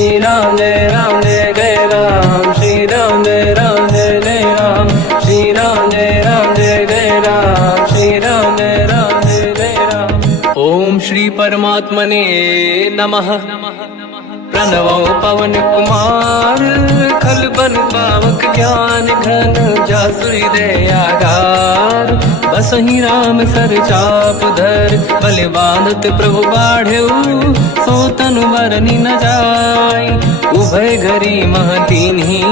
श्री राम जय जय राम, श्री राम जय जय राम, श्री राम जय जय राम, श्री राम जय जय राम। ओम श्री परमात्मने नमः। प्रणवो पवन कुमार, खल बन पावक ज्ञान घन, जासुरी दयागार। बसहि राम सर चाप धर, बल बांधत प्रभु बाढ़ऊ, सो तनु बरनि न जाय। उभय घरी महतीन्ही,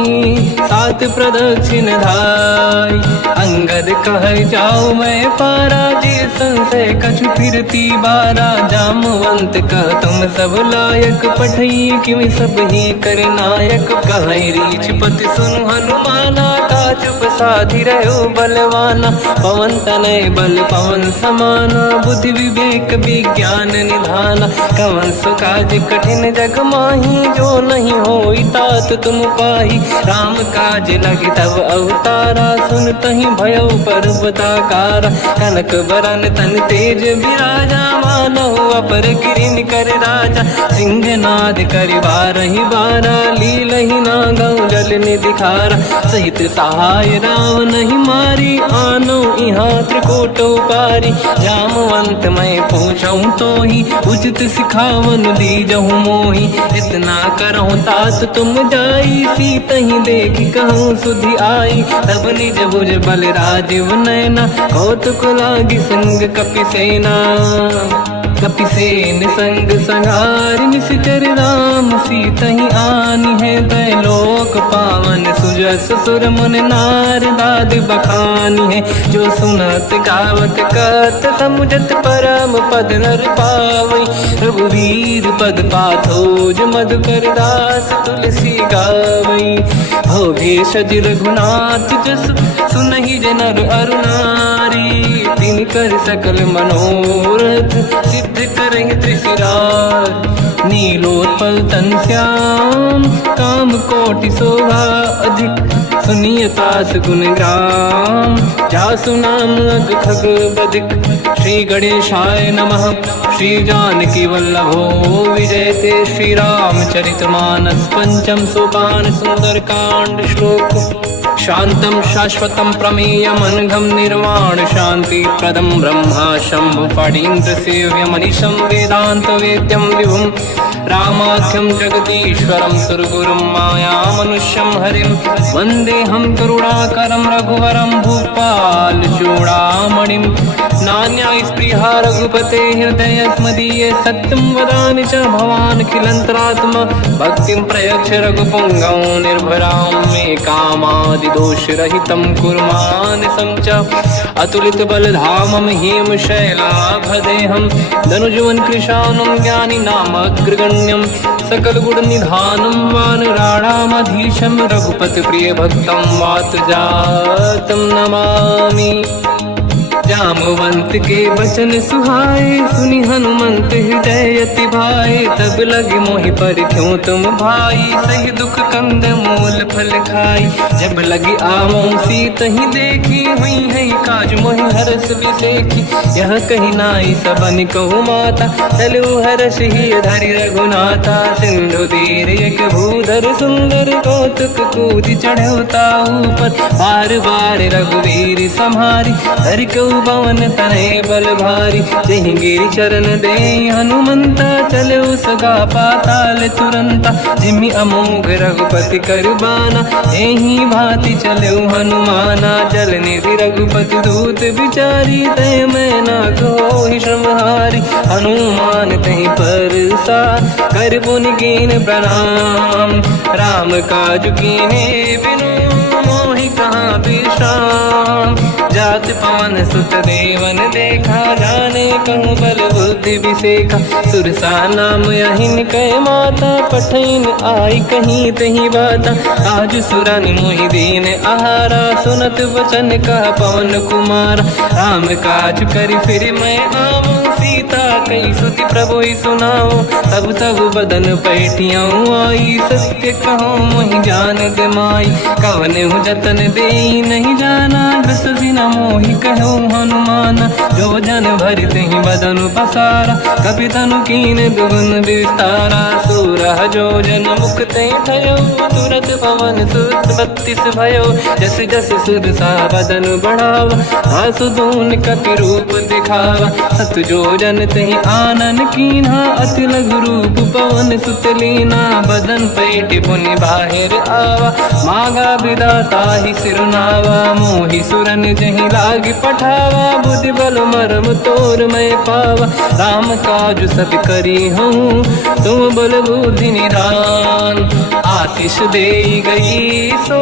सात प्रदक्षिण धाय। अंगद कह जाओ मैं पारा, जी संशय कछु फिरती बारा। जामवंत कह तुम सब लायक, पठई किमि सब ही कर नायक। कहै रीछ पति सुनु हनुमाना, काचुप साधि रहो बलवाना। पवन तनय बल पवन समाना, बुद्धि विवेक विज्ञान निधाना। कवन सो काज कठिन जग माही, जो नहीं होई तात तुम पाही। राम काज लगे तब अवतारा, सुन तहि भयो पर्वताकारा। कनक बरन तन तेज विराजा, मानहु अपर किरिन कर राजा। सिंहनाद करि बारहि बारा, लीलहि नागौ जल निधि खारा। सहित सहाय राम नहीं मारी, आनो इहाँ त्रिकोटौ पारी। जामवंत मैं पूछऊँ तोहि, उचित सिखावन दीजहु मोहि। इतना करहु तात तुम जाई, सीतहि देखि कहूँ सुधि आई। तब निज भुज बल राजीव नयना, कौतुक लागी संग कपिसेना। कपिसेन संग संहार, निशिचर राम सीतहि आनी है। दैलोक पावन सुजस सुर मुन नार, दाद बखानी है। जो सुनत गावत कहत, समुझत परम पद नर पावै। रघुवीर पद पाथोज, मधुकर दास तुलसी गावै। भोगेशज रघुनाथ जस, सुनहि जनर अरु नारी। तिन कर सकल मनोरथ, सिद्ध करहि त्रिशिरार। नीलोत्पल तन श्याम, काम कोटि शोभा अधिक। सुनिय तास गुण ग्राम, जासु नाम अग खग बदिक। श्री गणेशाय नमः। श्री जानकी वल्लभो विजयते, श्री रामचरित मानस। पंचम सोपान सुंदर कांड श्लोक। शांतं शाश्वतं प्रमेयमनघं, निर्वाण शांति प्रदं ब्रह्मा शंभु। फणीन्द्र सेव्यमनिशं, वेदांत वेद्यं विभुं। रामाख्यं जगदीश्वरं, सुरगुरुं मायामनुष्यं हरिं। वन्देऽहं करुणाकरं रघुवरं, भूपाल चूडामणिं। नान्यास्पृहा रघुपते हृदयस्मदीये, सत्यं वदामि च भवानखिलन्तरात्मा। भक्तिं प्रयच्छ रघुपुङ्गं, निर्भरां मे कामादिदोषरहितं कुर्मानसं च। अतुलित बलधामं हेम शैलाभदेहं, धनुजवन कृशानं ज्ञानी नामग्रगण्यं। सकल गुण निधानं वानराणामधीशं, रघुपति प्रिय भक्तं वातजातं नमामि। जामवंत के बचन सुहाए, सुनि हनुमंत हृदय अति भाए। तब लगे मोहि पर क्यों तुम भाई, सही दुख कंद मूल फल खाई। जब लगी आवों सीतहि देखी, हुई है काज मोहि हरस बिसेखी। यह कही नाई सबन कहु माता, चलु हरष ही धरि रघुनाथा। सिंधु तीर एक भूधर सुंदर, कौतुक कूदि चढ़ऊ ताऊ पर। बार बार रघुवीर सम्हारी, धरि कहु पवन तनय बल भारी। जहि गिरि चरण दे हनुमंता, चलो सगा पाताल तुरंता। जिमि अमोघ रघुपति कर बाना, एहि भांति चलो हनुमाना। जल निधि रघुपति दूत बिचारी, तय मैं ना कोहि श्रमहारी। हनुमान तहि परसा, कर पुनि कीन प्रणाम। राम काज कीन्हे बिनु, मोहि कहाँ विश्राम। जात पवन सुत देवन देखा, जाने कहूँ बल बुद्धि विसेखा। सुरसा नाम यहिन कै माता, पठैन आई कहीं तही बाता। आज सुरन मोहि दीन आहारा, सुनत वचन कह पवन कुमार। राम काज करि फिर मैं आवूं, सीता कई सुति प्रभु ही सुनाओ। तब तब बदन पैठियाँ आई, सत्य कहो मोहि जान दे माई। कवन हूँ जतन दे नहीं जाना, बिससी न मोहि कहो हनुमान। जो जन भरते ही बदन पसारा, कपि तनु कीन दुगुन विस्तारा। सूरह जो जन मुक्त भयो, तुरत पवन सुत 32 भयो। जस जस सुर सा बदन बढ़ावा, आसुदून कपि रूप दिखावा। सत जो जन तहि आनन कीन्हा, अति लघु रूप पवन सुत लीना। बदन पैठ पुनि बाहिर आवा, मागा विदाता ही सिरुनावा। मोहि सुरन जहि लाग पठावा, बुद्धि बल मरम तोर मैं पावा। राम काज सब करी हूँ, तुम बल बुद्धि निधान। आशीष दे गई सो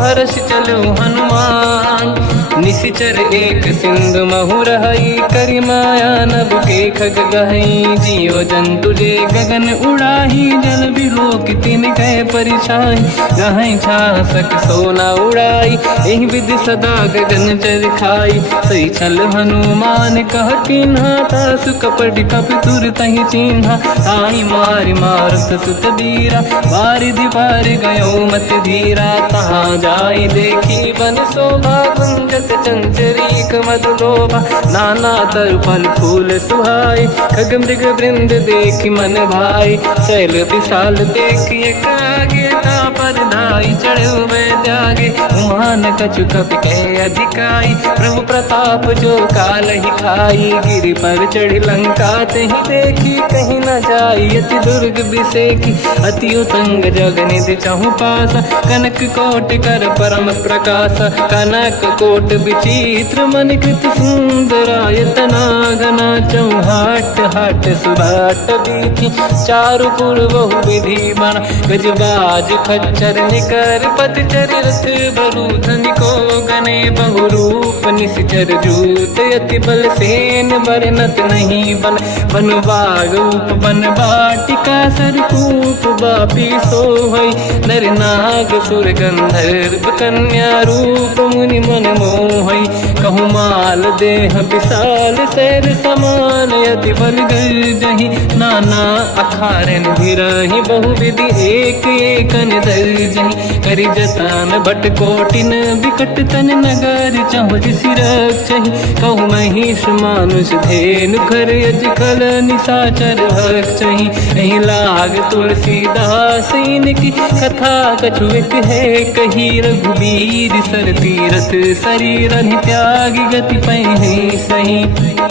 हर्ष चलो हनुमान। निशिचर एक सिंधु महु रहई, करि माया नभ के खग गहई। जीव जंतु जे गगन उड़ाही, जल बिलोक तिन कह परिछाई। गहई छासक सोना उड़ाई, एहि विधि सदा गगन चर खाई। सही छल हनुमान कह किन्हा, तासु कपट कप तुर तहि चिन्हा। आई मारि मारत सुत बीरा, बारिधि पार गयो मत धीरा। तहाँ जाई देखी बन शोभा, गुंजत चंचरीक मधुलोभा। नाना तरु फल फूल सुहाई, खग मृग वृंद देखि मन भाई। शैल विशाल देखि एक आगे, तापर धाई चढ़ु मैं त्यागे। उमान कछु कपि कह अधिकाई, प्रभु प्रताप जो काल ही खाई। गिरि पर चढ़ी लंका तहि देखी, कहीं न जाई अति दुर्ग बिसेकी। अति उतंग जग निधि चहु पासा, कनक कोट कर परम प्रकाश। कनक कोट विचित्र मन कृत सुंदरायतना। घना चौहाट हाट सुभाट बीथी, चारु पुर बहु विधि बना। गजबाज खच्चर निकर पतचर, रथ बरु धनिको गने बहु रूप। निशिचर जूत अति बल सेन, बरनत नहीं बन। बन बाग उप बन बाटिका, सरकूप बापी सोहई। नर नाग सुर गंधर्व कन्या, रूप मुनि मन मोहई। कहु माल देह विशाल, शैर समान अति बल गर्जहि। नाना अखारन भिरहि, बहु विधि एक एकन दर्जहि। करि जतन भट कोटिन, बिकट तन नगर चहु जिसि रक्षहि। कहु महिष मानुष धेनु, खर यज खल निशाचर भक्षहि। एहि लाग तुलसीदास इनकी, कथा कछु एक है कही। रघुबीर सर तीरथ शरीर त्यागी, गति पहि सही।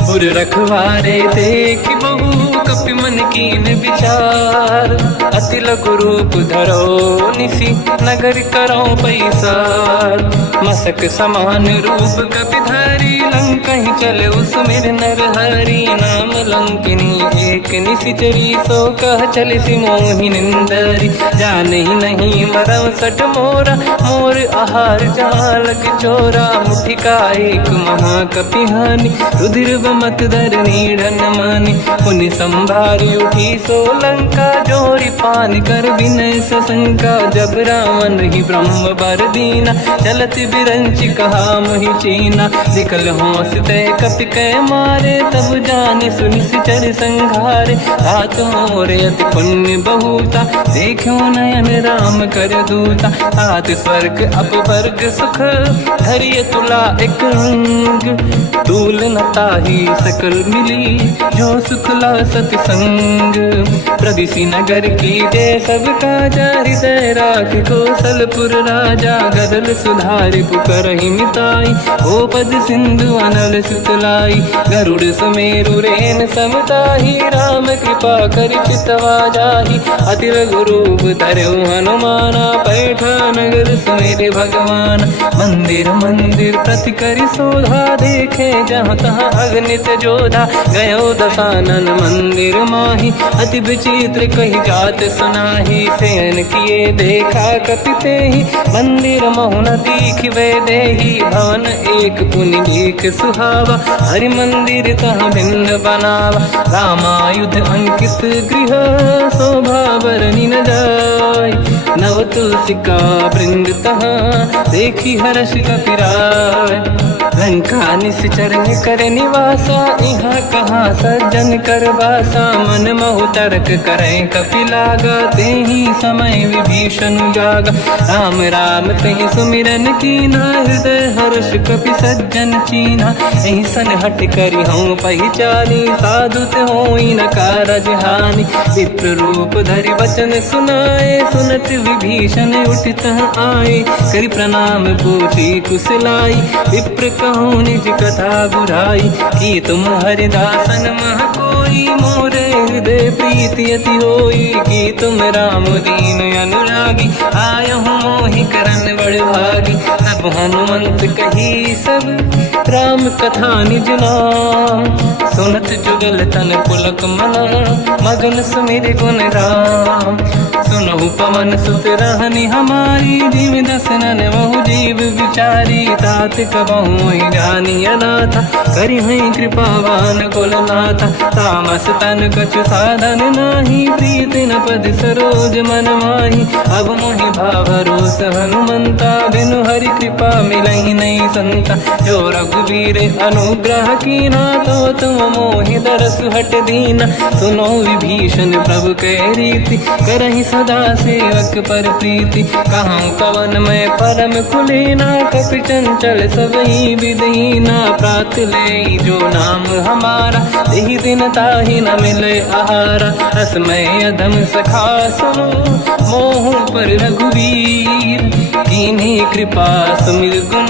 पुर रखवारे देखि बहु, कपि मन कीन विचार। अति लघु रूप धरो निसी, नगर करो पैसार। मसक समान रूप कपि धारी, लंका ही चले उसमें नर हरि। नाम लंकिनी एक निशिचरी, सो कह चले सि मोहि निंदरी। जान ही नहीं मरव सठ मोरा, मोर आहार जालक चोरा। मुठिका एक महाकपि हानि, रुधिर बमत धर नीढ़न मानि। पुनि संभारी उठी सो लंका, जोरी पान कर विनय सशंका। जब रावण ही ब्रह्म बर दीना, चलत बिरंचि कहा मोहि चीना। निकल होश तय कपि कै मारे, तब जानि सुनि सिचर संघारे। हाथ मोरे अति पुण्य बहुता, देखो नयन राम कर दूता। हाथ स्वर्ग अपवर्ग सुख, धरिय तुला एक अंग। तूल न ताहि सकल मिली, जो सुख ला सत संग। प्रदिशि नगर की जय सब काजा, हृदय राख कौशलपुर राजा। गदल सुधारि पुकरहि मिताई, ओ पद सिंधु अनल सुतलाई। गरुड़ सुमेरु रेन समताहि, राम कृपा करि चितवा जाहि। अति लघु रूप धरौ हनुमाना, पैठा नगर सुमेरे भगवान। मंदिर मंदिर प्रति करि शोधा, देखे जहाँ तहाँ अगणित जोधा। गयो दशानन मंदिर माहि, अति विचित्र कही जात सुनाहि। शयन किए देखा कपि तेहि, मंदिर महु न दीखिबे देहि। भवन एक पुनि दीख सुहावा, हरि मंदिर तहाँ भिन्न बनावा। रामायुध अंकित गृह, शोभा बरनि न जाय। नव तुलसिका वृंद तहाँ, देखी हर्ष कपि राय। लंका निश्चर कर निवासा, यहाँ कहाँ सज्जन कर वासा। मन महु तर्क करें कपिलागा, तेहि समय विभीषण जागा। राम राम तेहि सुमिरन कीना, हृदय हर्ष कपि सज्जन चीना। एहि सन हट करि हूँ पहिचानी, साधु होई न कारज हानि। विप्र रूप धरि वचन सुनाए, सुनत विभीषण उठित आए। करि प्रणाम पूछी कुशलाई, विप्र कहूँ निज कथा बुराई। कि तुम हरिदासन मह कोई, मोरे हृदय प्रीति अति होई। कि तुम राम दीन अनुरागी, आयहु मोहि करन बड़ भागी। तब हनुमंत कही सब राम कथा निज नाम, सुनत जुगल तन पुलक मना, मगन सुमिर गुण राम। सुनहु पवन सुत रहनि हमारी, जीव दसनन महु जीव विचारी। तात कबहु जानी अनाथा, करि हैं कृपावान कुलनाथा। तामस तन कछु साधन नाही, प्रीति न पद सरोज मन माही। अब मोहि भावरोस हनुमंता, बिनु हरि कृपा मिलहि नहीं संता। जो रघुवीर अनुग्रह कीना, तो तुम मोहि दरस हट दीना। सुनो विभीषण प्रभु के रीति, करहि सदा सेवक पर प्रीति। कहूँ कवन मैं परम कुलीना, कपि चंचल सबहि विदहीना। प्रात ले जो नाम हमारा, तेहि दिन ताहि न मिले आहारा। रसमय अधम सखा सुनो, मोह पर रघुवीर। कीन्ही कृपा सुमिर गुण,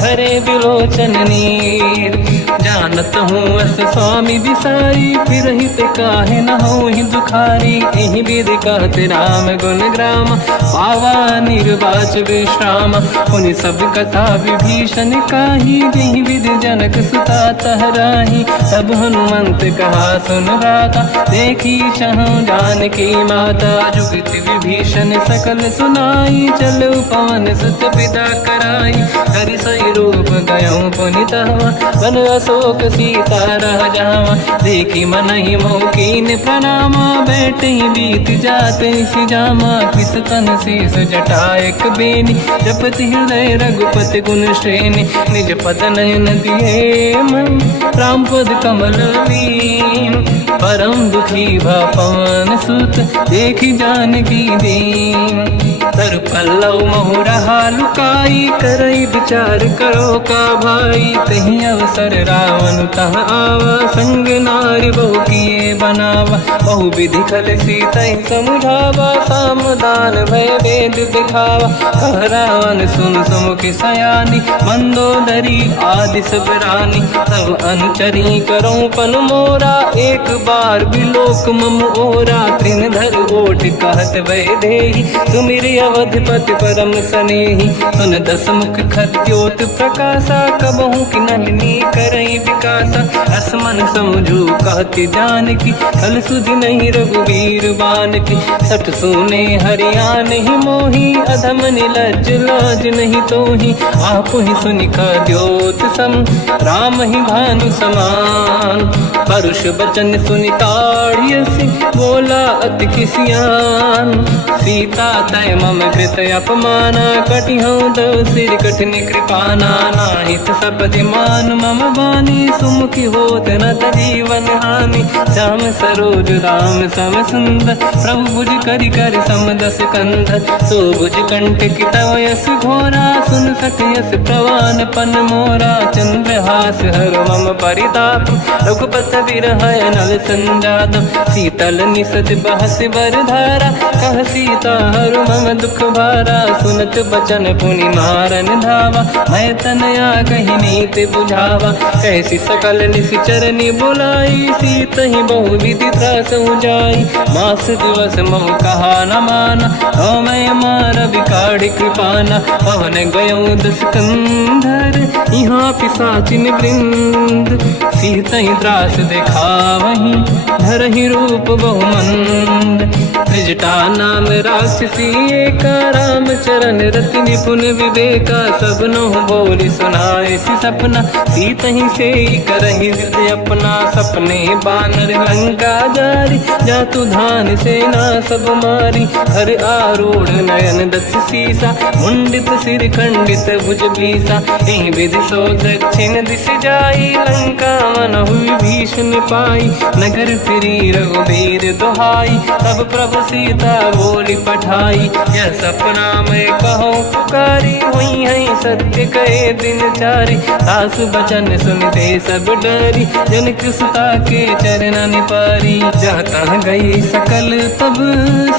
हरे बिलोचन नीर। जानत हूँ अस स्वामी बिसाई, फिर हित काहे न हो ही दुखारी। एहि विधि कहते राम गुण ग्राम, पावा निर्वाच विश्राम। पुनि सब कथा विभीषण काही, जेहि विधि जनक सुता तहराही। तब हनुमंत कहा सुन राता, देखी चहु जानकी माता। जुगति विभीषण सकल सुनाई, चलो पवन सुत पिता कराई। हरि सही रूप गयो पुनि तहवा, बन अशोक सीता रह जावा। देखी मनहि मोह कीन प्रणामा, बैठे बीत जाते सिजामा। किस तन शीस जटा एक बेनी, जपति हृदय रघुपति गुण श्रेणी। निज पद नयन दिए मन, राम पद कमल लीन। परम दुखी भा पवन सुत, देखी जानकी दीन। तर पल्लव महु रहा लुकाई, करई विचार करो का भाई। तहि अवसर रावण तह आवा, संग नारी बहु किए बनावा। बहु विधि खल सीतहि समुझावा, सामदान भय वेद दिखावा। कह रावण सुन सुमुख सयानी, मंदोदरी आदि सब रानी। सब अनुचरी करो पन मोरा, एक बार बिलोक मम ओरा। तृण धर ओठ कहत भय देहि, सुमिर अवधपति परम सनेहि। सुन दस मुख खद्योत प्रकाशा, कबहु कि नलिनी करई विकासा। असमन समझू कहति जानकी, खल सुधि नहीं रघुवीर बानकी। सठ सुने हरियाण ही मोही, अधम निलज्ज लाज नहीं तोही। आप ही सुनि खद्योत सम, राम ही भानु समान। परुष बचन सुनि ताड़ियसि, बोला अति किसियान। सीता तय मम कृत अपमाना, कटिहउँ दो सिर कठिन कृपाना। नाहित सपदि मान मम बानी, सुमुखी होत न जीवन हानि। श्याम सरोज राम सम सुंदर, प्रभु भुज करि कर सम दस कंधर। सो भुज कंठ की तव यस घोरा, सुन सठ यस प्रवान पन मोरा। चंद्रहास हर मम परिताप, रघुपत बिरहय नल संजात। शीतल निसत बहस बर धारा, कह सीता हर मम दुख भारा। सुनत बचन पुनि मारन धावा, मैं तनया कही नीति बुझावा। कैसी सकल निश्चरनि बुलाई, सीतहि बहु विधि त्रासउ जाई। मास दिवस मोह कहा न माना, तो मैं मार बिकाढ़ कृपाना। पवन गयो दस कंधर, यहाँ पिशाचिन वृंद। सीतहि त्रास दिखावहीं, धरहि रूप बहुमंद। त्रिजटा नाम राक्षसी एका, राम चरण रति निपुण विवेका, सबनो बोली सुनाए सी सपना, सीत ही से करहि हृदय अपना, सपने बानर लंका जारी, जातु धान सेना सब मारी, हर आरूढ़ नयन दस सीसा, मुंडित सिर खंडित भुज बीसा, एहि विधि सो दक्षिण दिश जाई, लंका मनहु विभीषण पाई, नगर फिरी रघुबीर दुहाई, तब प्रभु सीता बोली पठाई, यह सपना मैं कहो पुकारी, हुई है सत्य कहे दिन चारी, सास बचन सुनते सब डरी, जनक सुता के चरण निपारी, जहाँ तहाँ गई सकल तब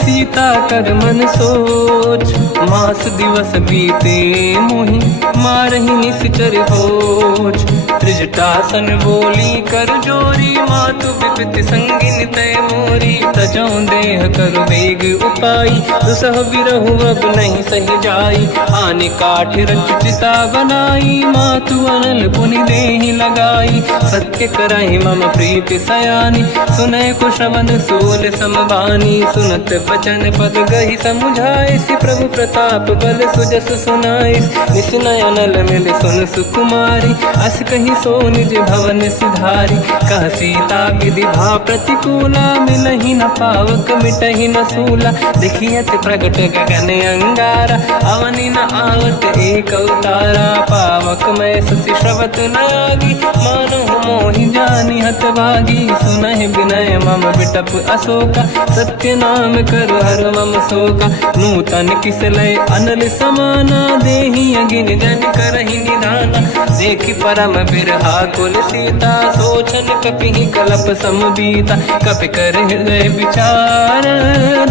सीता कर मन सोच, मास दिवस बीते मोहि मारहि निश्चर होच, त्रिजटासन बोली कर जोरी, मातु विपति संगिन तय मोरी, तजौ देह कर वेग उपाई, दुसह बिरहु अब नहीं सही जाई, आने काठ रचिता बनाई, मातु अनल पुनि देहि लगाई, सत्य करहि मम प्रीति सयानी, सुनय को श्रवण सोल समबानी, सुनत बचन पद गहि समुझाए, सि प्रभु प्रताप बल सुजस सुनाई, निसनय अनल मिल सुन सुकुमारी, अस कहि सो निज भवन सिधारी, कह सीता विधि भा प्रतिकूला, मिलहि न पावक मिटहि न सूला, देखियत प्रगट गगन अंगारा, अवनि न आवत एक अवतारा, पावक मैं ससि श्रवत न आगी, मानो मोहि जानि हतभागी, सुनहि विनय मम विटप अशोका, सत्य नाम कर हर मम शोका, नूतन किसलय अनल समाना, देहि अगिन जन करहि निधाना, देखि परम बिरहा कुल सीता, सोचन कपिहि कलप समबीता, कपि कर हृदय विचार,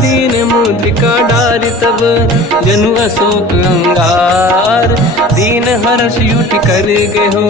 दीन मुद्रिका डारि तब जनु अशोक अंगार, दीन हर्ष युति कर गयो,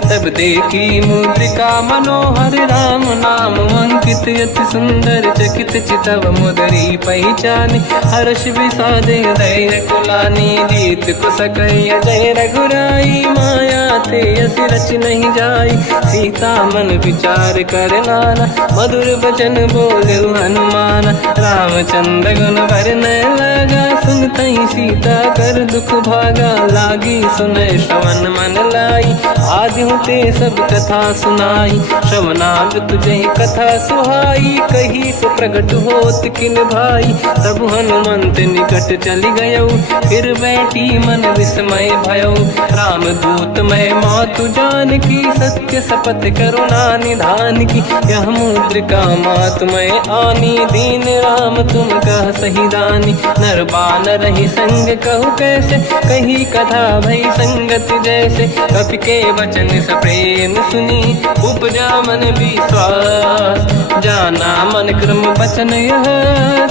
तब देखी मुद्रिका मनोहर, राम नाम अंकित अति सुंदर, चकित चितव मुदरी पहचान, हर्ष विषाद हृदय कुलानी, जीत को सकय जय रघुराई, माया ते अस रच नहीं जाई, सीता मन विचार कर नाना, मधुर बचन बोले हनुमान, रामचंद्र गुण वरनय लगा, सुनतहि सीता कर दुख भागा, लागी सुनय श्रवण मन लाई, आदि होते सब कथा सुनाई, श्रवणागत तुझहि कथा सुहाई, कही सो प्रगट होत किन भाई, तब हनुमंत निकट चली गयो, फिर बैठी मन विस्मय भयो, राम दूत मैं मातु जान की, सत्य शपथ करुणा निधान की, यह मुद्रिका मातु मैं आनी, दीन राम तुम कह सही दानी, नर बानर ही संग कहु कैसे, कही कथा भई संगति जैसे, कपि के वचन सप्रेम सुनी, उपजा मन विश्वास, जाना मन क्रम बचन यह,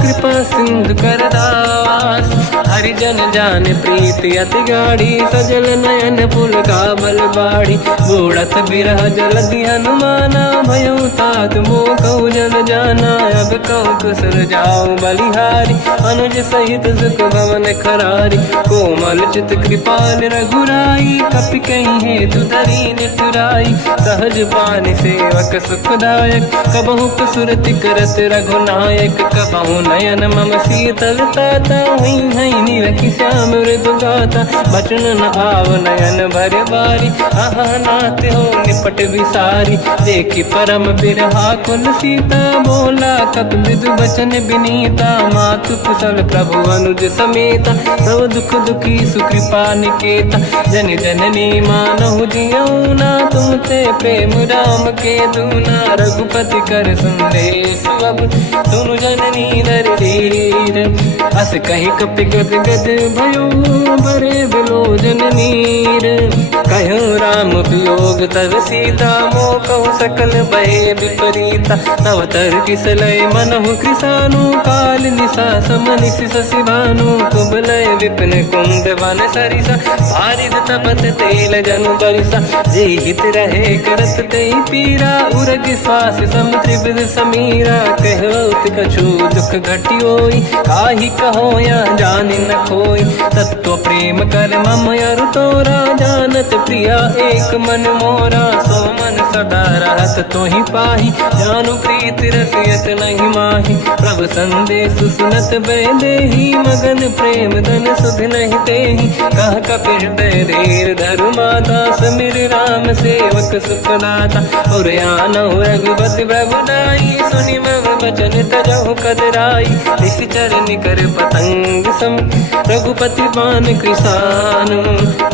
कृपा सिंधु कर दास, हरिजन जान प्रीति अति गाढ़ी, सजल नयन पुल का बल बाढ़ी, बूढ़त बिरह जलधि हनुमाना, भयो तात मो कहु जन जाना, अब कहु कुसुर जाओ बलिहारी, अनुज सहित सुख भवन खरारी, कोमल चित कृपाल रघुराई, कपि कहीं हेतु धरी निठुराई, सहज पानि सेवक सुखदायक, कबहु कुसुरति करत रघुनायक, कबहु नयन मम शीतल ताता, हुई है निरखि श्याम मृदु गाता, बचन न आव नयन भर बारी, आहा नाथ हो निपट विसारी, देखी परम बिरहा कुल सीता, बोला कप विदु बचन बिनीता, मातु कुशल प्रभु अनुज समेता, सब दुख दुखी सुकृपा निकेता, जन जननी मानहु जियौना, तुम ते प्रेम राम के दूना, रघुपति कर संदेश अब सुनु जननी दर धीर, अस कहि कपि गद गद भयो, बरे बिलोचन नीर, कहो राम वियोग तब सीता, मो कहु सकल भय विपरीता, तव तर किसलय मनहु कृसानु, काल निशा समनिशि शशि भानु, कुबलय विपिन कुंद वन सरिसा पारिद तपत तेल जनु बरिसा जे हित रहे करत ते पीरा उरग श्वास सम त्रिविध समीरा कहत कछु दुख घटियोई काहि कहो या जान न खोई तत्व प्रेम कर मम अरु तोरा जानत प्रिया एक मन मोरा सो मन सदा रहत तोहि पाहि जानु प्रीत रसियत नहीं माहि प्रभु संदेश सुनत बैदेही मगन प्रेम धन सुध नहीं तेहि कह कपिल धीर धरु माता समिर राम सेवक सुखदाता और आनौ रघुपति प्रभु दाई सुनि मम वचन तजहु कदराई निश्चर निकर पतंग सम रघुपति पान कृसानु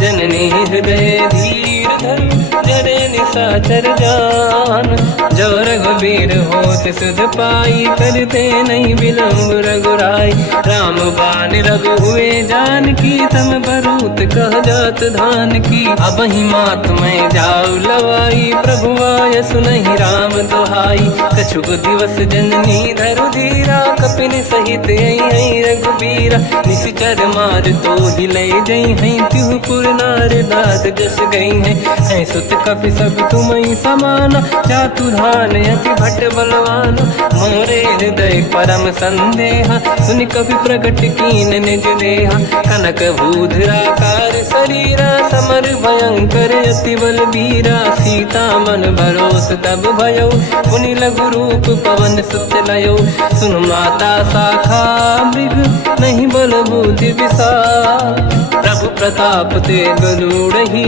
जननी हृदय धीर धरु जरे निशाचर जान जो रघुबीर होत सुध पाई करते नहीं विलंब रघुराई राम बान रघु हुए जान की तम बरूत कह जात धान की अब ही मात में जाऊ लवाई प्रभु आय सुनहि राम दोहाई कछुक दिवस जननी धरु धीरा कपिन सहित आई रघुबीरा निश्चर मार तो ही ले जई हैं तिहुपुर नार दाद जस गई है सुत कपि सब तुम समाना चातुधान अति भट्ट बलवान मोरे हृदय परम संदेहा सुनि कपि प्रकट कीन निज देहा कनक भूधराकार शरीरा समर भयंकर अति बलबीरा सीता मन भरोस तब भयो मुनि लघु रूप पवन सुत लयो सुन माता शाखा मृग नहीं बल बुद्धि विशाल प्रभु प्रताप ते गरुड़हि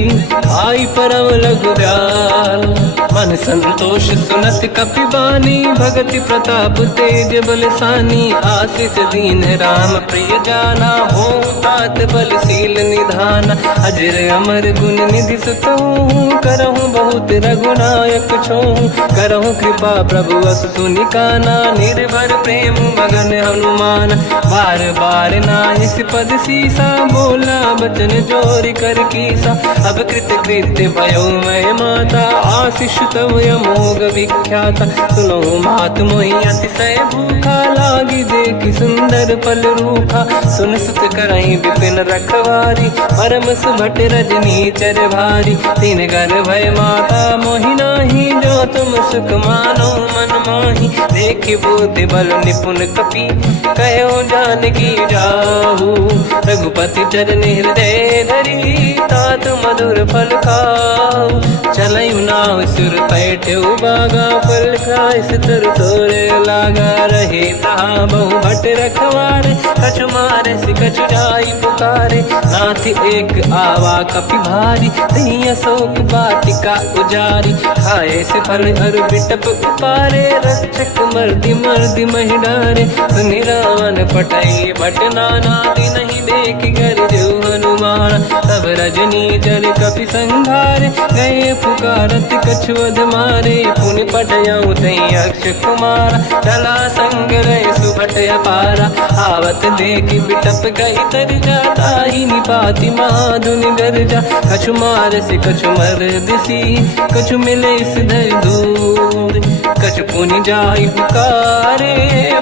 आई परम लघु दयाल मन संतोष सुनत कपि बानी भगति प्रताप तेज बलसानी आशीष दीन राम प्रिय जाना हो तात बलशील निधान अजर अमर गुण निधि सुतहु करहु बहुत रघुनायक छोहु करहु कृपा प्रभु अस सुनि काना निर्भर प्रेम मगन हनुमान बार बार नाहिस पद सीसा बोला बचन जोरि कर कीसा अब कृत कृत्य भयो मैं माता आशीष तव अमोघ विख्याता सुनो मात मोहि अतिशय भूखा लागी देखि सुंदर पल रूखा सुन सुत करहि विपिन रखवारी परम सुभट रजनी चर भारी तीन घर भय माता मोहि नाही जो तुम सुख मानो मन माही देखि बुद्धि बल निपुण कपि कहो जानकी जाहू रघुपति चरण हृदय धरी तात मधुर फल खाऊ चलयु नाव सुर पैठ्यु बागा फल खाय सितर तोरे लागा रहे तहा बहु भट रखवारे कछु मारे सि कछु जाई पुकारे नाथ एक आवा कपि भारी तही अशोक वाटिका उजारी खाए से फल अरु बिटप उपारे रक्षक मर्दि मर्दि महि डारे सुनि रावण पटई भट नाना नहीं देख घर जो हनुमान तब रजनी चर कपि संघारे गए पुकारत कछुअध मारे पुनि पटयऊ तई अक्ष कुमार चला संग रहे सुभट अपारा आवत देखि बिटप गई तर जाता ही निपाति माधुनि गर्जा कछु मार से कछु मर दिसी कछु मिले इस धर दूर कछु पुनि जाई पुकारे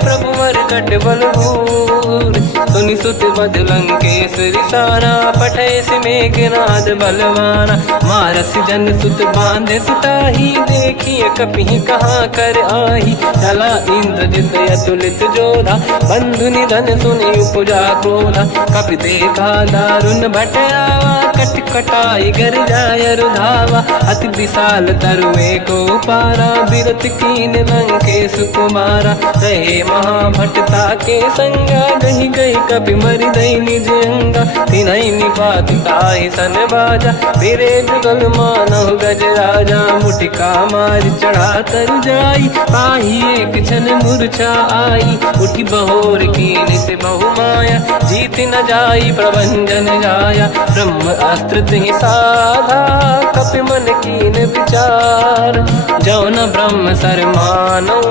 प्रभु वर कट बलभूर सुनि सुत बद लंकेश्वरी सारा पठे से मेघनाद बलवाना मारस जन सुत बांधे सुताही देखिए कपि कहाँ कर आही चला इंद्रजित अतुलित जोधा बंधु निधन सुनि उपजा क्रोधा कपि देखा दारुण भट आवा कट कटाई गर जाय रुधावा अति विशाल तरुए को पारा बिरत कीन लंकेश कुमारा रहे महाभटता के संगा गही गई कपि मरि दई निज अंगा तिनहि निपात ताहि सन बाजा फिरे जुगल मानव गज राजा मुटिका मार चढ़ा तर जाई पाही एक क्षण मूर्छा आई उठी बहोर कीन से बहु माया जीत न जाई प्रभंजन जाया ब्रह्म अस्त्र तिहि साधा कपि मन कीन विचार जौन ब्रह्म सर मानौ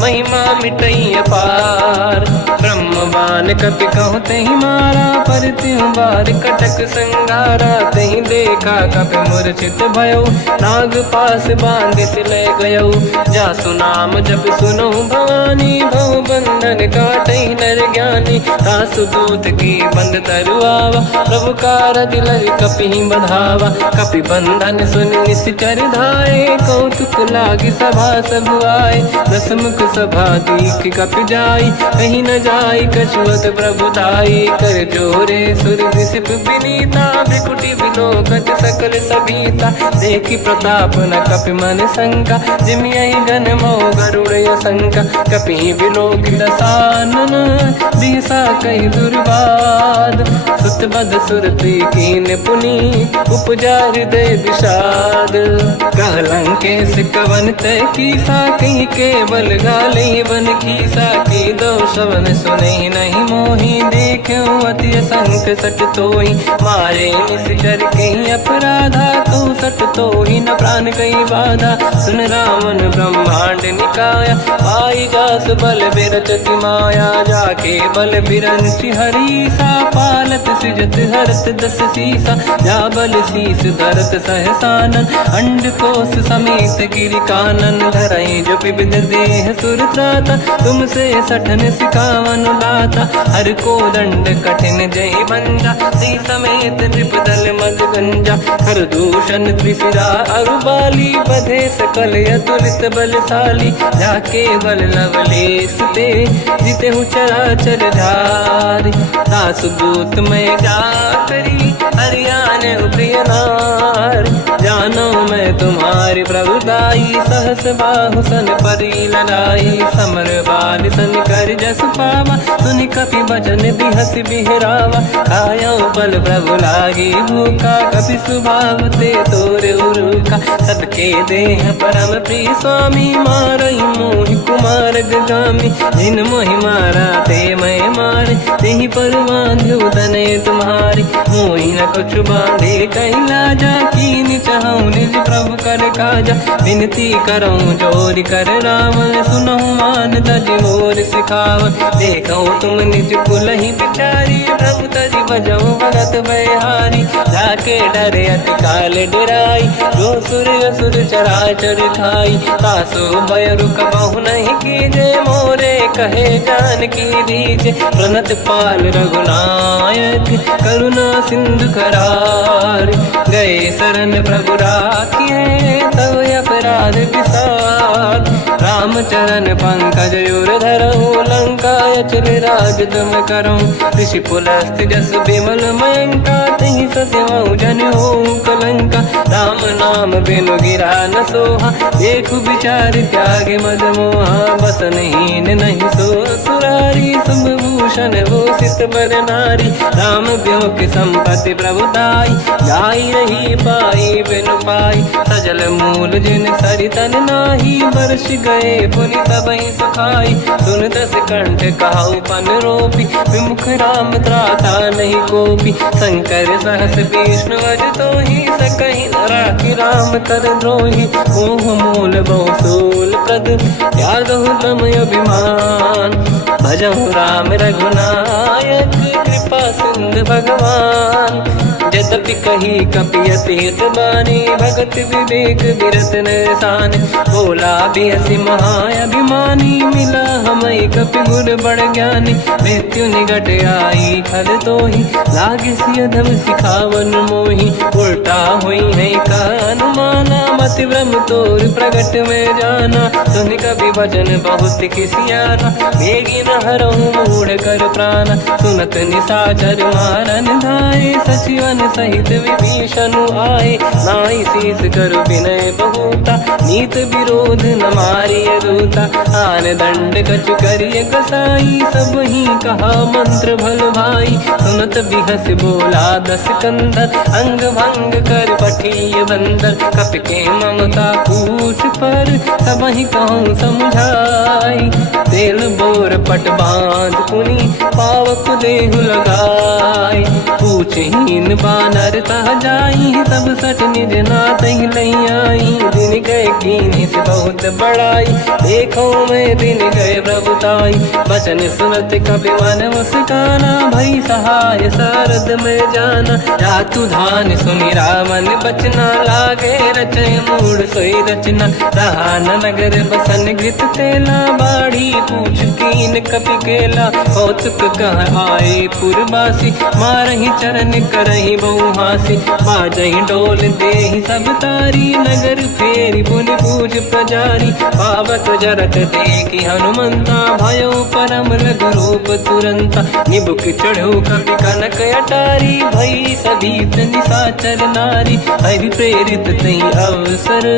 महिमा मिटई अपार ब्रह्म बान काल कपि कहूँ तही मारा, पर त्यों बार कटक संगारा। तही देखा कपि मूर्छित भयो, नाग पास बांध से ले गयो। जासु नाम जब सुनो भवानी, भव बंधन काटहि नर ज्ञानी। तासु दूत की बंद तरुआवा, प्रभु कारज लग कपि बधावा। कपि बंधन सुन निश्चर धाये, कौतुक लागी सभा सब आए। दसमुख सभा दीख कपि जाई, कहीं न जाई कछुअत प्रभुताई। कर जोरे सुर दिसिप विनीता, भ्रिकुटि विलोकत सकल सबीता। देखी प्रताप न कपि मन शंका, जिमियहि गन मोह गरुड़ शंका। कपि विलोक दसानन, दिशा कहि दुर्वाद। सुत बद सुरति कीन पुनि, उपजा हृदय विषाद। कहलंकेश कवन तय कीसा, कहीं केवल गाली बन खीसा। की दो शवन सुने नहीं मोही, देखूं अति संत सट तोहि। मारे निश्चर कहीं अपराधा, तो सट तोहि न प्राण कहीं बाधा। सुन रावण ब्रह्मांड निकाया, पाई जास बल बिरचति माया। जाके बल बिरंचि हरीसा, पालत सृजत हरत दस सीसा। जा बल शीस धरत सहसानन, अंड कोश समेत गिरि कानन। धरई जो विविध देह सुर त्राता, तुमसे सठन सिखावन लाता। हर को दंड कठिन जय बंजा, सी समेत नृपदल मद गंजा। हर दूषण त्रिशिरा अरुबाली, बधे सकल अतुलित बलशाली। जाके बल लवलेश ते, जितेहु चराचर धारी। दास दूत में जा करी, हरियाण प्रिय नार। जानो मैं तुम्हारी प्रभुताई, सहस बाहु सन परी लड़ाई। समर बाल सन कर जस पावा, सुनि कपि बचन बिहस बिहरावा। खायो बल प्रभु लागी भूखा, कपि स्वभाव ते तोरे उरुका। सबके देह परम प्रिय स्वामी, मारई मोहि कुमार गगामी। जिन मोहि मारा ते मैं मारे, तेहि पर बांधु तने तुम्हारी। मोहि न कुछ बांधे कहीं लाजा, कीनि चाहूं निज प्रभु कर काजा। विनती करऊं जोरि कर रावण, सुनहु मान तज मोर सिखावन। देखो तुम निज कुलहि बिचारी, प्रभु तज बजऊं भगत बयहारी। जाके डरे अति काल डराई, जो सुर असुर चराचर खाई। तासो भय रुक बहु नहीं कीजे, मोरे कहे जान की दीजे। प्रणत पाल रघुनायक, करुणा सिंधु करार। गए शरण प्रभु राखिए, तब अपराध विसार। रामचरण पंकज उर धरऊं, लंका अचल राज तुम करऊं। ऋषि पुलस्त जस विमल मयंका, तहि सत्यमऊ जन होऊं कलंका। राम नाम बिनु गिरा न सोहा, देखु विचार त्यागे मद मोहा। बसनहीन नहीं सो सुरारी, शुभ भूषण भूषित बर नारी। राम ब्यों की संपत्ति प्रभुताई, जाई रही पाई बिनु पाई। सजल मूल जिन सरितन नाही, बरस गए पुनि तबहि सुखाई। सुन दस कंठ कहाऊ पन रोपी, विमुख राम त्राता नहीं कोपी। शंकर सहस विष्णु अज तोहि, सकहि न राखि राम कर द्रोही। मोह मूल बहु सूल प्रद, त्यागहु तम अभिमान। भजहु राम रघुनायक, कृपा सिंधु भगवान। यद्यपि कही कपि अति हित बानी, भगत विवेक बिरत निशान। बोला बिहसि महाअभिमानी, मिला हमई कपि गुर बड़ ज्ञानी। मृत्यु निकट आई खल तोहि, लागे सिय धम सिखावन मोहि। उल्टा हुई है का अनुमाना, मति ब्रह्म तोर प्रगट में जाना। सुन कपि भजन बहुत खिसियाना, बेगी न हरहु मूढ़ कर प्राण। सुनत निशाचर मारन धाये, सचिवन सहित विभीषण आए। नाई शीस कर विनय बहुता, नीत विरोध न मारिय दूता। आन दंड कछु करिय कसाई, सब ही कहा मंत्र भल भाई। सुनत बिहस बोला दस कंदर, अंग भंग कर पठिय बंदर। कपि के ममता पूछ पर, सब ही कहूँ समझाई। तेल बोर पट बांध पुनि, पावक देहु लगाई। पूछहीन वानर तह जाई, सब सट निज नाथ ही लई आई। दिन गए कीनी से बहुत बड़ाई, देखो मैं दिन गए प्रभुताई। बचन सुनत कपि मन मुस्काना, भई सहाय सारद में जाना। जातु धान सुनि रामन बचना, लागे रचय मूड सोई रचना। रहा न नगर बसन घृत तेला, बाढ़ी पूछ कीन कपि केला। कौतुक कह आए पुरवासी, मारहि चरण करहि बहु हासी। बाजहि डोल देहि सब तारी, नगर फेरी पुनि पूज प्रजारी। पावत जरत देखि हनुमंता, भयो परम लघु रूप तुरंता। निबुक चढ़ो कपि कनक अटारी, भई सभीत निशाचर नारी। हरि प्रेरित तई अवसर,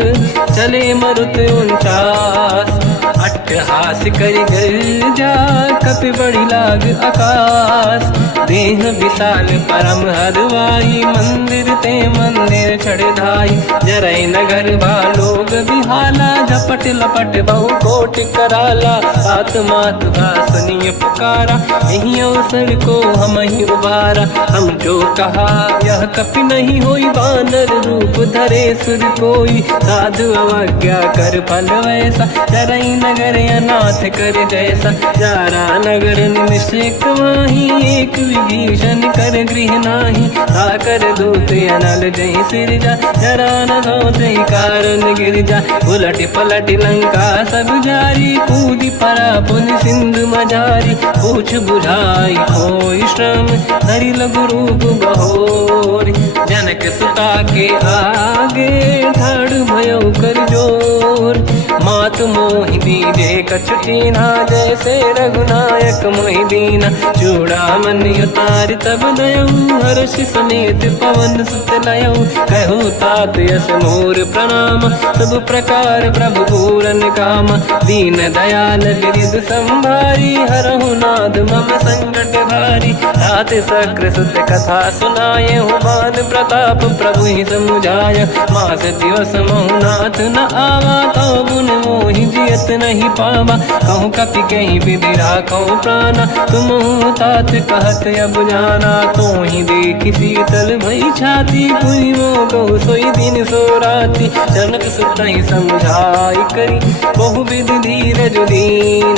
चले मरुत 49। अट्टहास करि गर्जा, कपि बड़ी लाग आकाश। देह विशाल परम हरवाई, मंदिर ते मंदिर चढ़ धाई। जरई नगर बालोग बिहाला, झपट लपट बहु कोट कराला। आत्मात सुनिय पुकारा, यही अवसर को हम ही उबारा। हम जो कहा यह कपि नहीं होई, वानर रूप धरे सुर कोई। साधु अवज्ञा कर फल वैसा, जरई नगर अनाथ कर जैसा। जारा नगर निमिषेक माही, एक विभीषण कर गृह नाही। आकर दूत अनल जय सिरजा, जरा न सोते कारण गिरजा। उलट पलट लंका सब जारी, कूदी परा पुन सिंधु मजारी। पूछ बुझाई कोई श्रम, धरि लघु रूप बहोरी। जनक सुता के आगे, ठाड़ भयो कर जोर। मात मोहि दीजे कछु कीन्हा, जैसे रघुनायक मोहि दीना। चूड़ामणि उतारि तब दयऊ, हर्ष समेत पवन सुत लयऊ। कहु तात यस मोर प्रणाम, सब प्रकार प्रभु पूरन काम। दीन दयाल गिरिधि संभारी, हरहु नाथ मम संकट भारी। तात सकृ सुत कथा सुनाए, मान प्रताप प्रभु ही समुझाय। मास दिवस महु नाथ न आवा, तौ गुण मोहि जियत नहीं पावा। कहूँ कपि कहीं विधि राखौ प्राणा, तुम तात कहत अब जाना। तो ही देखि शीतल भई छाती, कोई मो कहु सोई दिन सो राति। जनक सुतहि समझाई करी, बहु विधि धीरज दीन।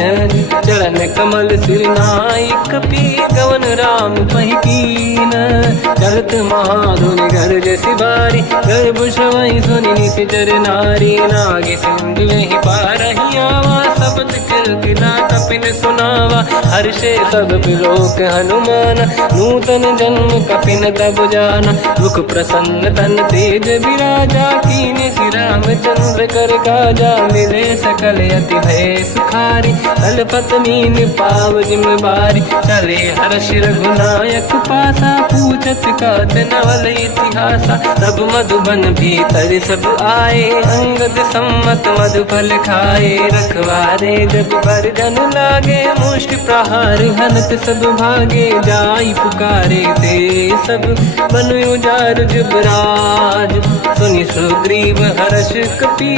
चरण कमल सिर नाई, कपि गवन राम पहि कीन। चलत महाधुनि गरज सिबारी, गर्भ श्रवहि सुनि निशिचर नारी। नागे सिंधु ही पारहि आवा, शब्द कीर्ति ना कपिन सुनावा। हर्षे सब बिलोक हनुमान, नूतन जन्म कपिन तब जाना। मुख प्रसन्न तन तेज विराजा, कीने श्री रामचंद्र कर काजा। मिले सकल अति भय सुखारी, कलपत मीन पाव जिम बारी। चले हर्ष रघुनायक पासा, पूछत कात नवल इतिहासा। तब मधुबन भीतर सब आए, अंगद सम्मत मधुफल खाए। रखवारे जब बरजन लागे, मुष्टि प्रहार हनत सब भागे। जाई पुकारे ते सब, बनु उजार जुबराज। सुनि सुग्रीव हर्ष कपि,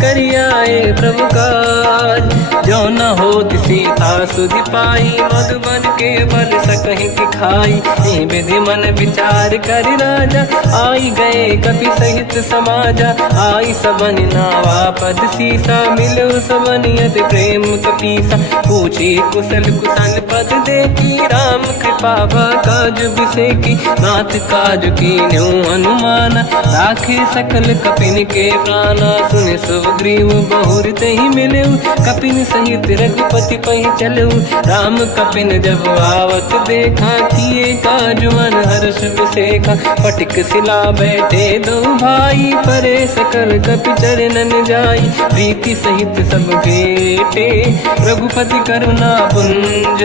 करियाए प्रभु काज। जो न होत सीता सुधि पाई, मधुबन के बल सकहि खाई। हे विधि मन विचार कर राजा, आई गए कपि सहित समाजा। आई सबन नावा पद सीसा, मिलो सबन यति प्रेम कपीसा। पूछी कुशल कुशल पद देखी, राम कृपा काज बिसेकी। नाथ काज कीन्हु हनुमाना, राखे सकल कपिन के प्राणा। सुनि सुग्रीव बहुर तेहि मिलऊ, कपिन सहित रघुपति पहि चलऊ। राम कपिन जब आवत देखा, किए काज मन हर्ष बिसेखा। पटिक सिला बैठे दो भाई, परे सकल कपि चरणन जाई। प्रीति सहित सब भेटे, रघुपति करुणा पुंज।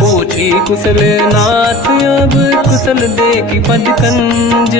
पूछी कुशल नाथ अब, कुशल देखि पद कंज।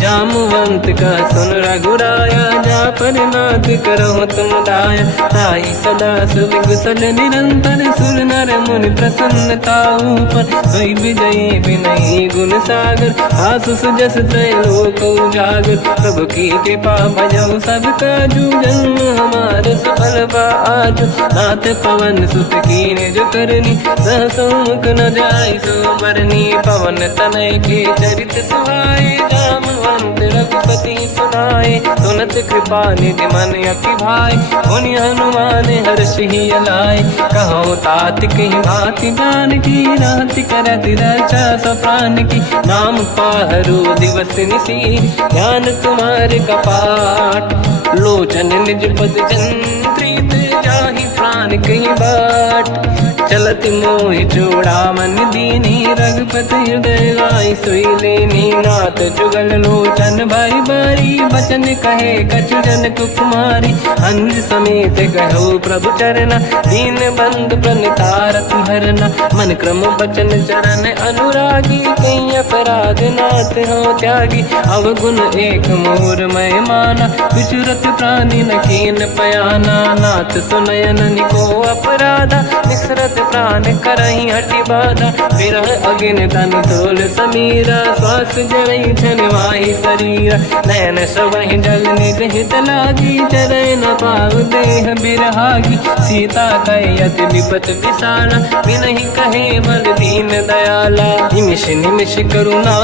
जामवंत का सुन रघुराया, जा पर नाथ करहु तुम दाया। ताई सदा सुख कुशल निरंतर, सुर नर मुनि प्रसन्नता ऊपर। सोई विजयी विनयी गुण सागर, आसु सुजस त्रैलोक उजागर। प्रभु की कृपा भजऊ सब काजू, जन्म हमार सफल बा आज। नाथ पवन सुत कीन्ह जो करनी, सहसो मुख न जाय सो बरनी पवन तनय के चरित सुहाए जामवंत रघुपति सुनाए सुनत कृपा निधि मन अति भाई मुनि हनुमान हर्ष ही अलाय कहो तात कहीं भांति जान की राति करत रक्षा सब प्राण की नाम पाहरो दिवस निसी ध्यान तुम्हारे कपाट लोचन निज पद जंत्रित जाहि प्राण कहीं बाट चलत मोहि चूड़ामन दीनी रघुपति हृदय लाई सोई लेनी नाथ जुगल लोचन बारी बारी बचन कहे कछु जन कुमारी हंस समेत कहो प्रभु चरना दीन बंद प्रणितारत हरना मन क्रम बचन चरण अनुरागी कहीं अपराध नाथ हो त्यागी अवगुण एक मोर मैं माना विचुरत प्राणी न कीन पयाना नाथ सुनयन निको अपराधा निसरत प्राण करही हटि बाधा विरह अगिन तन तोल समीरा श्वास जरई छन वाही शरीरा नयन सबहि जल निज हित लागी चरय न पाव देह बिरहागी सीता कहे अति विपत विसाला बिनहि कहे बल दीन दयाला निमिष निमिष करुणा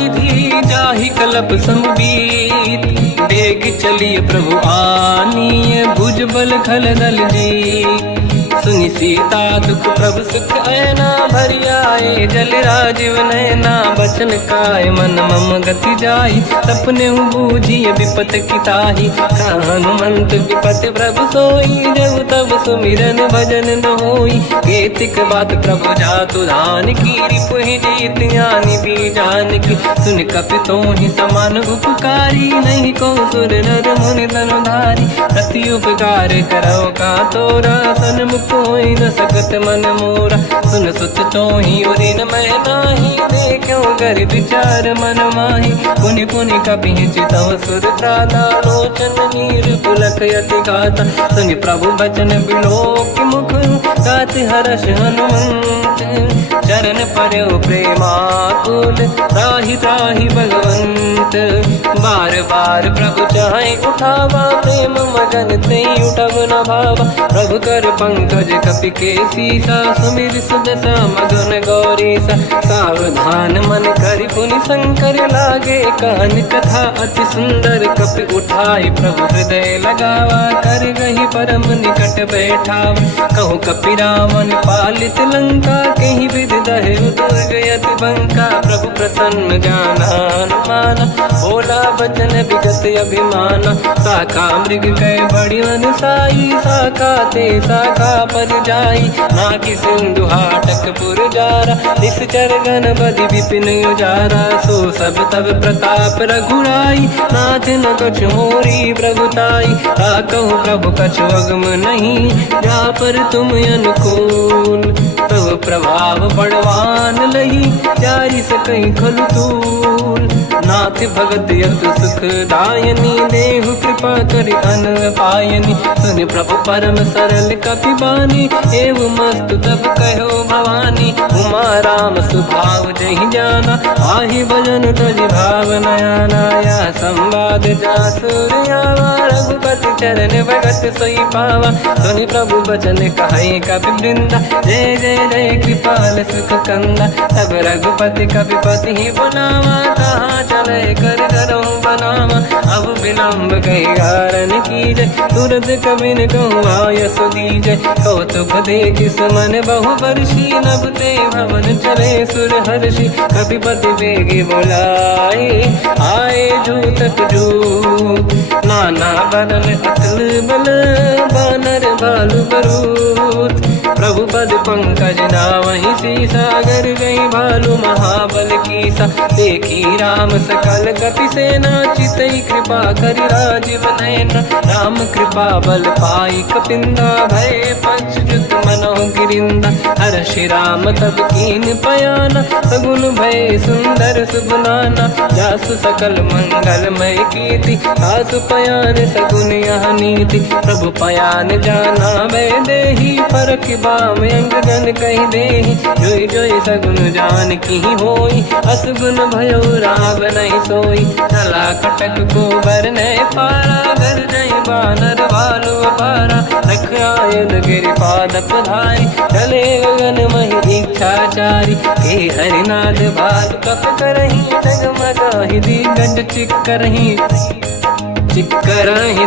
निधि जाहि कलप समबीत बेग चलिए प्रभु आनीय भुज बल खल दल जी सुनि सीता दुख प्रभु सुख ऐना भरि आए जल राजीव नैना बचन काय मन मम गति जाई सपने बूझिए विपत किताही हनुमंत विपत प्रभु सोई जब तब सुमिरन भजन न होई केतिक बात प्रभु जातु धान की रिपुहि जीत ज्ञानी भी जान की सुन कपितो ही समान उपकारी नहीं को सुर नर मुनि तनुधारी प्रति उपकार करो का तोरा सन्मुख कोई न सकत मन मोरा सुन सुत चोही उरी न मैं नाही देखो कर विचार मन माही पुनि पुनि कपि चितव सुर त्राता लोचन नीर पुलक यति गाता सुनि प्रभु बचन बिलोक मुख गात हर्ष हनुमंत चरण पर्यो प्रेमाकुल त्राहि त्राहि भगवंत बार बार प्रभु चाहे उठावा प्रेम मगन ते उठब न भावा प्रभु कर पंकज कपि के सीसा सुमिर सुदशा मगन गौरीसा सावधान मन करि पुनि शंकर लागे कहन कथा अति सुंदर कपि उठाई प्रभु हृदय लगावा कर गही परम निकट बैठाव कहु कपि रावण पालित लंका कहीं विधि दहे दुर्ग यति बंका प्रभु प्रसन्न जाना हनुमाना बोला बचन विगत अभिमाना शाखा मृग कह बड़ी साई शाखा ते शाखा पर जाई नाकि सिंधु हाटक पुर जारा निश्चर गण बधि विपिन उजारा सो सब तब प्रताप रघुराई नाथ न कछु मोरी प्रभुताई कहूँ प्रभु कछु अगम नहीं जा पर तुम अनुकूल तब प्रभाव बड़वान लही जारी सकई खलु तूल नाथ भगत यत सुख दायनी देहु कृपा करि अन पायनी सुन प्रभु परम सरल कपि बानी एव मस्तु तब कहो भवानी उमा राम सुभाव जहि जाना आहि भजन तजि भाव नयाना या संवाद जासुर आवा रघुपति चरण भगत सोई पावा सुनि प्रभु बचन कहे कपि वृंदा जय जय जय कृपाल सुख कंदा तब रघुपति कपिपति ही बनावा कहाँ चले कर करो बनावा अब विलम्ब कही कारण कीजय तुरंत कबिन कहूँ आयस दीजय कौतुक देख सुमन बहु वर्षी नभ ते भवन चले सुर हर्षि कपिपति बेगी बोलाए आए जूतक जूत नाना बदल अतल बल बानर बालु बरूत प्रभु पद पंकज नावहि सी सागर गई भालू महाबल कीसा देखी राम सकल कपि सेना चितई कृपा करि राजीव नयन राम कृपा बल पाई कपिंदा भय पक्षुत मनो गिरिंदा हर्षि राम तब कीन पयाना सगुन भय सुंदर सुबनाना जासु सकल मंगलमय कीर्ति आसु पयान सगुन यह नीति प्रभु पयान जाना मैं देही फरक बाम अंगन कही देही जोई जोई सगुन जान की होई असगुन भयो राव नहीं सोई चला कटक को बर नहीं पारा घर नहीं बानर बालू पारा रख आयन गिरिपाद पधारी चले गगन मही इच्छाचारी के हरिनाथ भाल कप करही जगमगाहि दिग्गज चिक्करहि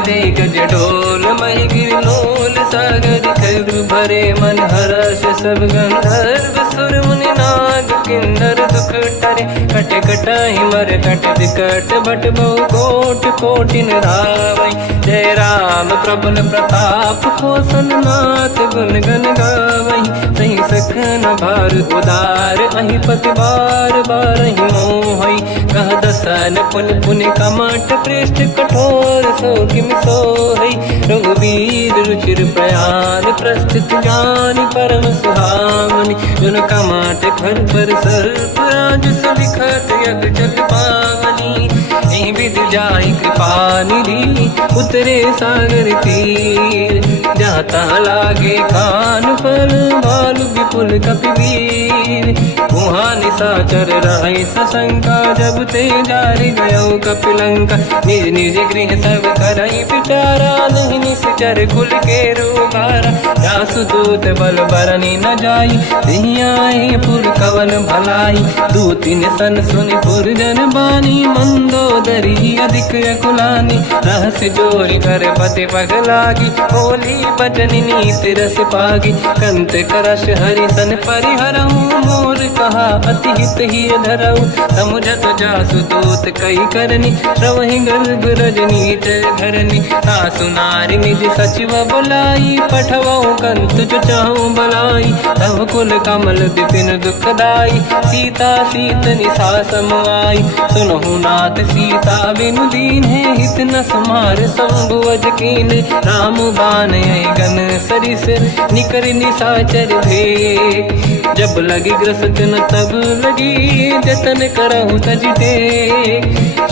दिग्गज ढोल महि गिरलोल सागर खर भरे मन हर्ष सब गंधर्व सुर मुनि नाग किन्नर दुख टरे कट कटाहि मर कट विकट भट बहु कोट कोटिन रावै जय राम प्रबल प्रताप कोसन नाथ गुण गन गावै सही सकन भार उदार अहि पति बार बारहि मोहै कह दसन पुन पुन कमठ पृष्ठ कठोर सो किम सोहै रघुवीर रुचिर प्रयाण प्रस्थित ज्ञान परम सुहामनि जुन कमठ खर पर सर्प राज सलिखत यग जल पावनी एहि विधि जाहि कृपा निधि उतरे सागर तीर जाता लागे कान फल भालु विपुल कपिवीर वहाँ निशाचर रहे सशंका जब ते जारि गयो कपिलंका निज निज गृह सब करई विचारा नहीं निश्चर कुल के रूबारा जासु दूत बल बरनी न जाई नहीं आए पुर कवन भलाई दूतिन सन सुनि पुर जन बानी मंदोदरी अधिक अकुलानी रहस्य जोरि कर पति पगलागी बोली बचन नीति रस पागी कंत करश हरि सन परिहरहु मोर कहा अति हित ही धरऊ समुझत जासु दूत कई करनी श्रवहि गर्भ रजनी धरनी सासु नारी निज सचिव बुलाई पठवऊ कंत जो चाहूं बलाई तब कुल कमल विपिन दुखदाई सीता सीत निशा समाई सुनहु नाथ सीता बिनु दीन है हित न समार शंभु अज कीन राम बान गन सरिस निकर निशाचर भेक जब लगी ग्रसत न तब लगी जतन करहु तज टेक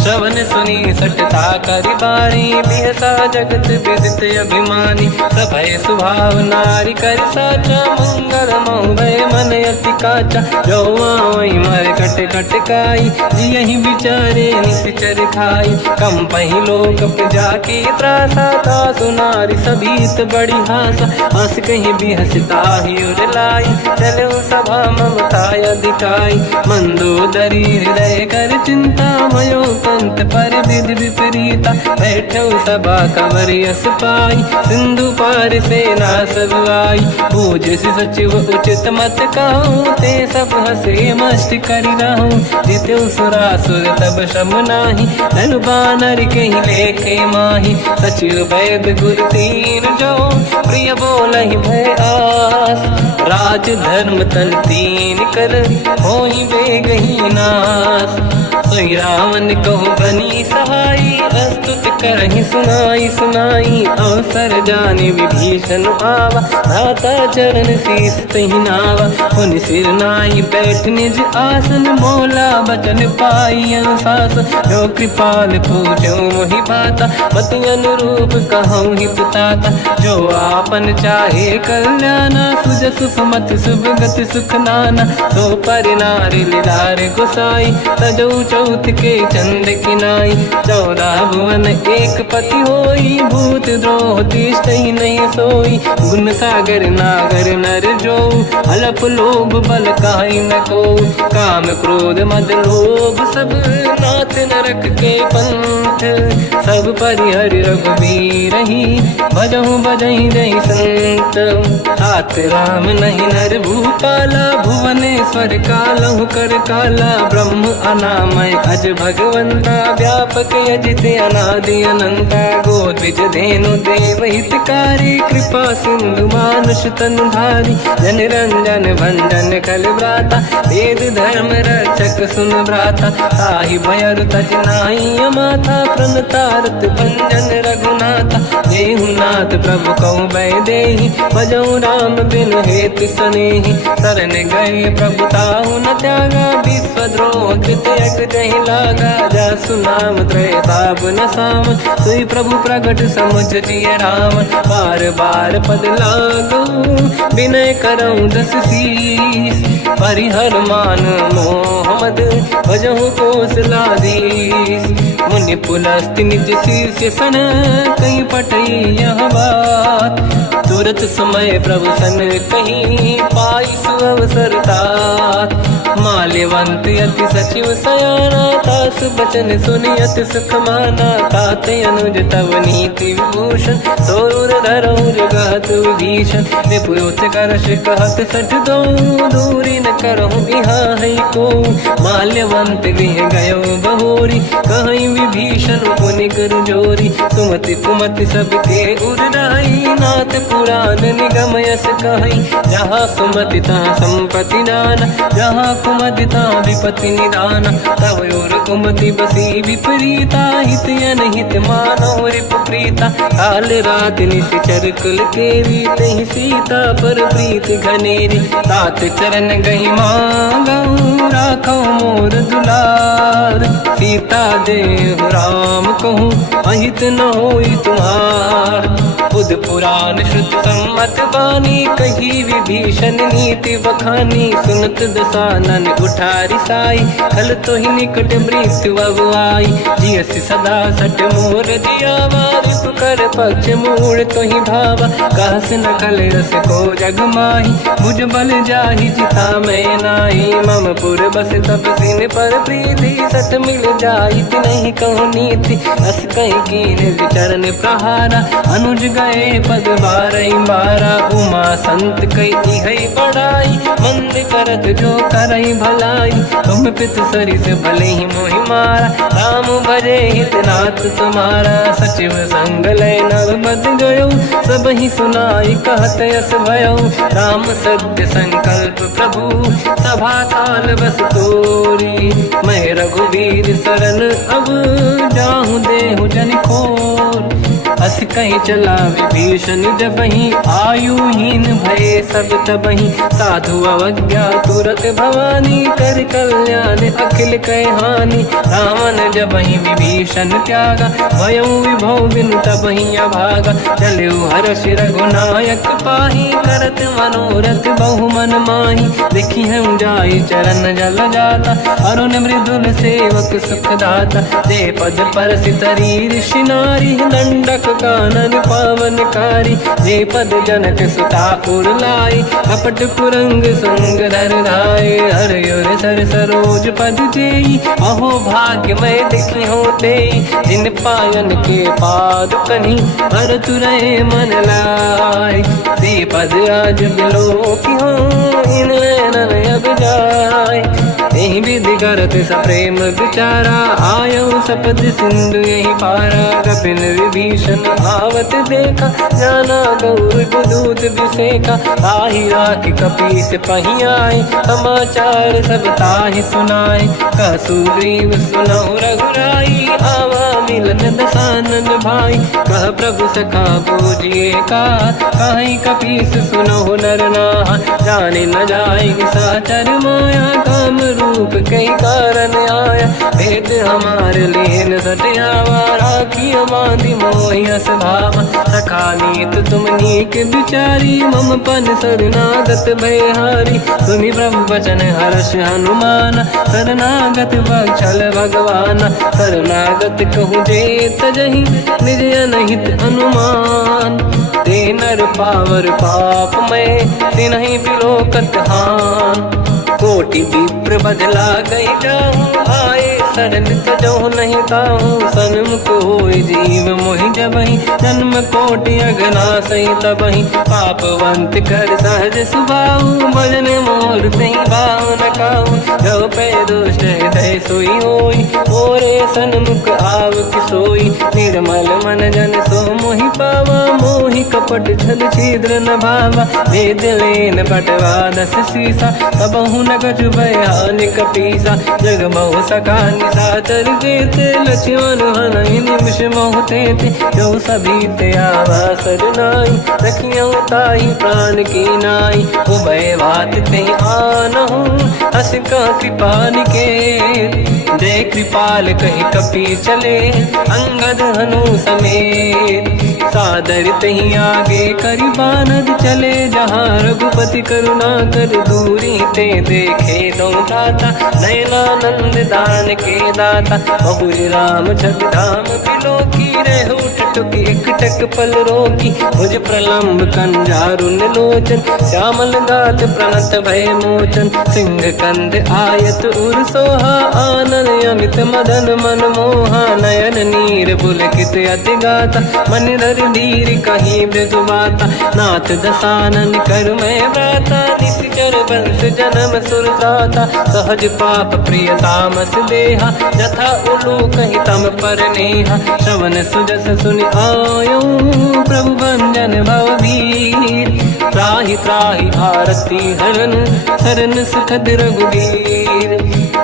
श्रवण सुनी सटता करि बाणी बिहसा जगत विदित अभिमानी सभय सुभाव नारी कर साचा मंगल भय मन अति काचा जो आवई मर कट कट काई जियहि बिचारे निश्चर खाई कम पही लोक जाके त्रासा था सुनारी सभीत बड़ी हासा हंस कहीं भी हंसता ही उर लाई चलो सभा ममता अधिकाई मंदोदरी हृदय कर चिंता मयो पंत पर विधि विपरीता बैठो सभा कंवर यस पाई सिंधु पार सेना सब आई पूज सचिव उचित मत कहूँ ते सब हसे मस्त करि रहूं जितु सुरासुर तब शम नाही धनु बानर कहीं लेखे माही सचिव वैद गुरु तीन जो प्रिय बोलहि भय आस राज धर्म तन तीन कर होई बेगही नास सोई रावण कहु बनी सहाई अस्तुत करहि सुनाई सुनाई अवसर जाने विभीषण आवा धाता चरण शीस तहि नावा पुनि सिर नाई बैठ निज आसन मोला बचन पाई अनुशास जो कृपाल पूजो मोहि बाता मति अनुरूप कहूँ हित ताता जो आपन चाहे कल्याणा सुजस सुमति शुभ गति सुख नाना सो पर नारी लीलार गोसाई तजौ चौथ के चंद किनाई 14 भुवन एक पति होई भूत द्रोह तिष्ठहि नहीं सोई गुण सागर नागर नर जो अलप लोभ बल काहि न को काम क्रोध मद लोभ सब नाथ नरक के पंथ सब परिहरि रघुबीर ही भजहु बजहि रहि संत हाथ राम नहीं नर भूपाला भुवनेश्वर कालहु कर काला ब्रह्म अनामय अज भगवंता व्यापक अजित अनादि अनंता गोद्विज धेनु देव हितकारी कृपा सिंधु मानुष तनु धारी जन रंजन भंजन कल व्राता वेद धर्म रक्षक सुन भ्राता ताहि भयर तज नाहि माथा प्रणतारत भंजन रघुनाथा जेहु नाथ प्रभु कहु भय देहि भजहु राम बिनु हेतु सनेहि शरण गए प्रभु ताहु न त्यागा विश्वद्रोह कृत यज्ञ जहि लागा जासु नाम त्रयताप न साम सोई प्रभु प्रगट समुझ जिय राम बार बार पद लागू विनय करऊँ 10 शीस परिहर मान मोहम्मद भजहु कौशलाधीश मुनि पुलस्त्य निज शिष्य सन कहीं पटई यह बात। तुरत समय प्रभु सन कहीं पाई सुअवसर तात। माल्यवंत अति सचिव सयाना तास बचन सुनि अति सुख माना। ताते अनुज तव नीति विभूषण सोर धरऊ जगत विभीषण। विपुत करश कहत सठ दो दूरी न करहु इहा है को। माल्यवंत गृह गयो बहोरी कहीं विभीषण पुनि कर जोरी। सुमति कुमति सबके उड़ाई नाथ पुराण निगम यस कहीं। जहाँ सुमति तहाँ संपत्ति नाना जहाँ कुमति तहाँ विपत्ति निदाना। तव और कुमति बसी विपरीता हित अनहित मानव रिप प्रीता। काल रात निश्चर कुल केरी तहि सीता पर प्रीत घनेरी। तात चरण गही मांगऊ राखो मोर दुलार। सीता देहु राम कहूँ अहित न होई तुम्हार। बुध पुराण श्रुत सम्मत बानी कही विभीषण नीति बखानी। सुनत दसानन उठारी साई खल तो ही निकट मृत्यु अब आई। जियसि सदा सट मोर जियावा रिपु कर पक्ष मूड़ तो ही भावा। कहस न कल रस को जग माही मुझ बल जाहि जिता मैं नाही। मम पुर बस तप सिन पर प्रीति सत मिल जाई नहीं कहूँ नीति। अस कहीं कीन विचरण प्रहारा अनुज गए पद बारई बारा। उमा संत कई है बड़ाई मंद करत जो करई भलाई। तुम पित सरिस भले ही मोहि मारा राम भजे हितनाथ तुम्हारा। सचिव संग लय नव बद गयो सब ही सुनाई कहत यस भयो। राम सत्य संकल्प प्रभु सभा काल बस तोरी। मैं रघुवीर शरण अब जाहूँ देहु जन खोर। अस कहीं चला विभीषण जबहि आयुहीन भये सब तबहि। साधु अवज्ञा तुरत भवानी कर कल्याण अखिल कह हानि। रावण जबहि विभीषण त्यागा भयउ विभव बिनु तबहि अभागा। चलऊ हर्ष रघुनायक पाही करत मनोरथ बहु मन माही। देखी हम जाई चरण जल जाता अरुण मृदुल सेवक सुख दाता। दे पद पर सितरी ऋषि नारी दंडक कानन पावनकारी। जे पद जनक सुता उर लाई कपट कुरंग संग धर धाय। हर सर सरोज पद जेई अहो भाग्य मैं देखी होते। जिन पायन के पाद कहीं हर तुरय मन लाय। दे पद आज बिलो की हो इन नैनन अब जाय। यही विधि करत सप्रेम विचारा आयो सपद सिंधु यही पारा। कपिन विभीषण आवत देखा जाना गौर दूत विसेका। ताहि राख कपीस पही आए समाचार सब ताहि सुनाए। कह सुग्रीव सुनहु रघुराई आवा मिलन दसानन भाई। कह प्रभु सखा पूजिए का कहीं कपीस सुनहु नर नाहा। जाने न जाएगी साचर माया काम रूप कई कारण आया। भेद हमार लेन सटियावा राखी बांधी मोहियस भावा। सखा नीत तुम नीक बिचारी मम पन शरणागत भयहारी। सुनि प्रभु वचन हर्ष हनुमान शरणागत बक्षल भगवान। शरणागत कहूँ जे तजहि निज अनहित अनुमान। ते नर पावर पाप में तिन्हि बिलोकत हान। कोटि विप्र बदला गई जाऊँ आए शरण तजो नहीं ताहूँ। सन्मुख होय जीव मोहि जबहि जन्म कोटि अगना सही तबहि। पापवंत कर सहज सुभाऊ भजन मोर तहि भाव न काहू। जो पे दुष्ट हृदय सोई होई मोरे सन्मुख आव कि सोई। निर्मल मन जन सो मोहि पावा मोहि कपट छल छिद्र न भावा। भेद लेन बटवा दस सीसा तबहु न कछु भयानि कपीसा। जग महु सका निशाचर जेते लक्ष्मण हनहि निमिष महु तेते। जो सभी ते आवा सरनाई रखियौ ताहि प्राण की नाई। उभय बात ते आनहु हस का कृपा निकेत। जय कृपाल कहि कपि चले अंगद हनु समेत। सादर तही आगे करी बानर चले जहाँ रघुपति करुणा कर दूरी ते देखे दो दाता नयनानंद दान के दाता बहुरी राम जगधाम बिलो की रह उठ टुक एक टक पल रोकी मुझ प्रलंब कंजारुन लोचन श्यामल गात प्रणत भय मोचन सिंह कंद आयत उर सोहा आनन अमित मदन मन मोहा नयन नीर पुलकित अति गाता मन धर धीर कहीं मृदुबाता नाथ दसानन कर मैं व्राता निश्चर वंश जन्म सुरदाता सहज पाप प्रिय तामस देहा जथा उलू कहीं तम पर नेहा श्रवण सुजस सुनि आयो प्रभु भंजन भववीर त्राहि त्राहि आरती हरन शरण सुखद रघुवीर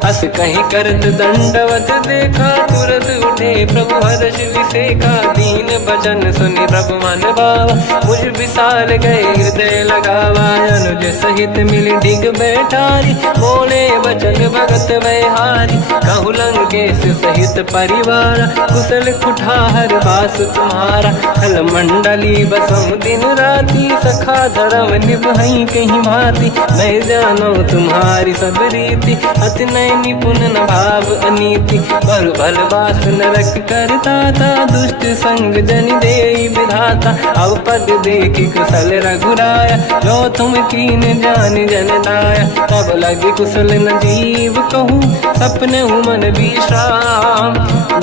अस कहीं करत दंडवत देखा तुरत उठे प्रभु हर्ष विसेखा दीन भजन सुनि प्रभु मन भावा मुझ विशाल गए हृदय लगावा अनुज सहित मिल डिग बैठारी बोले बचन भगत वैहारी कहु लंकेश सहित परिवार कुशल कुठार बास तुम्हारा खल मंडली बसम दिन राती सखा धर्म निभई कहीं भांति मैं जानो तुम्हारी सब रीति अति नय निपुण न भाव अनीति पर भल बास नरक करता था दुष्ट संग जन दे विधाता अब पद देखी कुशल रघुराया जो तुम कीन जान जन दाया तब लगे कुशल न जीव कहूँ सपने मन विश्राम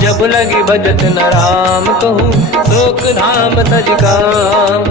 जब लगे भजत न राम कहूँ शोक धाम तज काम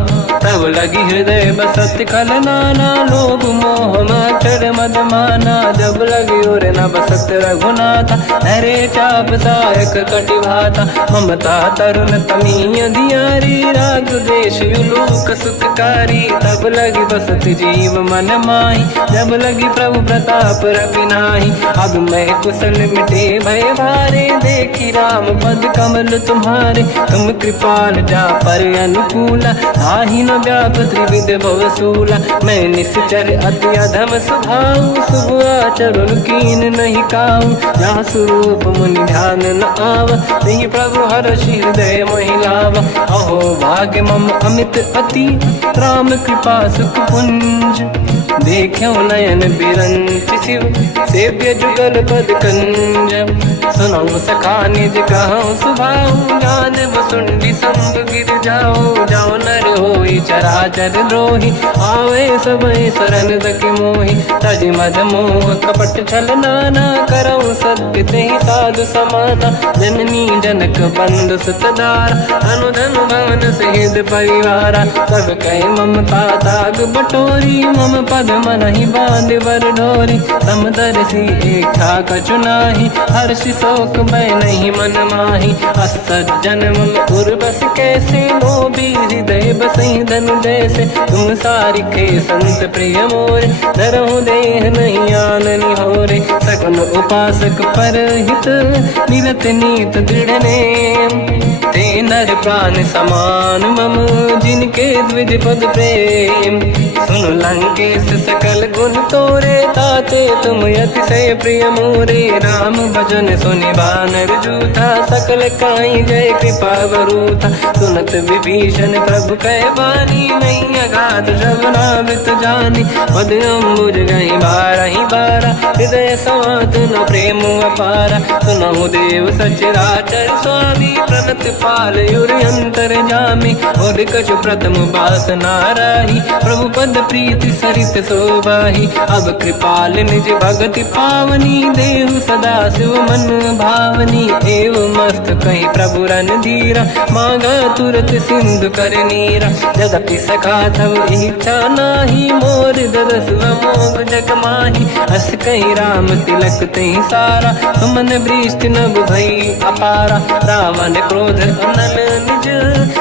तब लगी हृदय बसत खल नाना लोभ मोह मचर मद माना जब लगी और न बसत रघुनाथा हरे चाप सायक कटिभाता ममता तरुण तमीय धियारी राग देश युलूक सुखकारी तब लगी बसत जीव मन माही जब लगी प्रभु प्रताप रविनाही अब मैं कुशल मिटे भय भारे देखी राम पद कमल तुम्हारे तुम कृपाल जा पर अनुकूला आही न व्याप त्रिविध भवसूला मैं निश्चर अति अधम स्वभाव शुभ आचरण कीन नहीं काऊ जहाँ स्वरूप मुनि ध्यान न आव नहीं प्रभु हर्ष हृदय महिलाव अहो भाग्य मम अमित अति राम कृपा सुख पुंज देखो नयन बिरंच शिव सेव्य जुगल पद कंज सुनो सखा निज कहूँ सुभाऊ जान वसुंडी संग गिर जाओ जाओ नर होई चराचर द्रोही आवे सबई शरण दकी मोहि तज मद मोह कपट छल नाना करऊ सत्य तेहि साधु समाना जननी जनक बंधु सुतदार अनुधन भवन सहित परिवारा सब कहे ममता ताग बटोरी मम पद मनहि बांध बर डोरी समदर्शी इच्छा कछु नाही हर्षि शोक मैं नहीं मन माही असज्जन मम उर्वश कैसे लोभी हृदय बसई धनु जैसे तुम सारिखे संत प्रिय मोरे धरहु देह नहीं आननि होरे सगुन उपासक पर हित मिलत नीत दृढ़ नेम ते नर प्राण समान मम जिनके द्विज पद प्रेम सुन लंकेश सकल गुण तोरे ताते तुम अतिशय प्रिय मोरे राम भजन सुनि बानर जूथा सकल काई जय कृपा वरूथा सुनत विभीषण प्रभु कह बानी नहीं अगाध श्रवणामृत जानी पद अम्बुज गई बारहि बारा हृदय समात न प्रेम अपारा सुनहु देव सचराचर स्वामी प्रणत पाल युर अंतर जामी और कछु प्रथम बास नाराही प्रभु पद प्रीति सरित शोभाही अब कृपाल निज भगति पावनी देहु सदा शिव मन भावनी एव मस्त कहीं प्रभु रन धीरा मांगा तुरत सिंधु कर नीरा जदपि सखा तब इच्छा नाही मोर दरस मोग जग माही अस कहीं राम तिलक तही सारा तुमन वृष्ट नभ भई अपारा रावण क्रोध अनल निज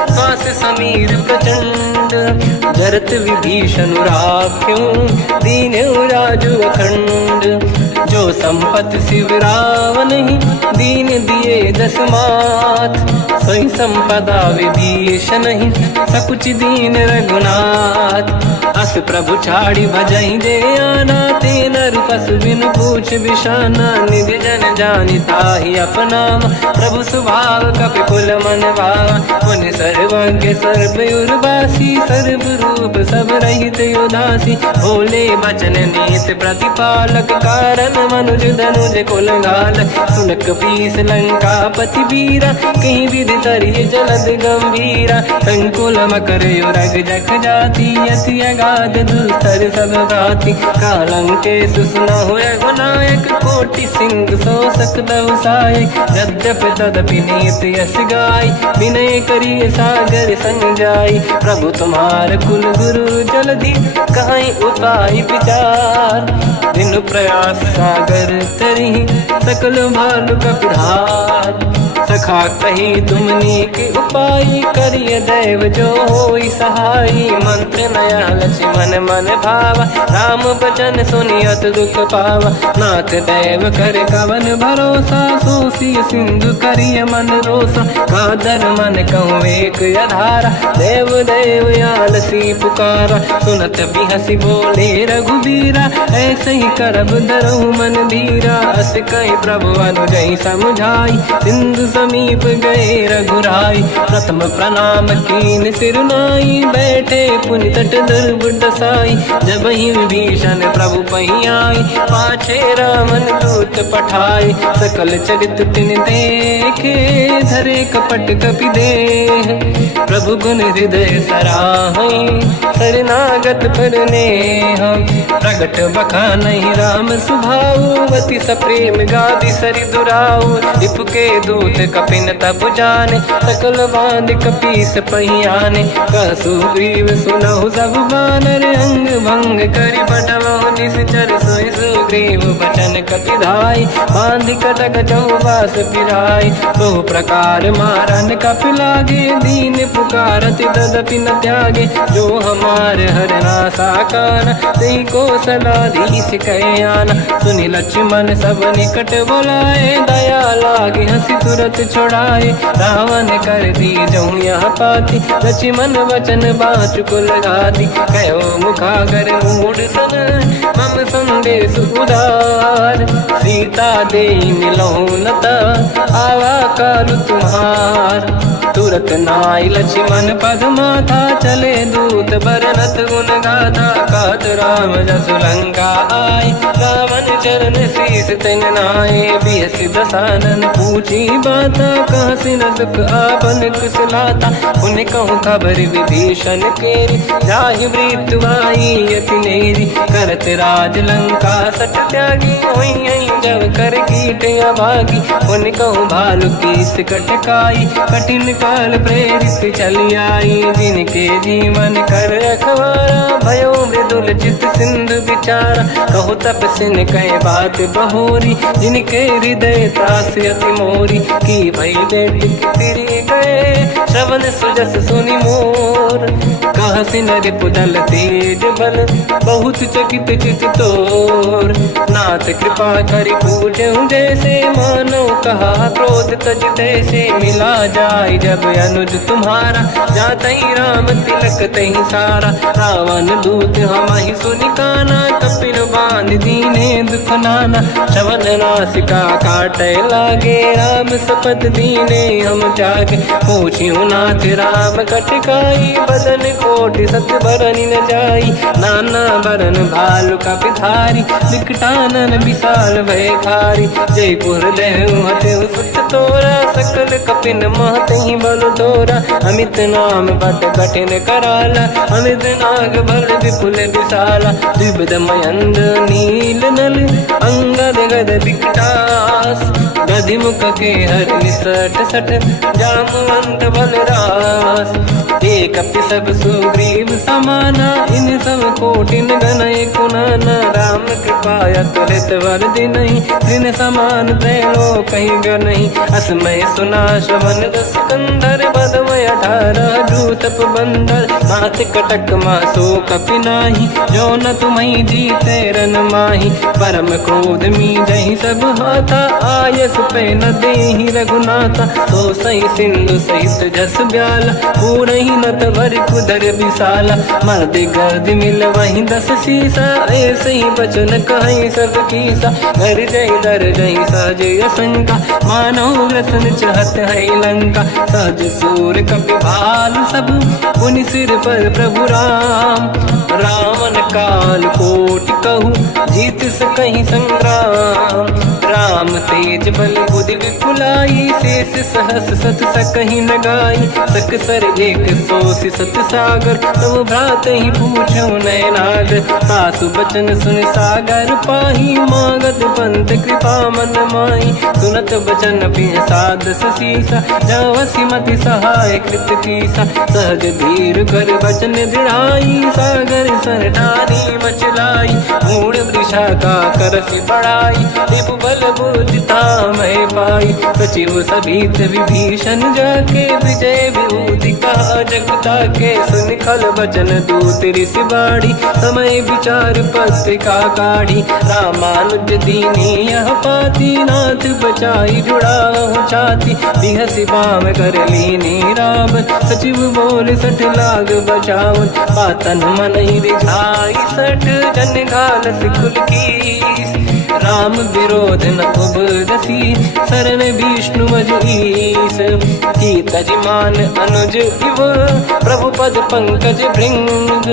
श्वास समीर प्रचंड जरत विभीषण राख्यों दीन राजु अखंड जो संपत शिव रावण ही दीन दिए दस मात सोई संपदा विभीषण ही सकुच दीन रघुनाथ अस प्रभु छाड़ी भजई जे आना, ते नर पशु बिन पूछ बिशाना, निज जन जानि ताहि अपनावा, प्रभु स्वभाव कपि कुल मन भावा, मुनि सर्वज्ञ सर्व उर्वासी, सर्व रूप सब रहित उदासी, भोले बचन नीत प्रतिपालक, कारण मनुज धनुज कुल घाल, सुन कपीस लंका पति वीरा, कहीं विधि तरिय जलद गंभीरा, संकुल मकर युरग जख जाति, अति अगाध दुस्तर सब भाति, कालम के सुसना हो गुनायक, कोटि सिंह सो सकदव साय, यद्यप तदपि नीत यस गाय, विनय करिय सागर संग जाय, प्रभु तुम्हार कुल गुरु जलधि, कहीं उपाय विचार, दिन प्रयास सागर तरी, सकल भालु कपिधार, सखा कही तुमनी के उपाय, करिय दैव जो होई सहाई, मंत्र नया लक्ष्मण मन भावा, राम बचन सुनियत दुख पावा, नाथ दैव कर कवन भरोसा, सोसी सिंधु करिय मन रोसा, कादर मन कहूँ एक अधारा, देव देव आलसी पुकारा, सुनत बिहसी बोले रघुबीरा, ऐसे ही करब धरहु मन धीरा, अस कही प्रभु अनुजई समझाई, सिंधु समीप गए रघुराई, प्रथम प्रणाम कीन सिरनाई, बैठे पुनि तट दुर्बुड साई, जब ही विभीषण प्रभु पही आई, पाछे रामन दूत पठाई, सकल चरित तिन देखे, धरे कपट कपि देह, प्रभु गुण हृदय सराहई, शरणागत पर नेह, प्रगट बखानहि राम सुभाऊ, अति सप्रेम गादि सरि दुराऊ, रिपु के दूत कपिन तब जाने, सकल बांध कपीस पहियाने, कह सुग्रीव सुनहु सब बानर, अंग भंग करि बटमहु निश्चर, सोई सुग्रीव बचन कपि धाई, बांध कटक चौबास फिराई, बहु प्रकार मारन कपि लागे, दीन पुकारत तदपि न त्यागे, जो हमार हरना साकाना, तेहि को सलाधीश कहे आना, सुनि लक्ष्मण सब निकट बोलाए, दया लागे हंसी तुरत छोड़ाए, रावण कर दी जऊँ यह पाती, लक्ष्मण वचन बाचुकुल घाती, कहो मुखागर मूढ़ सन, मम संदेश उदार, सीता दे मिलहु नता, आवा काल तुम्हार, तुरत नाई लक्ष्मण पद माथा, चले दूत बरनत गुण गाथा, कहत राम जसु लंका आय, रावण चरण शीस तिन नाय, बिहसि दसानन पूछी बाता, कहसि न दुख आपन कुशलाता, पुनि कहूँ खबर विभीषण केरी, जाहि मृत्यु आई यति नेरी, करत राज लंका सट त्यागी, होई जब कर कीट अभागी, पुनि कहूँ भालु कीस कटकाई, कठिन काल प्रेरित चली आई, जिनके जीवन कर रखवारा, भयो मृदुल चित सिंधु विचारा, कहो तपसिन कहे बात बहोरी, जिनके हृदय त्रास अति मोरी, की भई बेट फिरी गए, श्रवण सुजस सुनि मोर, कहसि नर पुदल तेज बल, बहुत चकित चित तोर, नाथ कृपा करि पूजहु जैसे, मानो कहा क्रोध तज तैसे, मिला जाय जब अनुज तुम्हारा, जातहि राम तिलक तहि सारा, रावण दूत हमहि सुनि काना, कपिन बांध दीने दुख नाना, श्रवण नासिका काटय लागे, राम सपथ दीने हम जागे, पूछियो नाथ राम कटकाई, बदन कोटि सत बरनि न जाई, नाना बरन भालु कपि धारी, विकटानन विशाल भय खारी, जयपुर लहु हतेउ सुत तोरा, सकल कपिन महतहि बल तोरा, अमित नाम बट कठिन कराला, अमित नाग बल विपुल विशाला, द्विविध मयंद नील नल, अंगद गद विकटास, गधिमुख के हर निसट सट, जामवंत बलरास, एक कपि सब सुग्रीव समाना, इन सब कोटिन गणय कुनाना, राम कृपायत ऋत वर दिन दिन समान त्रैलो कहीं ग नहीं। असमय सुना श्रवण दस कंधर बदमय 18 जूतप बंदर मात कटक मासो कपिनाही जो न तुम्हें जीते रन माही। परम क्रोध मी जही सब हाथा आयस पे न देहि रघुनाथा। तो सही सिंधु सहित जस ब्याला पूरही नत भर कुदर विशाला। मर्द गर्द मिल वही 10 सीसा ऐसे ही बचन कहीं सब कीसा। घर जय दर जय सहज असंका मानव रसन चहत है लंका। सहज सूर कपि भाल सब पुनि सिर पर प्रभु राम। रावण काल कोटि कहूँ जीत सकहि संग्राम। राम तेज बल बुद्धि विपुलाई शेष सहस सत सकहि न गाई। सकसर एक सोसी सत सागर तब भ्रात ही पूछो नयनागर। सासु बचन सुन सागर पाही मांगत पंत कृपा मन माही। सुनत बचन पिय सादस सीसा जवसी मति सहाय कृत कीसा। सहज धीर कर बचन दृढ़ाई सागर सर ठानी मचलाई। मूढ़ वृषा का करसि बढ़ाई दिप बल बुद्धि मैं पाई। सचिव सभीत विभीषण जाके विजय विभूति का जगता के सुन खल बचन दूत ऋषि बाड़ी। समय विचार पत्रिका काढ़ी रामानुज दीनी यह पाती। नाथ बचाई जुड़ा छाती बिहसी बाम कर लीनी राम। सचिव बोल 60 लाग बचावन पातन मन ही रिझाई। 60 जन घाल सिकुल कीस राम विरोध न उपदसी। शरण विष्णु मजईस की तजमान अनुज इव प्रभु पद पंकज भृंग।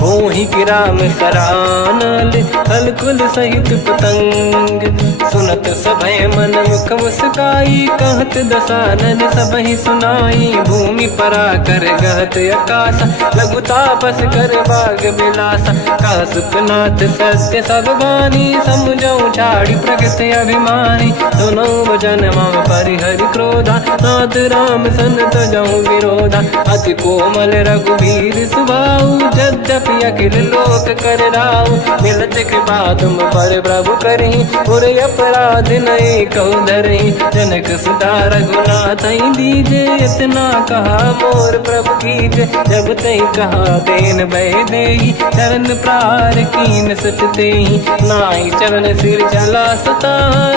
होहि कि राम सरानल कलकुल सहित पतंग। सुनत सभय मन मुख मुस्काई कहत दसानन सबहि सुनाई। भूमि परा कर गहत आकाश लघु तापस कर बाग बिलासा। कह सुखनाथ सत्य सब बानी समझौ छाड़ी प्रगति अभिमानी। सुनो वचन मम परिहरि क्रोधा नाथ राम सन्त जहु विरोधा। अति कोमल रघुवीर सुभाऊ यद्यपि अखिल लोक कर राऊ। मिलत कृपा तुम पर प्रभु करहि पुर अपराध नये कहु धरहि। जनक सुता रघुनाथ दीजे इतना कहा मोर प्रभु कीजे। जब तई कहा देन भय देहि चरण प्रार कीन सट तेहि। नाई चरण सिर चला सता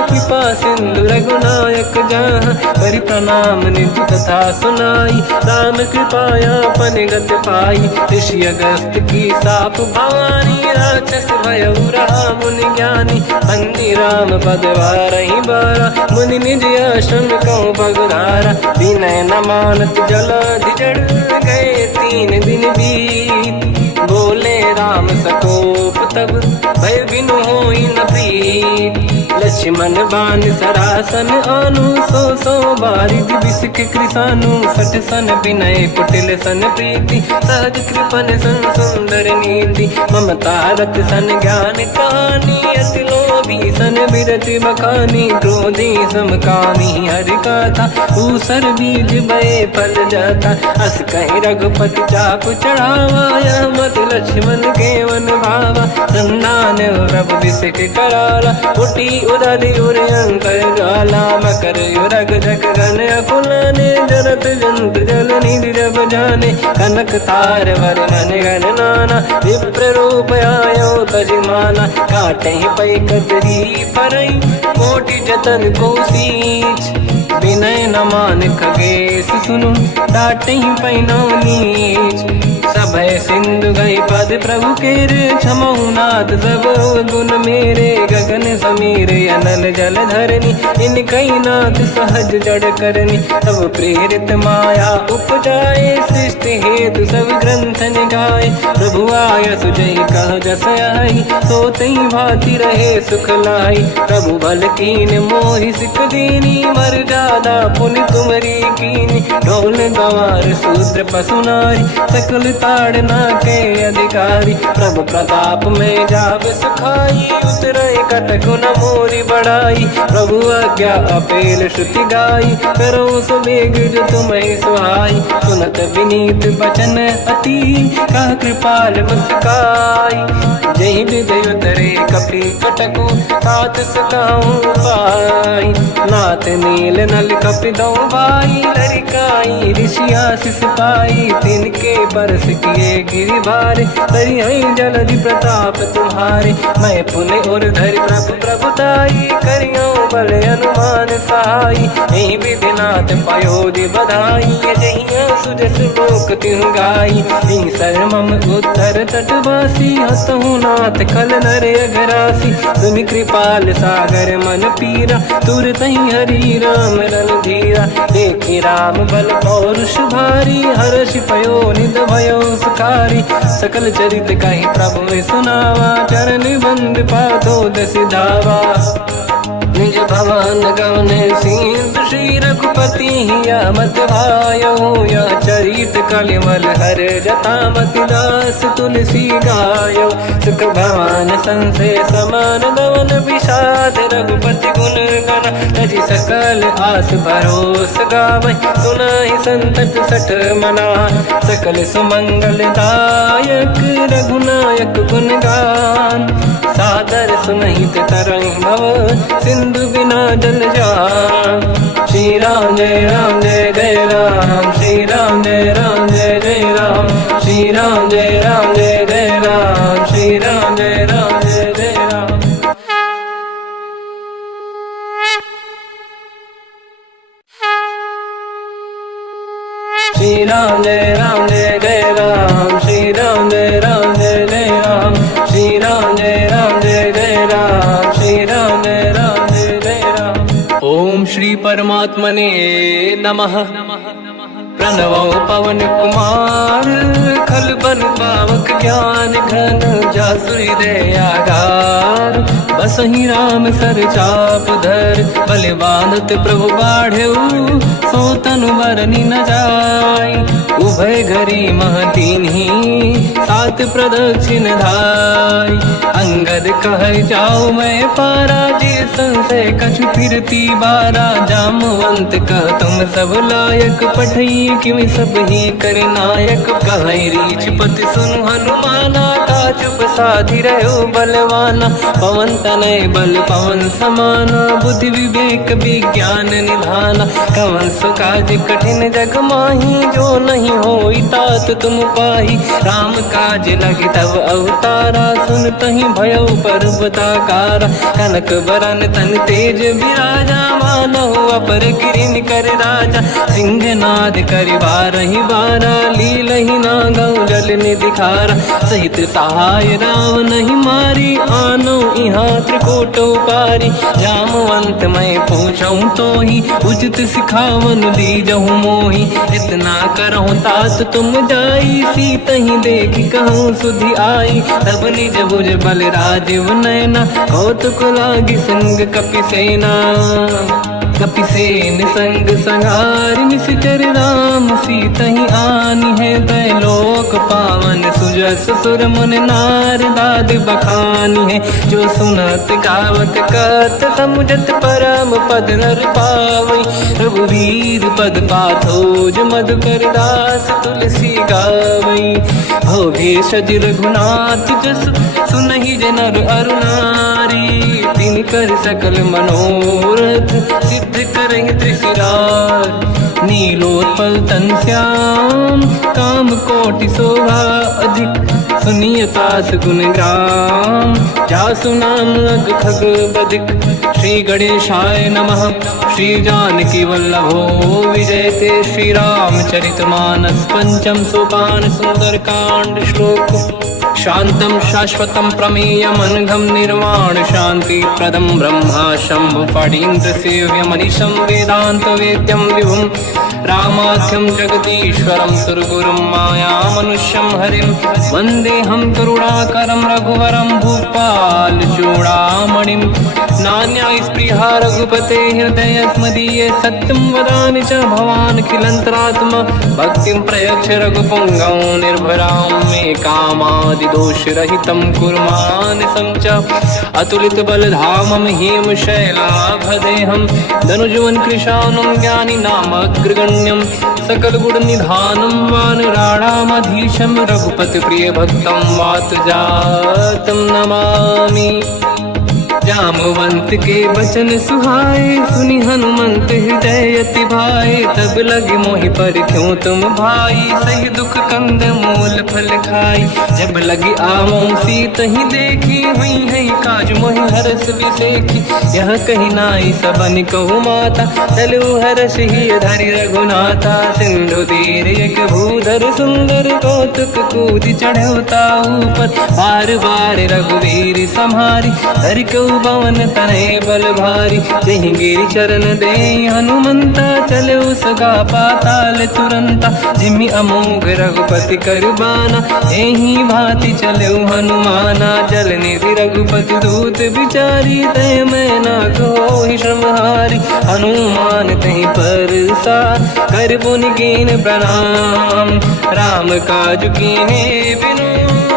कृपा सिंधु रघुनायक जहाँ। करि प्रणाम निधि कथा सुनाई राम कृपाया पन गत पाई। ऋषि अगस्त की साप भवानी राक्षस भयउ रहा मुनि ज्ञानी। बंदी राम पद वारहि बारा मुनि निज आश्रम कहूँ पगधारा। विनय न मानत जलाधि जड़ गए 3 दिन बीत। बोले राम सकोप तब भय बिनु होई न प्रीत। लक्ष्मण बाण सरासन आनु 100 बारिद बिसक कृसानु। 60 सन विनय कुटिल सन प्रीति सहज कृपन सन सुंदर नीति। ममता रत सन ज्ञान कहानी अति लोभी सन बिरति बखानी। क्रोधी समकामी हरि कथा ऊसर बीज बये फल जाता। अस कहि रघुपति चाप चढ़ावा यह मत लक्ष्मण के वन भावा। संधान प्रभु बिसक कराला उठी उदधि उरे अंतर ज्वाला। मकर युरग जग गण अकुलाने जरत जंत जल निधि जब जाने। कनक तार वर्णन गण नाना विप्र रूप आयो तजमाना। काटे पै कतरी परई कोटि जतन को सींच। विनय न मान खगेश सुनु डाटे पैनो नीच। सभय सिंधु गई पद प्रभु केरे क्षमऊ नाथ सब गुण मेरे। गगन समीर अनल जल धरनी इन कई नाथ सहज जड़ करनी। तब प्रेरित माया उपजाए सृष्टि हेतु सब ग्रंथ निगाए। प्रभु आय सुजय कह जस आई सोतई भांति रहे सुख लाई। प्रभु बल कीन मोहि सिख दीनी मर्यादा पुनि तुमरी कीनी। ढोल गवार शूद्र पशु नारी सकल ताड़ना के अधिकारी। प्रभु प्रताप में जाब सुखाई, उतरे कटक न मोरी बढ़ाई। प्रभु आज्ञा अपेल श्रुति गाई, करो सुबेग जो तुम्हें सुहाई। सुनत विनीत बचन अति, कह कृपाल मुस्काई। जय विजय उतरे कपि कटकु, तात सकाऊं पाई। नाथ नील नल कपि दो भाई, लड़काई ऋषि आशीष पाई। तिनके परस किए गिरि भारे, दरियाई जलधि प्रताप तुम्हारे। मैं पुण्य और धरि प्रभु प्रभुताई, करियो बल अनुमान सहाई। यही विधिनाथ पयोधि बधाई, जहिया सुजस लोक तिहु गाई। सरमम उत्तर तटवासी, हतहु नाथ खल नर अघरासी। तुम कृपाल सागर मन पीरा, तुरत ही हरि राम रणधीरा। देखि राम बल पौरुष भारी, हर्ष पयो निध भयो सुखारी। सकल चरित कहि प्रभु में सुनावा, चरण बंद पादो दस धावा। निज भवन गवने सिंधु, श्री रघुपति हिया मत भायो। या चरित कलिमल हर जथा, मति दास तुलसी गायो। सुख भवन संसे समान, दवन विषाद रघुपति गुण गण। तजि सकल आस भरोस गावै, सुनाहि संतत सठ मना। सकल सुमंगल दायक, रघुनायक गुण गान। सादर सुनहित तरंग भव, सिंधु बिना जल जान। श्री राम जय राम जय जय राम, श्री राम जय राम जय जय राम। श्री राम जय राम जय जय राम, श्री राम जय राम जय जय राम। श्री राम जय राम जय जय राम, श्री राम जय राम जय जय राम। श्री राम जय राम जय जय राम, श्री राम जय राम जय जय राम। ओम श्री परमात्मने नमः। प्रणवो पवन कुमार, खल बन पावक ज्ञान घन। जासुरी दयागार, बसहि राम सर चाप धर। बल बांधत प्रभु बाढ़ऊ, सो तनु बरनि न जाय। उभय घरी मह दीन्ही, सात प्रदक्षिण धाय। अंगद कह जाओ मैं पारा, जी संशय कछु फिरती बारा। जामवंत कह तुम सब लायक, पठई किमि सब ही कर नायक। कहीं रीछ पति सुनु हनुमाना, का चुप साधि रहो बलवाना। पवन तनय बल पवन समाना, बुद्धि विवेक विज्ञान निधाना। कवन सो काज कठिन जग माही, जो नहीं होई तात तुम पाही। राम काज लगी तब अवतारा, सुनतहि भयो पर्वताकारा। कनक बरन तन तेज बिराजा, मानहु अपर गिरिन कर राजा। सिंहनाद करि बारहि बारा, लीलहि नागौ जल निधिखारा। सहित सहाय रावण नहीं मारी, आनो इहाँ त्रिकोटो पारी। जामवंत मैं पूछऊं तो ही, उचित सिखावन दीजहु मोही। इतना करहु तात तुम जाई, सीतहि देखि कहूँ सुधि आई। तब निज भुज बल राजीव नैना, कौतुक लागी संग कपि सेना। कपि सेन संग संहारि, निश्चर राम सीतहि आनि है। दैलोक पावन सुजस सुर मुनि नार, दाद बखानी है। जो सुनत गावत कत, समुझत परम पद नर पावै। रघुवीर पद पाथोज, मधुकर दास तुलसी गावै। हो भेषज रघुनाथ जस, सुनहि जे नर अरु नारी। तिन कर सकल मनोरथ, सिद्ध करहि त्रिशिरार। नीलोत्पल तन श्याम, काम कोटि शोभा अधिक। सुनिय तास गुण ग्राम, जासु नाम अग खग बदिक। श्री गणेशाय नमः। श्री जानकी वल्लभो विजयते। श्री रामचरित मानस पंचम सोपान, सुंदर कांड श्लोक। शांतं शाश्वतं प्रमेयम्, अनघं निर्वाण शांति प्रदं ब्रह्मा शंभु फणीन्द्र सेव्यमनिशं वेदांत वेद्यं विभुं रामाख्यं जगदीश्वरं सुरगुरुं मायामनुष्यं हरिं वन्देऽहं करुणाकरं रघुवरं भूपालचूडामणिं नान्यास्पृहा रघुपते हृदयस्मदीये सत्यं वदामि च भवानखिलन्तरात्मा भक्तिं प्रयच्छ रघुपुङ्गं निर्भरां मे कामादिदोषरहितं कुर्मानसं च अतुलितबलधामं हेमशैलाभदेहं धनुजवन् कृशानं ज्ञानिनामग्रगण्यं सकलगुणनिधानं वानराणामधीशं रघुपतिप्रियभक्तं वातजातं नमामि। जामवंत के बचन सुहाए सुनि हनुमंत हृदय अति भाए तब लगे मोहि पर क्यों तुम भाई सही दुख कंद मूल फल खाई जब लगी आवो सीत ही देखी हुई है काज मोहि हरस बिसेखी यह कही नाई सबन कहु माता चलो हरस ही धरि रघुनाथा सिंधु तीर एक भूधर सुंदर कौतुक कूद चढ़ौता ऊपर बार बार रघुवीर सम्हारी हरि को पवन तनय बल भारी जहि गिरि चरण दे हनुमंता चलो सगा पाताल तुरंता जिमि अमोघ रघुपति करबाना एहि भांति चलो हनुमाना जल निधि रघुपति दूत बिचारी तय मैं ना कोहि श्रमहारी हनुमान तहि परसा कर पुनि कीन प्रणाम राम काज कीन्हे बिनु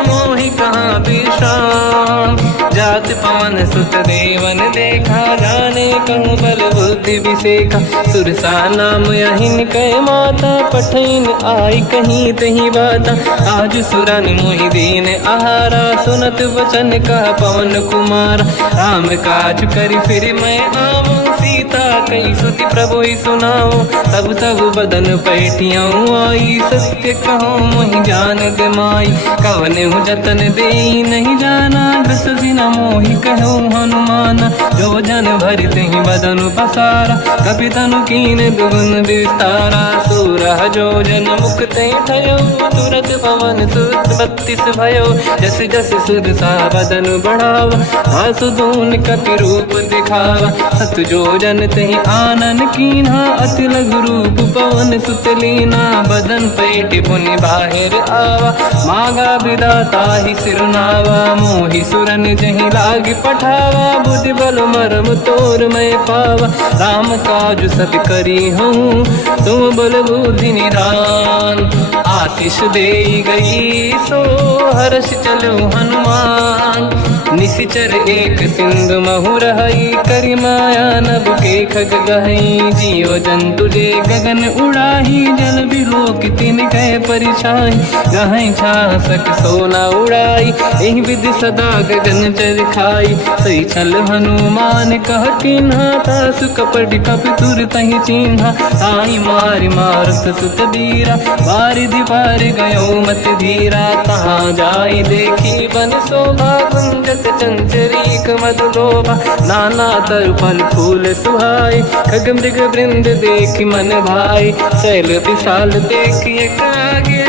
मोहि कहाँ विश्राम जात पवन सुत देवन देखा जाने कहूँ बल बुद्धि विसेखा सुरसा नाम यहिन कह माता पठैन आई कहीं तही बाता आज सुरन मोहि दीन आहारा सुनत वचन का पवन कुमार राम काज करि फिर मैं आऊँ सीता कई सुति प्रभु सुनाओ तब तब बदन पैठियाँ आई सत्य कहो मोहि जान दे माई कवन हूँ जतन दे नहीं जाना दस दिन मोहि कहो हनुमाना जो जन भरि तहि बदन पसारा कपि तनु कीन दुगुन विस्तारा सूरह जो जन मुख ते ठयो तुरत पवन सुत 32 भयो जस जस सुरसा बदन बढ़ावा आसु दून कपि रूप दिखावा सत जो जन तहि आनन कीन्हा अति लघु रूप पवन सुत लीना बदन पैठ पुनि बाहिर आवा मागा विदाता ही सिरनावा मोहि सुरन जहि लाग पठावा बुद्धि बल मरम तोर मैं पावा राम काज सब करी हूँ तुम बल बुद्धि निधान आशीष दे गई सो हर्ष चलो हनुमान निशिचर एक सिंधु महु रहई करि माया नभ के खग गहई जीव जंतु जे गगन उड़ाही जल बिलोक तिन कह परिछाई गहई छासक सोना उड़ाई एहि विधि सदा गगन चर खाई सही छल हनुमान कह किन्हा तासु कपट कपि तुर तहि चिन्हा आई मारि मारुत सुत बीरा बारिधि पार गयो मत धीरा तहाँ जाई देखी बन शोभा कुंजत चंचरीक मधुलोभा नाना तरु फल फूल सुहाई खग मृग वृंद देखि मन भाई शैल विशाल देखिए कागे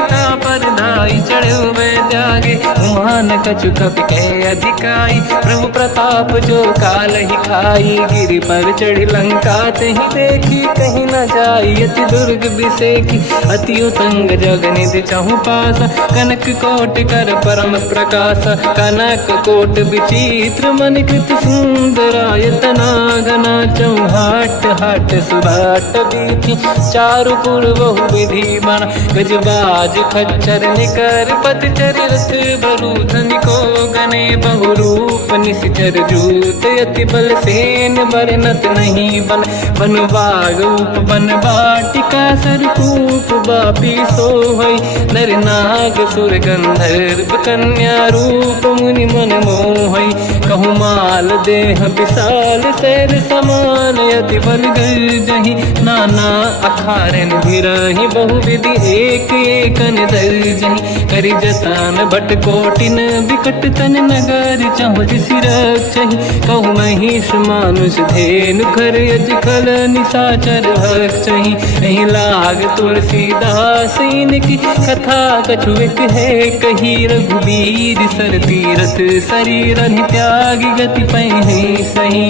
पर धाई चढ़ो मैं त्यागे उमान कछु कपि कह अधिकाई प्रभु प्रताप जो काल ही खाई गिरि पर चढ़ी लंका तहि देखी कहीं न जाई अति दुर्ग बिसेखी अति उतंग जग निधि चहु पासा कनक कोट कर परम प्रकाश कनक कोट विचित्र मन कृत सुंदरायतना घना चौहाट हाट सुभाट बीथी चारु पुर बहु विधि बना गजबाज खच्चर निकर पतचर रथ बरूधन को गने बहु रूप निश्चर जूत अति बल सेन बरनत नहीं बन बन बाग उप बन बाटिका सरकूप बापी सोहई नर नाग सुर गंधर्व कन्या रूप मुनि मन मोहई कहु माल देह विशाल शैर समा हनुमान यति बल गर्जहि, नाना अखारन भिरहि बहुविधि एक एकन दर्जहि। करि जतन भट कोटिन बिकट तन नगर, चहुँ दिसि रक्षहि। कहु महिष मानुष धेनु खर यज खल निशाचर भक्षहि। एहि लाग तुलसीदास इनकी कथा कछु एक है कही। रघुबीर सर तीरथ शरीर त्यागी गति पहि सही।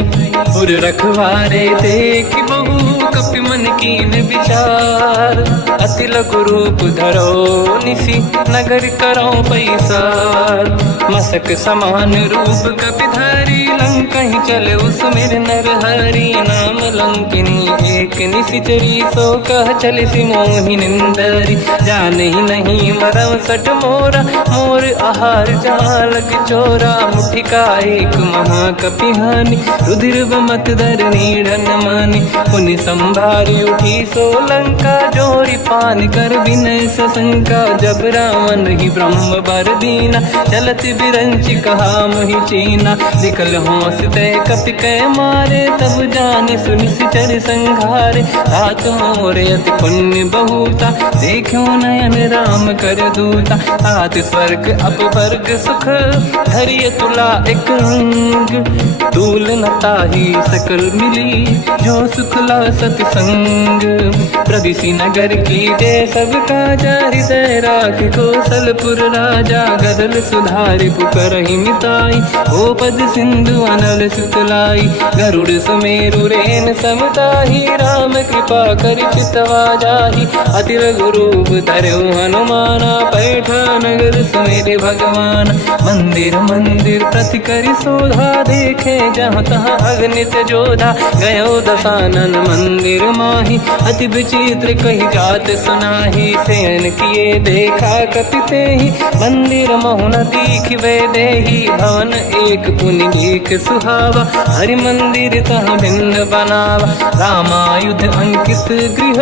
उर रखवारे देख बहु कपि मन कीन विचार, अति लघु रूप धरो निसि नगर करो पैसार। मसक समान रूप कपि धरि लंकहि चले उसमेर नर हरि। नाम लंकिनी एक निशिचरी, सो कह चले सि मोहि निंदरी। जानहि नहीं मरम सट मोरा, मोर आहार जालक चोरा। मुठिका एक महाकपि हानि, रुधिर बमत धर नीढ़न मानि। पुनि संभारी उठी सोलंका, जोरी पान कर विनय सशंका। जब रावण ही ब्रह्म बर दीना, चलत बिरंच कहा मोहि चीना। निकल होश तय कपि कै मारे, तब जान सुनि सिचर संघारे। हाथ मोर अति पुण्य बहुता, देखो नयन राम कर दूता। हाथ स्वर्ग अपवर्ग सुख, धरिय तुला एक अंग। दूल न ताहि सकल मिली, जो सुख ला सतसंग। प्रदिशि नगर की जय सब काजा, हृदय राख कौशलपुर राजा। गदल सुधारि पुकारहि मिताई, ओ पद सिंधु अनल सुतलाई। गरुड़ सुमेरु रेन समताहि, राम कृपा कर चितवा जाहि। अति लघु रूप धरऊ हनुमाना, पैठा नगर सुमेरे भगवान। मंदिर मंदिर प्रति करि शोधा, देखे जहाँ तहाँ अगणित जोधा। गयो दशानन मंदिर माहि, अति विचित्र कही जात सुनाहि। शयन किए देखा कपि तेहि, मंदिर महु न दीखिबे देहि। भवन एक पुनि देख सुहावा, हरि मंदिर तहाँ भिन्न बनावा। रामायुध अंकित गृह,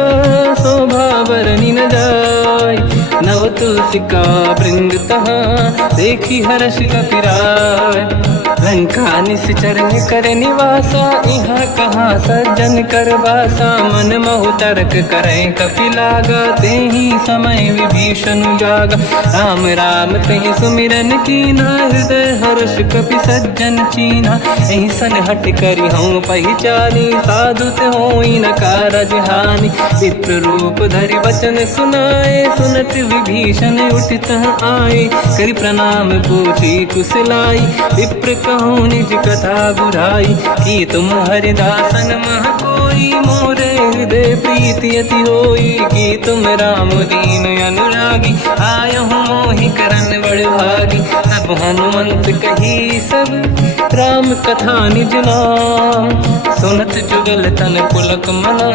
शोभा बरनि न जाय। नव तुलसिका वृंद तहाँ, देखी हर्ष कपि राय। लंका निश्चर कर निवासा, यहाँ कहाँ सज्जन कर वासा। मन महु तर्क करे कपि लागा, तेहि समय विभीषण जागा। राम राम कहि सुमिरन कीना, हृदय हर्ष कपि सज्जन चीना। एहि सन हट करि हूँ पहिचानी, साधु होई न कारज हानि। विप्र रूप धरि वचन सुनाए, सुनत विभीषण उठित आए। करि प्रणाम पूछी कुशलाई, विप्र कहूँ निज कथा बुराई। कि तुम हरिदासन मह कोई, मोरे हृदय प्रीति अति होई। कि तुम राम दीन अनुरागी, आयहु मोहि करन बड़ भागी। तब हनुमंत कही सब राम कथा निज नाम। सुनत जुगल तन पुलक मना,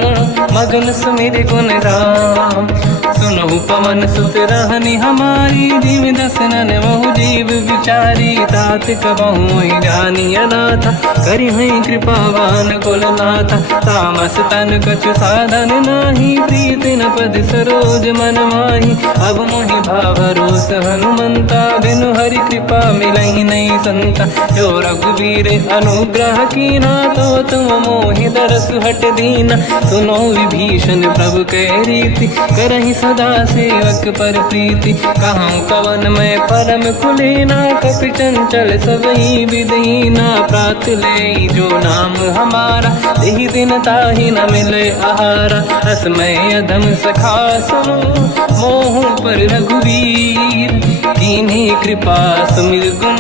मगन सुमिर गुण राम। सुनहु पवन सुत रहनि हमारी, जीव दसनन महु जीव विचारी। तात कबहु जानी अनाथा, करि हई कृपावान कुलनाथा। तामस तन कछु साधन नाही, प्रीति न पद सरोज मन माही। अब मोहि भावरोस हनुमंता, बिनु हरि कृपा मिलहि नहीं संता। जो रघुवीर अनुग्रह कीना, तो तुम मोहि दरस हट दीना। सुनो विभीषण प्रभु के रीति, करहि सदा सेवक पर प्रीति। कहूँ कवन मैं परम कुलीना, कपि चंचल सबहि विदहीना। प्रात ले जो नाम हमारा, यही दिन ताहि न मिले आहारा। रसमय अधम सखा सुनो, मोह पर रघुवीर। कीन्ही कृपा सुमिर गुण,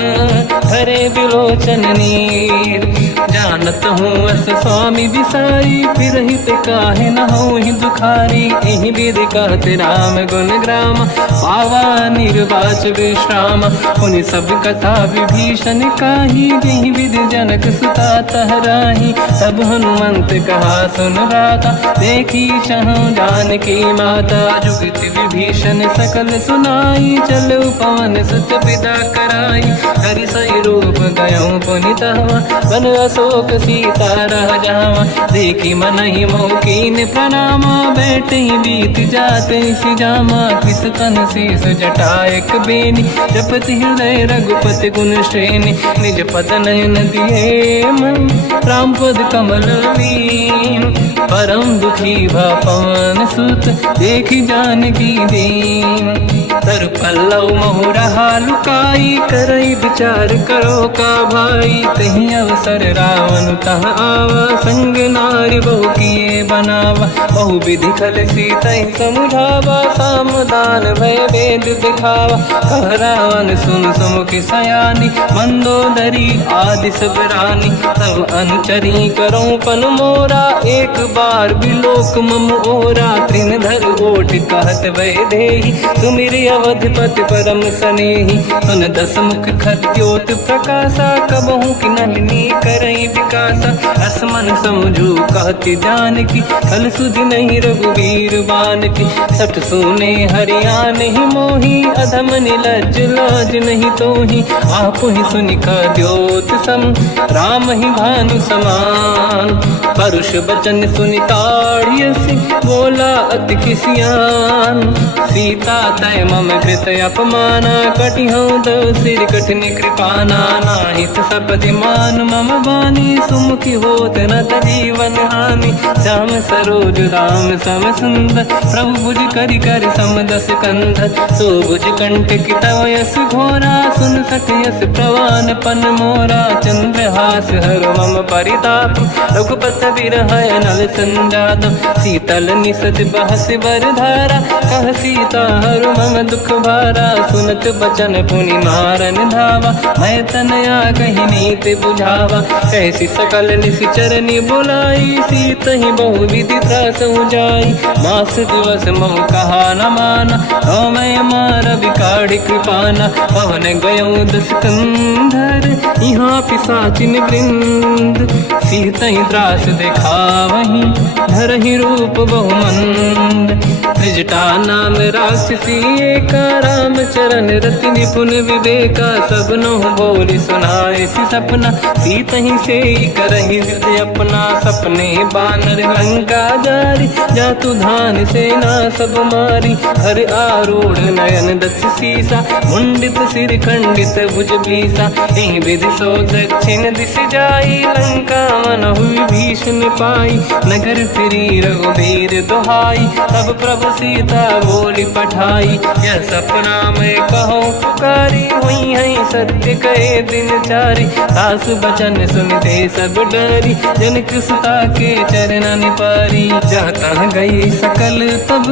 धरे बिलोचन नीर। जानत हूँ अस स्वामी विसारी, फिर हित काहे न होहि दुखारी। एहि विधि कहते राम गुण ग्राम, पावा निर्वाच विश्राम। पुनि सब कथा विभीषण काही, जेहि विधि जनक सुता तहराही। तब हनुमंत कहा सुन राता, देखी चहु जानकी माता। जुगति विभीषण सकल सुनाई, चलो पवन सुत पिता कराई। हरि सही रूप गयो पुनि तहवा, बन अशोक शोक सीता रह जावा। देखी मन ही मोकीन प्रणामा, बैठे ही बीत जाते सी जामा। किस तन शीस जटा एक बेनी, जपति हृदय रघुपति गुण श्रेणी। निज पद नयन दिए मन, राम पद कमल लीन। परम दुखी भा पवन सुत, देखी जानकी दीन। तर पल्लव मोह रहा लुकाई, करई विचार करो का भाई। तही अवसर रावण तहाँ आवा, संग नारी बहु किए बनावा। बहु विधि खल सीतहि समुझावा, सामदान भय वेद दिखावा। कह रावण सुन सुमुखि सयानी, मंदोदरी आदि सब रानी। सब अनुचरी करो पन मोरा, एक बार बिलोक मम ओरा। तृण धर ओठ कहत वै देहि, सुमिरि अवधिपति परम सनेहि। सुन दस मुख खद्योत प्रकाशा, कबहु कि नलिनी करई विकासा। असमन समझू कहति जानकी, खल सुधि नहीं रघुवीर बानकी। सठ सुने हरियाण ही मोही, अधम निलज्ज लाज नहीं तोही। आपु ही सुनि खद्योत सम, राम ही भानु समान। परुष बचन सुनि ताड़ियसि, बोला अति खिसियान। सीता तय मम कृत अपमाना, कटिहउँ दो सिर कठिन कृपाना। नाहित सपदि मान मम बानी, सुमुखी होत न जीवन हानि। श्याम सरोज राम सम सुंदर, प्रभु भुज करि कर समदस कंधर। सो भुज कंटक तव यस घोरा, सुन सक यस प्रवान पन मोरा। चंद्रहास हर मम परिताप, रघुपत विरह नल संजात। शीतल निसत बहस बर धारा, कह सीता हर मम दुख भारा। सुनत बचन पुनि मारन धावा, मैं तनया कही नीति बुझावा। कैसी सकल निश्चरनि बुलाई, सीतहि बहु विधि त्रासहु जाई। मास दिवस मोह कहा न माना, तो मैं मार बिकाढ़ि कृपाना। पवन गयो दस कंधर, यहाँ पिशाचिन वृंद। सीतहि त्रास दिखावहीं, धरहि रूप बहुमंद। त्रिजटा नाम राक्षसी एका, राम चरण रति निपुण विवेका। सबनो बोली सुनाए सी सपना, सीतहि से करहि हृदय अपना। सपने बानर लंका जारी, जातु धान सेना सब मारी। हर आरूढ़ नयन दस सीसा, मुंडित सिर खंडित भुज बीसा। एहि विधि सो दक्षिण दिश जाई, लंका मनहु विभीषण पाई। नगर फिरी रघुबीर दुहाई, तब प्रभु सीता बोली पठाई। यह सपना मैं कहूँ पुकारी, हुई है सत्य कहे दिन चारी। सास बचन सुनते सब डरी, जनक सुता के चरण पारी। जाता गई सकल तब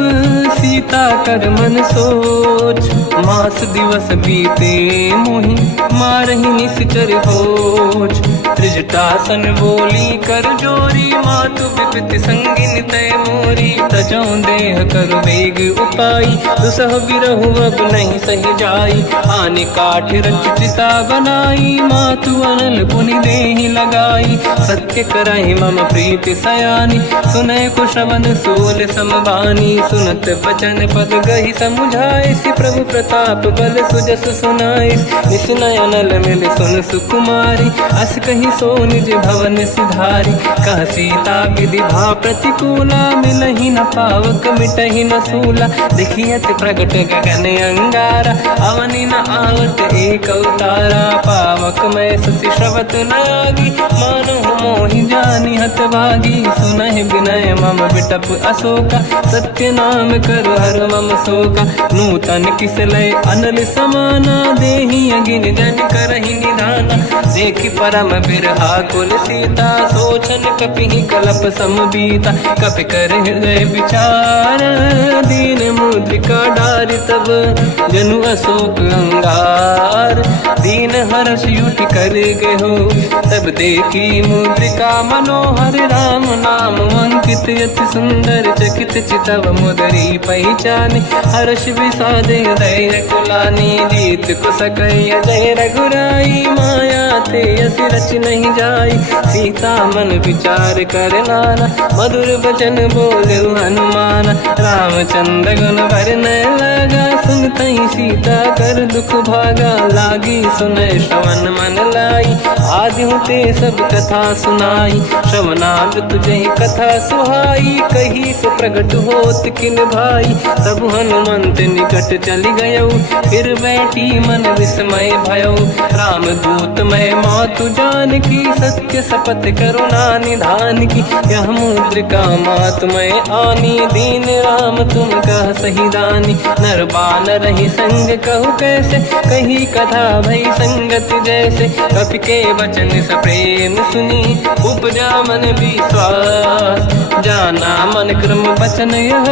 सीता कर मन सोच। मास दिवस बीते मोहि, मारहि निश्चर होच। त्रिजटासन बोली कर जोरी, मातु विपित संगिन तय मोरी। तजो देह कर वेग उपाई, दुसह बिरहु अब नहीं सही जाई। आने काठ रचिता बनाई, मातु अनल पुनि देहि लगाई। सत्य करहि मम प्रीति सयानी, सुनय कुशवन सूल समबानी। सुनत बचन पद गहि समुझाए, सि प्रभु प्रताप बल सुजस सुनाई। निसनय अनल मिल सुन सुकुमारी, अस कहि सो निज भवन सिधारी। कह सीता विधि भा प्रतिकूला, मिलहि न पावक मिटहि न सूला। देखियत प्रगट गगन अंगारा, अवनि न आवत एक अवतारा। पावक मैं ससि श्रवत न आगी, मानो मोहि जानि हत भागी। सुनहि विनय मम बिटप अशोका, सत्य नाम कर हर मम शोका। नूतन किस लय अनल समाना, देहि अगिन जन करहि निधाना। देखि परम बिरहा कुल सीता, सोचन कपिहि कलप समबीता। कपि कर हृदय विचार, दीन मुद्रिका डारि तब जनु अशोक अंगार। दीन हर्ष युट कर गहो, तब देखी मुद्रिका मन मनोहर राम नाम अंकित अति सुंदर चकित चितव मुदरी पहचान हर्ष विषाद हृदय कुलानी जीत को सकय जय रघुराई माया ते अस रच नहीं जाई सीता मन विचार कर नाना मधुर वचन बोले हनुमान रामचंद्र गुण वरने लगा सुनतई सीता कर दुख भागा लागी सुने श्रवण मन लाई आदि होते सब कथा सुनाई श्रवणाग तुझे कथा सुहाई कही से प्रगट होत किन भाई तब हनुमंत निकट चली गयो फिर बैठी मन विस्मय भयो राम दूत मैं मातु जान की सत्य शपथ करुणा निधान की यह मुद्रिका मात मैं आनी दीन राम तुम कह सही दानी नर बान रही संग कहु कैसे कही कथा भई संगत जैसे कपि के वचन सप्रेम सुनी उपजा मन विश्वास जाना मन क्रम वचन यह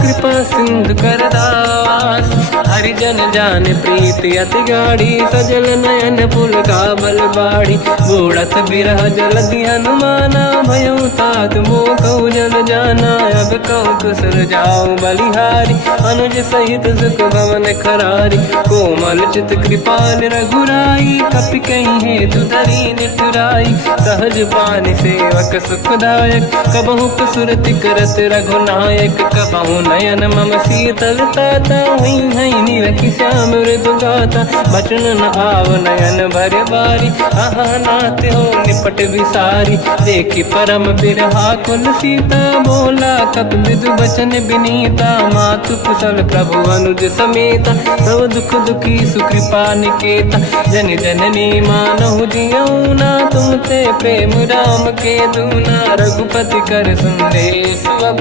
कृपा सिंधु कर दास हरिजन जान प्रीति अति गाढ़ी सजल नयन पुल का बल बाड़ी बूढ़त बिरह जल हनुमाना भयो तात मोह कहु जल जाना अब कहु कुशल जाओ बलिहारी अनुज सहित सुख भवन खरारी कोमल चित कृपाल रघुराई कपि कहीं हेतु धरी निठुराई सहज पानि सेवक सुखदायक कबहु सुरति करत रघुनायक कबहु नयन मम शीतल ताता हुई है निरखि श्याम मृदु गाता बचन न आव नयन भर बारी आहा नाथ हो निपट विसारी देखी परम बिरहा कुल सीता बोला कब मृदु बचन विनीता मातु कुशल प्रभु अनुज समेता सब दुख दुखी सुकृपा निकेता जन जननी मानहु जियौना तुमते प्रेम राम के दूना रघुपति कर संदेश अब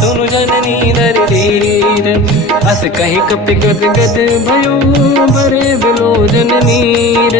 सुनु जननी नर धीर अस कहीं कपि गद गद भयो बरे बिलोचन नीर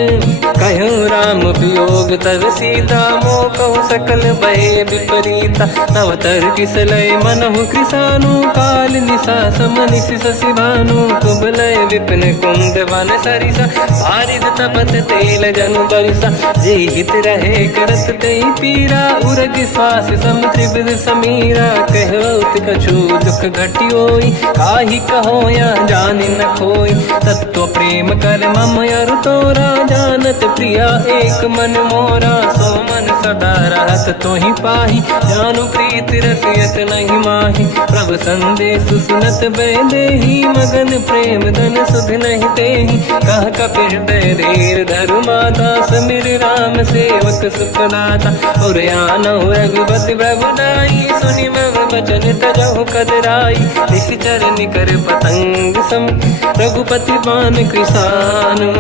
कहूँ राम वियोग तब सीता मोह कहु सकल भय विपरीता तव तर किसलय मनहु कृसानु काल निशा समनिश शशि भानु कुबलय विपिन कुंद वन सरिसा भारिद तपत तेल जनु बरिसा जे हित रहे करत ते पीरा उरग श्वास सम त्रिविध समीरा कहत कछु दुख घटियोई काहि कहो या जानि न खोई तत्व प्रेम कर मम अरु तोरा जानत प्रिया एक मन मोरा सो मन सदा रहत तोहि पाही जानु प्रीत रसियत नहीं माही प्रभु संदेश सुनत बैदेही मगन प्रेम धन सुध नहीं तेहि कह कपि हृदय धीर धरु माता समिर राम सेवक सुखदाता और आनहु रघुपति प्रभु दाई सुनि मम वचन तजहु कदराई निश्चर निकर पतंग सम रघुपति बान कृसानु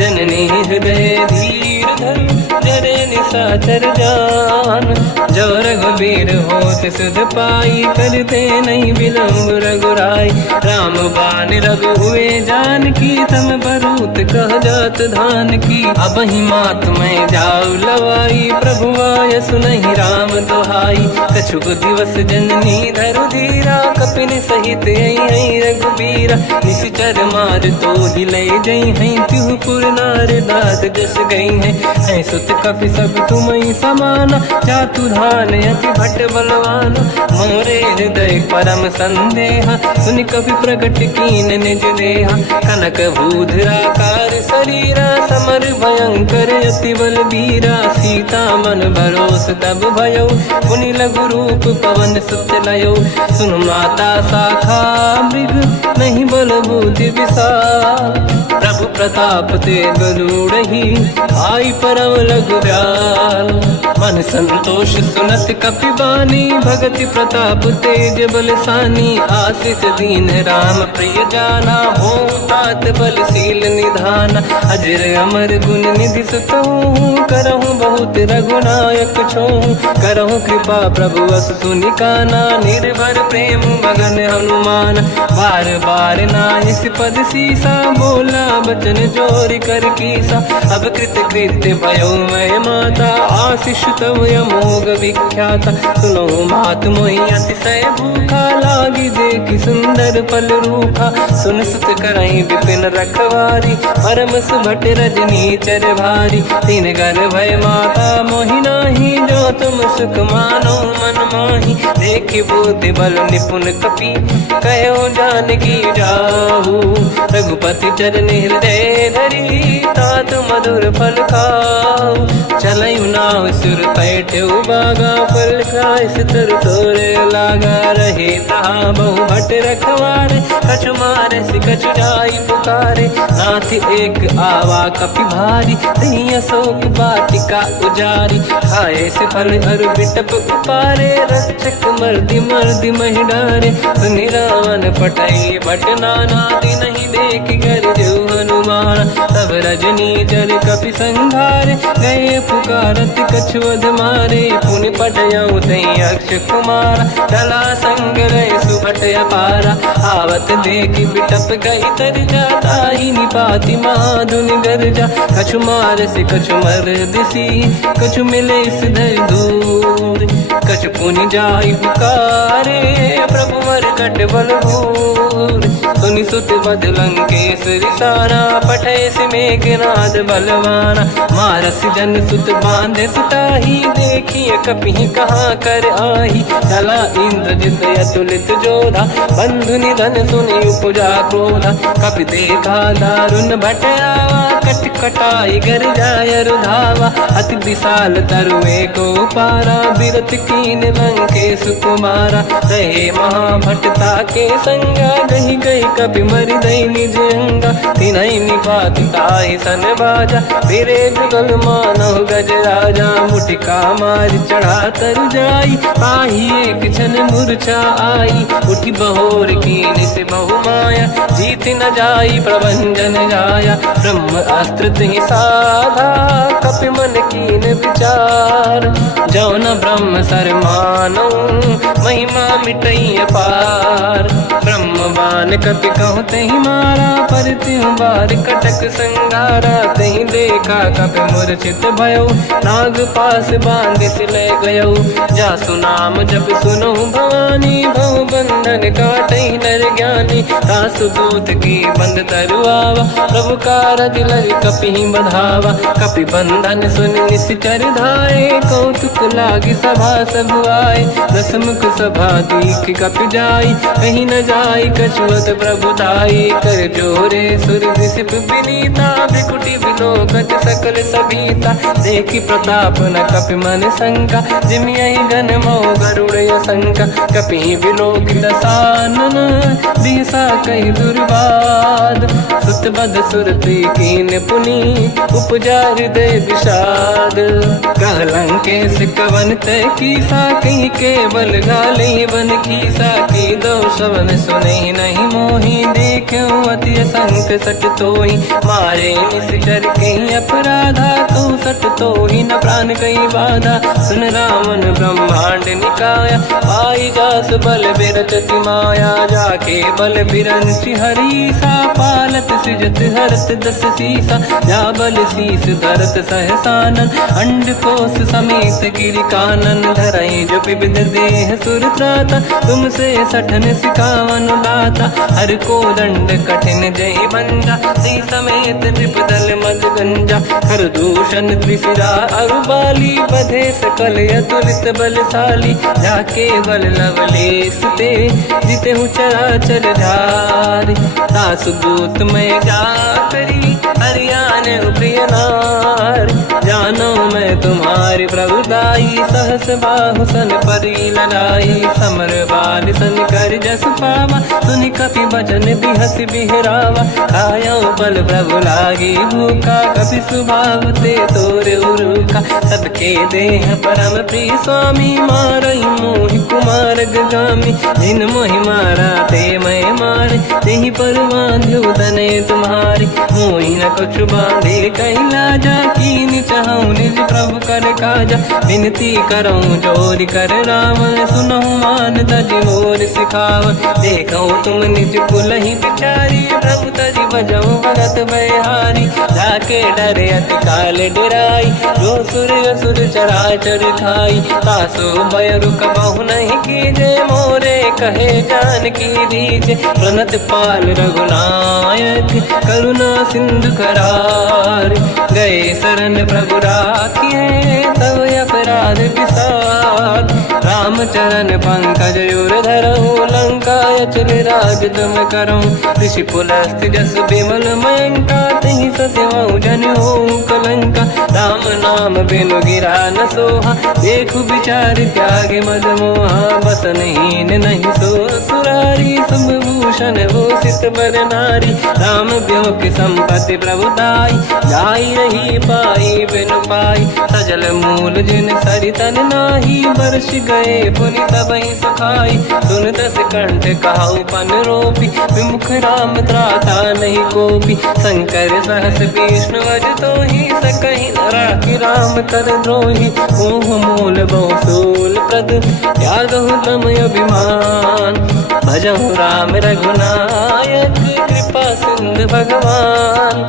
जननी हृदय धीर धरु जरे निशाचर जान जो रघुबीर होत सुध पाई करते नहीं विलम्ब रघुराई राम बान रघु हुए जान की तम बरूत कह जात धान की अब ही मात में जाऊ लवाई प्रभु आय सुनहि राम दोहाई कछुक दिवस जननी धरु धीरा कपिन सहित आई रघुबीरा निश्चर मार तो दिले जई हैं तिहु पुर नार दात जस गई हैं सुत कपि सब तुमई समाना चातु धान अति भट बलवाना मोरे हृदय परम संदेहा सुनि कपि प्रकट कीन निज देहा कनक भूधराकार शरीरा समर भयंकर अति बल बीरा सीता मन भरोस तब भयो पुनि लघु रूप पवन सुत लयो सुन माता शाखा मृग नहीं बल बुद्धि विशाल प्रभु प्रताप ते गरुड़हि आई परम लघुब्याल मन संतोष सुनत कपि बानी भगति प्रताप तेज बलसानी आशीष दीन राम प्रिय जाना हो तात बलशील निधान अजर अमर गुण निधि सुतहु करहु बहुत रघुनायक छोहु करहु कृपा प्रभु अस सुनि काना निर्भर प्रेम मगन हनुमान बार बार नायस पद सीसा बोला बचन जोर कर कीसा अब कृत कृत्य भयो मैं माता आशीष तव अमोघ विख्याता सुनो मात मोहि अतिशय भूखा लागी देखि सुंदर पल रूखा सुन सुत करई विपिन रखवारी परम सुभट रजनी चर भारी तीन घर भय माता मोहि नाही जो तुम सुख मानो मन माही। देखि बुद्धि बल निपुण कपि कहो जानकी जाहू। रघुपति चरण हृदय धरी तात मधुर फल खाऊ। चलऊ नाव सुर पैठे बागा फल खाय सितर तोरे लागा। रहे तहाँ बहु भट रखवारे कछु मारे सि कछु जाई पुकारे। नाथ एक आवा कपि भारी तही अशोक वाटिका उजारी। खाए से फल अर बिटप उपारे रक्षक मर्दि मर्दि महि डारे। सुनि रावण पटई भट नानादि नहीं देख कर जो हनुमान। तब रजनी जल कपि संघारे गए पुकारत कछु अध मारे। पुनि पटयऊ तई अक्ष कुमारा चला संग रहे सुभट अपारा। आवत देखि बिटप गई तर जाता ही निपाति माधुनि गरजा। कछु मार से कछु मर दिसी कछु मिले सिधर दूर। कछु पुनि जाई पुकारे प्रभु मरकट बल भूर। सुनि सुत बद लंकेश्वरी सारा पठय से मेघनाद बलवाना। मारस जन सुत बांधे सुताही देखिए कपि कहाँ कर आही। चला इंद्रजित अतुलित जोधा बंधु निधन सुनि उपजा क्रोधा। कपि देखा दारुण भट आवा कट कटाई गर जाय रुधावा। अति विशाल तरुए को पारा बिरत कीन लंकेश कुमारा। रहे महाभटता के संगा गही गई कपि मरि दई निज अंगा। तिनहि निपाति ताहि सन बाजा फिरे जुगल मानव गज राजा। मुटिका मार चढ़ा तर जाई पाही एक क्षण मूर्छा आई। उठी बहोर कीन से बहु माया जीत न जाई प्रभंजन जाया। ब्रह्म अस्त्र तिहि साधा कपि मन कीन विचार। जो न ब्रह्म सर मानो महिमा मिटई अपार। ब्रह्म बान कपि कहु तहि मारा पर त्यों बार कटक संगारा। तहि देखा कपि मूर्छित भयो नाग पास बांध सिले गयो। जासु नाम जप सुनो भवानी भव बंधन काटई नर ज्ञानी। तासु दूत की बंद तरुआवा प्रभु कारज लग कपि बधावा। कपि बंधन सुनि निश्चर धाये कौतुक लागी सभा सब आए। दसमुख सभा दीख कपि जाई कहीं न जाई कछुअत प्रभु दाई। कर जोरे सुर दिसिप विनीता भ्रिकुटी विलोकत सकल सबीता। देखि प्रताप न कपि मन शंका जिमियहि गन मोह गरुड़ शंका। कपि विलोकित सानन दिशा कहि दुर्वाद। सुत बद सुरति कीन पुनि उपजा हृदय विषाद। कह लंकेश कवन तय कीसा कहीं केवल गाले बन कीसा। की दो शवन सुनहि नहीं मोहि देखऊँ अति संक सट तोहि। मारे निश्चर कहीं अपराधा तो सट तोहि न प्राण कहीं बाधा। सुन रावण ब्रह्मांड निकाया पाई जास बल बिरचति माया। जाके बल बिरंचि हरीसा पालत सृजत हरत दस सीसा। जा बल शीस धरत सहसानन अंड कोश समेत गिरि कानन। धरई जो विविध देह सुर त्राता तुमसे सठन सिखावन दाता। हर को दंड कठिन जय बंजा सी समेत नृपदल मद गंजा। हर दूषण त्रिशिरा अरुबाली बधे सकल अतुलित बलशाली। जाके बल लवलेश ते जिते हूँ चराचर धारी। तासु दूत में जा करी हरियाण प्रिय नार। जानो मैं तुम्हारी प्रभुदाई सहस बाहु सन परी लड़ाई। समर बाल सन कर जस पावा सुनि कपि भजन बिहस बिहरावा। खायो बल प्रभु लागी भूखा कपि स्वभाव ते तोरे उरुखा। सबके देह परम प्रिय स्वामी मारई मोहि कुमार गामी। जिन मोहि मारा ते मैं मारे तेहि पर बांधु तनय तुम्हारी। मोहि न कुछ बांधे कैला जा कीन चाहूँ निज प्रभु कर काजा। विनती करऊँ जोर कर रावण सुनहु मान तज मोर सिखावन। देखो तुम निज कुलहि बिचारी प्रभु तज बजऊ भगत बहारी। जाके डरे अति काल डराई जो सुर असुर चराचर खाई। तासु भय रुक बहु नहीं कीजे मोरे कहे जानकी दीजे। प्रणत पाल रघुनायक करुणा सिंधु करार। गए शरण प्रभु राखिए तव अपराध विसार। राम चरण पंकज उर धरहु लंका अचल राज तुम करहु ऋषि पुलस्त जस विमल मयंका तिहि सत्यवहु जन हो कलंका राम नाम बिनु गिरा न सोहा देखु विचार त्याग मद मोहा बसनहीन नहीं सो सुरारी सुभूषण भूषित बर नारी राम विमुख संपत्ति प्रभुताई जाई रही पाई बिनु पाई सजल मूल जिन सरितन नाही वर्ष गए पुनि तबहि सुखाई सुन दस कंठ कहाउ पन रोपी विमुख राम त्राता नहीं कोपी शंकर सहस विष्णु अज तो ही सकहि न राखि राम कर द्रोही मोह मूल बहु सूल प्रद त्यागहु तम अभिमान भजहु राम रघुनायक कृपा सिंधु भगवान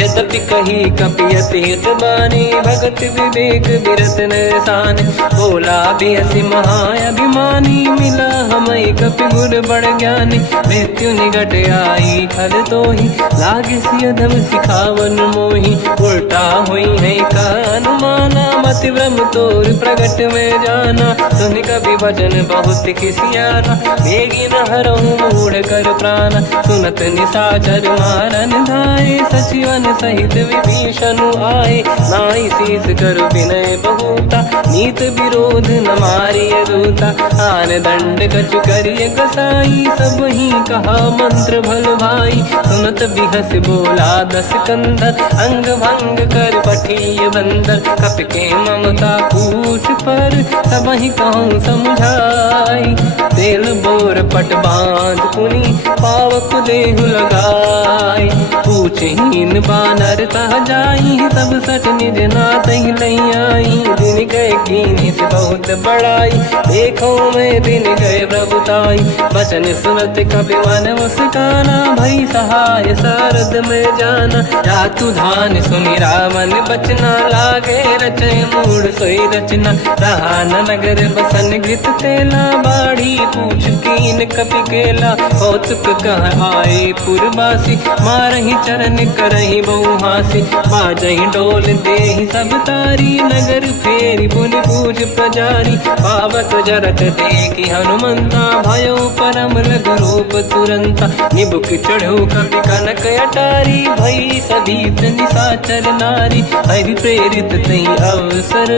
यद्यपि कही कपियति हित बानी भगत विवेक विरत नसान बोला बियसि महाअभिमानी मिला हमई कपि गुर बड़ ज्ञानी मृत्यु निकट आई खल तो ही लागे सियधम सिखावन मोही उल्टा हुई है का अनुमाना मति ब्रह्म तोर प्रगट में जाना सुन कभी वचन बहुत खिसियाना बेगी न हरहु मूढ़ कर प्राण सुनत निशाचर मारन धाये सचिवन सहित विभीषण आए नाई शीस कर विनय बहुता नीत विरोध न मारिय दूता आन दंड कछु करिय कसाई सब ही कहा मंत्र भल भाई सुनत बिहस बोला दस कंधर अंग भंग कर पठिय बंदर कप के ममता पूछ पर सब ही कहूँ समझाई तेल बोर पट बांध पुनि पावक देहु लगाई पूछहीन बानर तह जाई तब सट निज नाथ ही नहीं आई दिन गए कीनी से बहुत बड़ाई देखो मैं दिन गए प्रभुताई बचन सुनत कपि मन मुस्काना भई सहाय सारद में जाना जातु धान सुनि रावण बचना लागे रचय मूड सोई रचना रहा न नगर बसन घृत तेला बाढ़ी पूछ कीन कपि केला कौतुक कह आए पुरवासी मारहि चरण करहि बहु हासी बाजहि डोल देहि सब तारी नगर फेरी पुनि पूज प्रजारी पावक जरत देखि हनुमंता भयो परम लघु रूप तुरंता निबुक चढ़ो कपि कनक अटारी भई सभीत निशाचर नारी हरि प्रेरित तई अवसर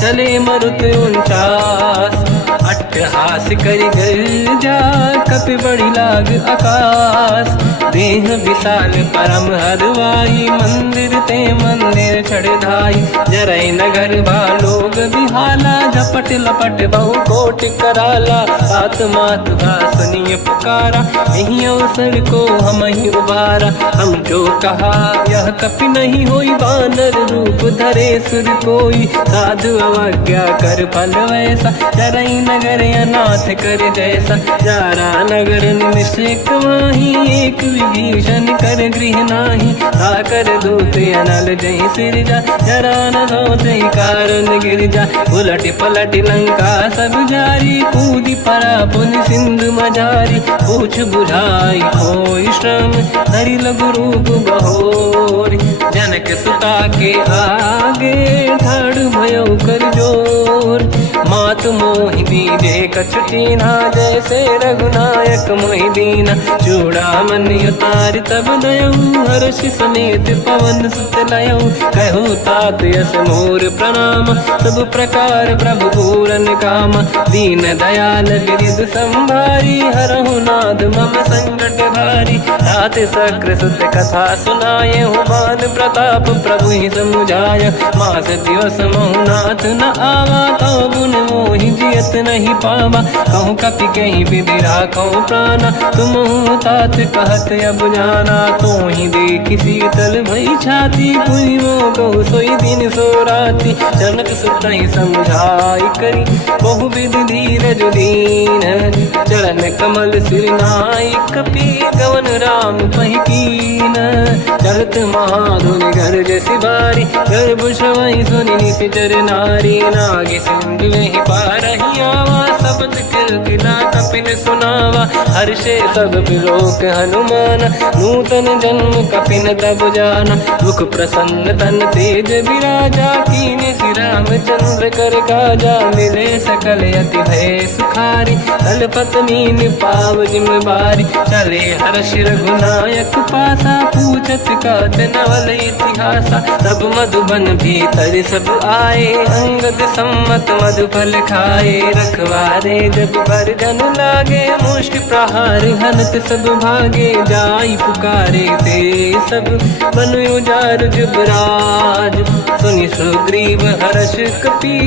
चले मरुत 49 अट्टहास करि गर्जा कपि बड़ी लाग आकाश देह विशाल परम हरवाई मंदिर ते मंदिर चढ़ धाई जरई नगर बालोग बिहाला झपट लपट बहु कोट कराला आत्मात सुनिय पुकारा यही अवसर को हम ही उबारा हम जो कहा यह कपि नहीं होई वानर रूप धरे सुर कोई साधु अवज्ञा कर फल वैसा जरई नगर अनाथ कर जैसा जारा नगर निमिषक माही एक विभीषण कर गृह नाही आकर दूत अनल जय सिरजा जरा न सोते कारण गिरजा उलट पलट लंका सब जारी कूदी परा पुन सिंधु मजारी पूछ बुझाई कोई श्रम हरि लघु रूप बहोरी जनक सुता के आगे ठाड़ भयो कर जोर मात मोहि दीजे कछु कीन्हा जैसे रघुनायक मोहि दीना चूड़ामन उतार तब दयऊ हर्ष समेत पवन सुत लयऊ कहु तात यस मोर प्रणाम सब प्रकार प्रभु पूरन काम दीन दयाल गिरिध संभारी हरहु नाद मम संकट भारी तात सक्र सुत कथा सुनाये हुमान प्रताप प्रभु ही समुझाय मास दिवस महु नाथ न आवा तो गुण मोहि जियत नहीं पावा कहूँ कपि कहीं विधि राखो प्राणा तुम तात कहत अब जाना तो ही देखी शीतल भई छाती पुनियो कहु सोई दिन सो राती जनक सुत ही समझाई करी बहु विधि धीरज दीन चरण कमल सिर नाई कपि गवन राम पहि कीन चलत महाधुनि घर जैसी बारी गर्भ श्रवहि सुनि निशिचर नारी नागे सिंधु ही पारही आवा शब्द किल किला कपिन सुनावा, हर्षे सब बिलोक हनुमान, नूतन जन्म कपिन तब जाना। मुख प्रसन्न तन तेज विराजा, कीने श्री रामचंद्र कर काजा। मिले सकल यति भय सुखारी, तलपत मीन पाव जिम बारी। चले हर्ष रघुनायक पासा, पूछत कात नवल इतिहासा। तब मधुबन भीतर सब आए, अंगद सम्मत मधुफल खाए। रखवारे जब पर जन लागे, मुष्टि प्रहार हनत सब भागे। जाई पुकारे ते सब, बन उजार जुबराज। सुनि सुग्रीव हर्ष कपि,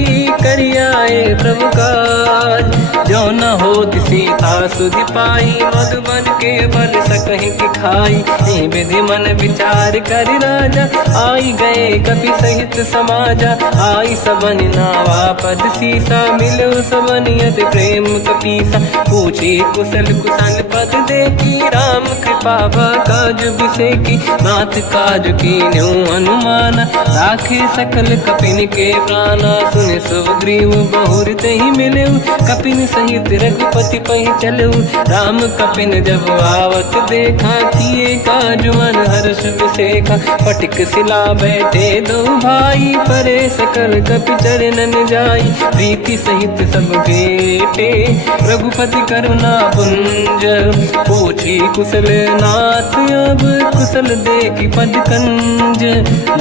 करियाए प्रभु काज। जो न होत सीता सुधि पाई, मधुबन के बल सकहि की खाई। हे विधि मन विचार कर राजा, आई गए कपि सहित समाजा। आई सबन नावा पद सीसा, मिलो सबन यत प्रेम कपीसा। पूछी कुशल कुशल पद देखी, राम कृपा काज बिसेकी। नाथ काज कीन्यो हनुमान, राखे सकल कपिन के प्राणा। सुन सुग्रीव बहुर तहि मिलऊ, कपिन सहित रघुपति पहि चलऊ। राम कपिन जब आवत देखा, किए काज मन हर्ष बिसेखा। फटिक सिला बैठे दो भाई, परे सकल कपि चरणन जाई। प्रीति सहित सब बेटे, रघुपति करुणा पुंज। पूछी कुशल नाथ अब, कुशल देखी पद कंज।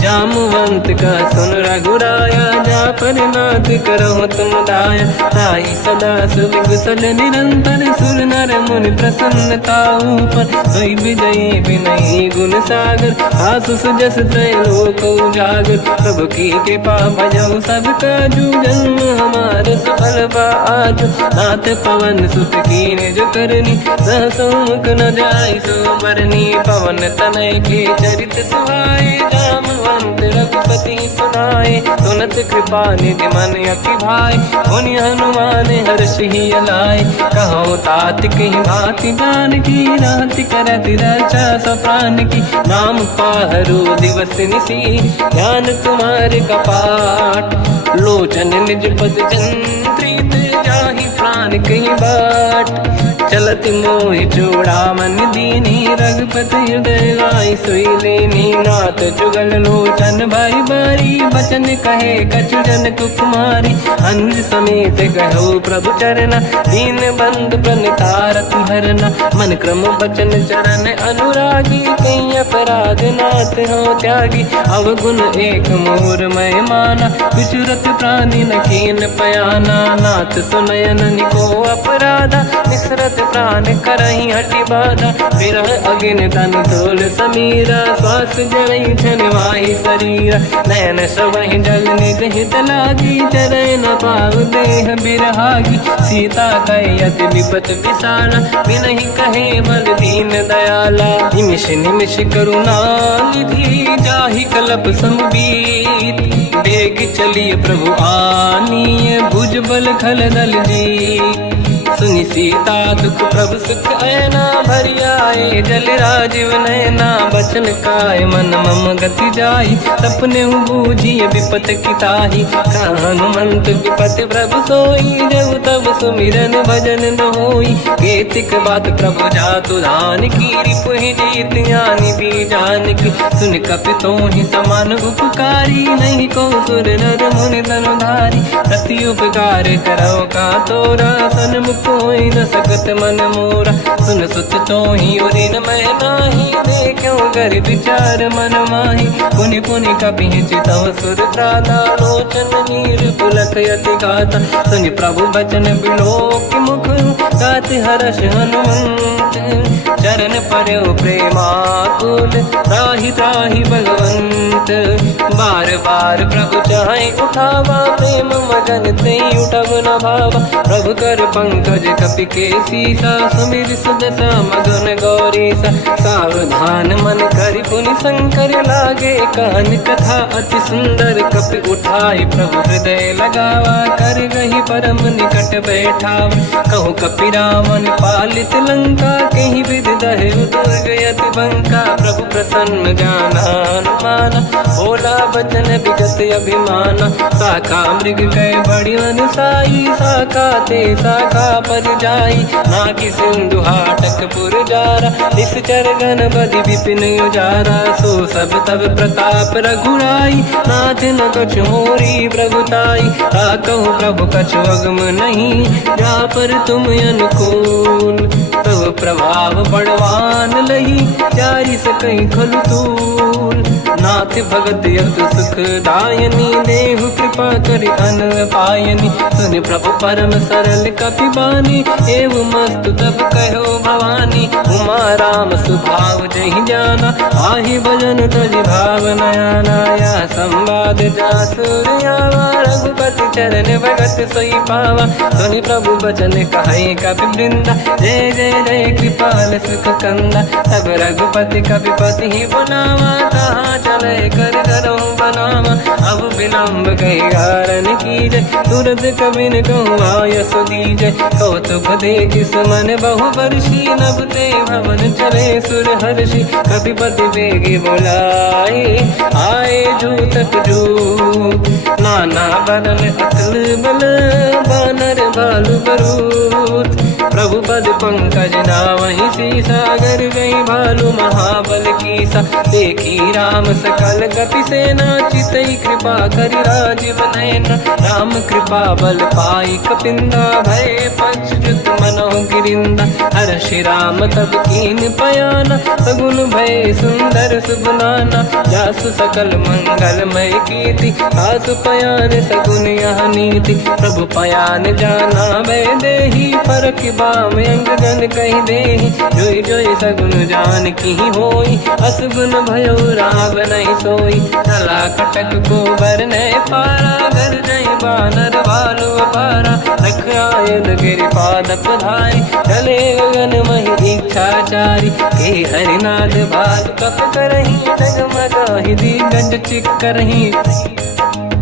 जामवंत का सुन रघुराया, जा पर नाथ करहु तुम दाया। ताई सदा सुविकुशल निरंतर, सुर नर मुनि प्रसन्नता ऊपर। सोई विजयी विनयी गुण सागर, आसु सुजस त्रैलोक उजागर। प्रभु की कृपा भजऊ सब काजू, जन्म हमार सफल बा आजु। नाथ पवन सुत कीन्ह जो करनी, सहसो मुख न जाय सो बरनी। पवन तनय के चरित सुहाए, जामवंत रघुपति सुनाए। सुनत कृपा निधि मन अति भाई, मुनि हनुमान हर्ष ही अलाए। कहो तात कहीं भांति जानकी, रात करत रक्षा सप्रान की। नाम पाहरो दिवस निसी, ज्ञान तुम्हारे कपाट। लोचन निज पद चंद्रित, जाहि प्राण कहीं बाट। चलत मोहि चूड़ामन दीनी, रघुपति हृदय लाई सोई लेनी। नाथ जुगल लोचन भाई बारी, बचन कहे कछु जन कुमारी। अंज समेत कहो प्रभु चरना, दीन बंद प्रणितारति हरना। मन क्रम बचन चरण अनुरागी, कहीं अपराध नाथ हो त्यागी। अवगुण एक मोर मैं माना, विचुरत प्राणी न कीन पयाना। नाथ सुनयन निको अपराधा, निसरत प्राण करही हटि बाधा। विरह अग्नि तन तोल समीरा, श्वास जरई छनवाई शरीरा। नयन सबहि जल निज हित लागी, चरय न पाव देह बिरहागी। सीता कहि अति विपत विसाला, बिनहि कहे बल दीन दयाला। निमिष निमिष करुणा निधि, जाहि कलप समबीत। बेग चलिए प्रभु आनीय, भुज बल खल दल जी। सुनि सीता दुख प्रभु सुख ऐना, भरि आए जल राजीव नैना। बचन काय मन मम गति जाई, सपने बूझी विपत किताही। हनुमंत विपत प्रभु सोई, जब तब सुमिरन भजन न होई। केतिक बात प्रभु जातु धान की, रिपुहि जीत ज्ञानी भी जानकी। सुन कपि तोहि समान उपकारी, नहीं को सुर नर मुनि धनुधारी। प्रति उपकार करो का तोरा, सन्मुख होई न सकत मन मोरा। सुन सुत तोहि उरिन मैं नाही, देखो कर विचार मन माही। पुनि पुनि कपि चितव सुर त्राता, लोचन नीर पुलक यति गाता। सुनि प्रभु बचन बिलोक मुख, गात हर्ष हनुमंत। चरण पर्यो प्रेमाकुल, त्राहि त्राहि भगवंत। बार बार प्रभु चाहि उठावा, प्रेम मगन तेहि उठब न भावा। प्रभु कर पंकज कपि के सीसा, सुमिर सुदशा मगन गौरीसा। सावधान मन करि पुनि शंकर लागे, कान कथा अति सुंदर। कपि उठाई प्रभु हृदय लगावा, कर गही परम निकट बैठाव। कहु कपि रावण पालित लंका, कहीं विधि दहे दुर्ग यति बंका। प्रभु प्रसन्न जाना अनुमाना, बोला बचन विगत अभिमाना। शाखा मृग गए बड़ी अनुसाई, शाखा ते शाखा पर जाई। नाकि सिंधु हाटक पुर जारा, निश्चर गण बदि विपिन उजारा। सो सब तब प्रताप रघुराई, नाथ न कछु मोरी प्रभुताई। कहु प्रभु कछु अगम नहीं, जा पर तुम अनुकूल। तब प्रभाव बड़वान लही, जारी सकई खलु तूल। नाथ भगत यत सुख दायनी, देहु कृपा करि अन पायनी। सुन प्रभु परम सरल कपि बानी, एवं मस्तु तब कहो भवानी। उमा राम सुभाव जहि जाना, आहि भजन तज भाव नयाना। या संवाद जासुर आवा, रघुपति चरण भगत सोई पावा। सुनि प्रभु बचन कहे कपि वृंदा, जय जय जय कृपाल सुख कंदा। तब रघुपति कपिपति ही बनावा, कहाँ चले कर करो बनावा। अब विलम्ब कही कारण कीजय, तुरंत कबिन कहूँ आयस दीजय। कौतुक देख सुमन बहु वर्षी, नभ ते भवन चले सुर हर्षि। कपिपति बेगी बुलाए, आए जूतक जूत। नाना बदल अतल बल, बानर बालु बरूत। प्रभु पद पंकज नावहि सीसा, गर गई भालु महाबल कीसा। देखी राम सकल कपि सेना, चितई कृपा करि राजीव नयना। राम कृपा बल पाई कपिंदा, भय पश्चात मनोह गिरिंदा। हर्षि राम तब कीन पयाना, सगुन भय सुंदर सुबलाना। जासु सकल मंगलमय कीर्ति, आसु पयान सगुन यह नीति। प्रभु पयान जाना भय देहि, फरक बाम अंग जन कहि देहि। जोई जोई सगुन जान की होई, असगुन भयो राव नहीं सोई। चला कटक को बरने पारा, घर जय बानर बालु अपारा। रख आयल गिरिपाद पधारी, चले गगन महि इच्छाचारी। के हरिनाथ भाल कप करही, जगमगाहि दिग्गज चिक्करही।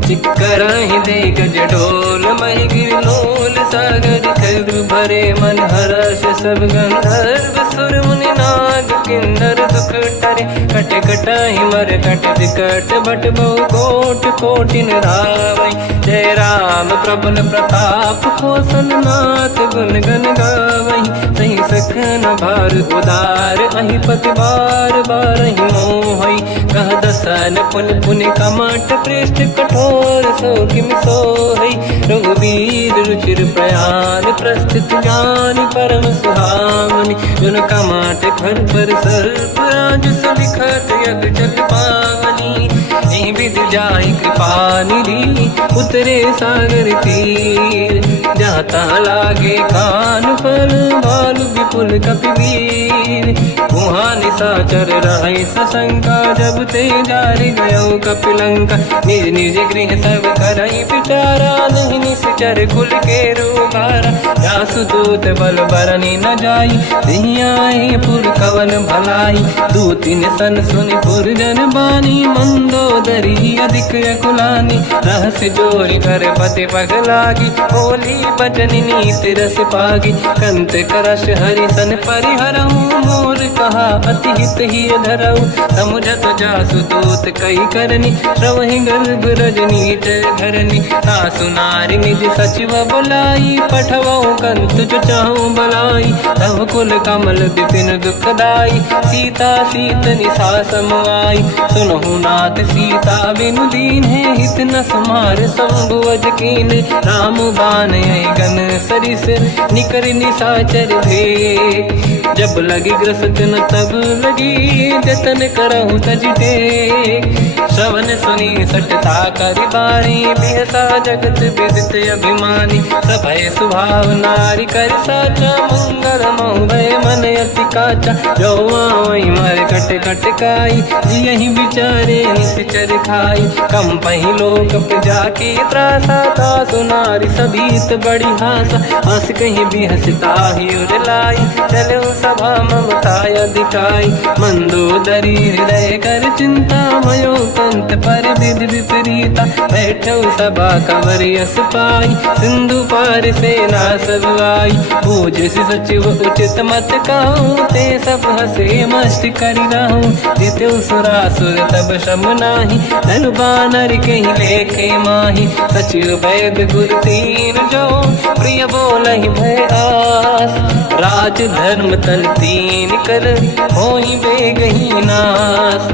चिक्करहि दिग्गज डोल, महि गिरलोल सागर। खर भरे मन हर्ष सब गंधर्व, सुर मुनि नाग किन्नर दुख टरे। कट कटाहि मर कट विकट, भट बहु कोट कोटि रावै। जय राम प्रबल प्रताप, कोसन नाथ गुण गण गावै। सही सखन भार उदार, अहि पति बार बारहि मोहै। कह दसन पुन पुन कमठ, पृष्ठ कठोर सो किम सोहै। रघुवीर रुचिर प्रयाण, प्रस्थित ज्ञानी परम सुहावनी। जुन कमाट घर पर सर्प राज, सलिखत यग जल पावनी। एहि विधि जाहि कृपा निधि, उतरे सागर तीर। जाता लागे कान फल, भालु विपुल कपिवीर। कुहा निशाचर रहे सशंका, जब ते जारि गयो कपिलंका। निज निज गृह सब करई विचारा, नहीं निश्चर कुल के रूबारा। जासु दूत बल बरनी न जाई, नहीं आए पुर कवन भलाई। दूतिन सन सुनि पुर जन बानी, मंदोदरी अधिक अकुलानी। रहस्य जोरी कर पति पगलागी, बोली बचन नीत रस पागी। कंत करश हरि सन परिहरहु, मोर कहा अति हित ही धरऊ। समुझत जासु दूत कई करनी, श्रवहि गर्भ रजनी जय धरनी। तासु नारी निज सचिव बुलाई, पठवऊ कंत जो चाहूं बलाई। तब कुल कमल विपिन दुखदाई, सीता सीत निशा समाई। सुनहु नाथ सीता बिनु दीन है, हित न समार शंभुवज कीन। राम बान यही गन सरिस, निकर निशाचर भेद। जब लगी ग्रस्त न तब लगी, जतन करहु तज टेक। श्रवण सुनी सटता करि बारी, बिहसा जगत विदित अभिमानी। सभय सुभाव नारी कर साचा, मंगल मोह भय मन अति काचा। जो आई मर कट कट काई, यही विचारे निश्चर खाई। कम पही लोक प्रजा की त्रासा, तासु नारी सभीत बड़ी हासा। हंस कहीं भी हंसता ही उर लाई, चलो सभा ममताया दिखाई। मंदोदरी हृदय कर चिंता, मयो कंत पर विधि विपरीता। बैठो सभा कवर यस पाई, सिंधु पार से ना सब आई। पूज से सचिव उचित मत कहूँ, ते सब हसे मस्त करी रहूं। जिते सुरासुर तब शम नाही, धन बानर कहीं लेखे माही। सचिव वैद गुरु तीन जो, प्रिय बोलहि भय आस। राज धर्म तन तीन कर, होई बेगही नास।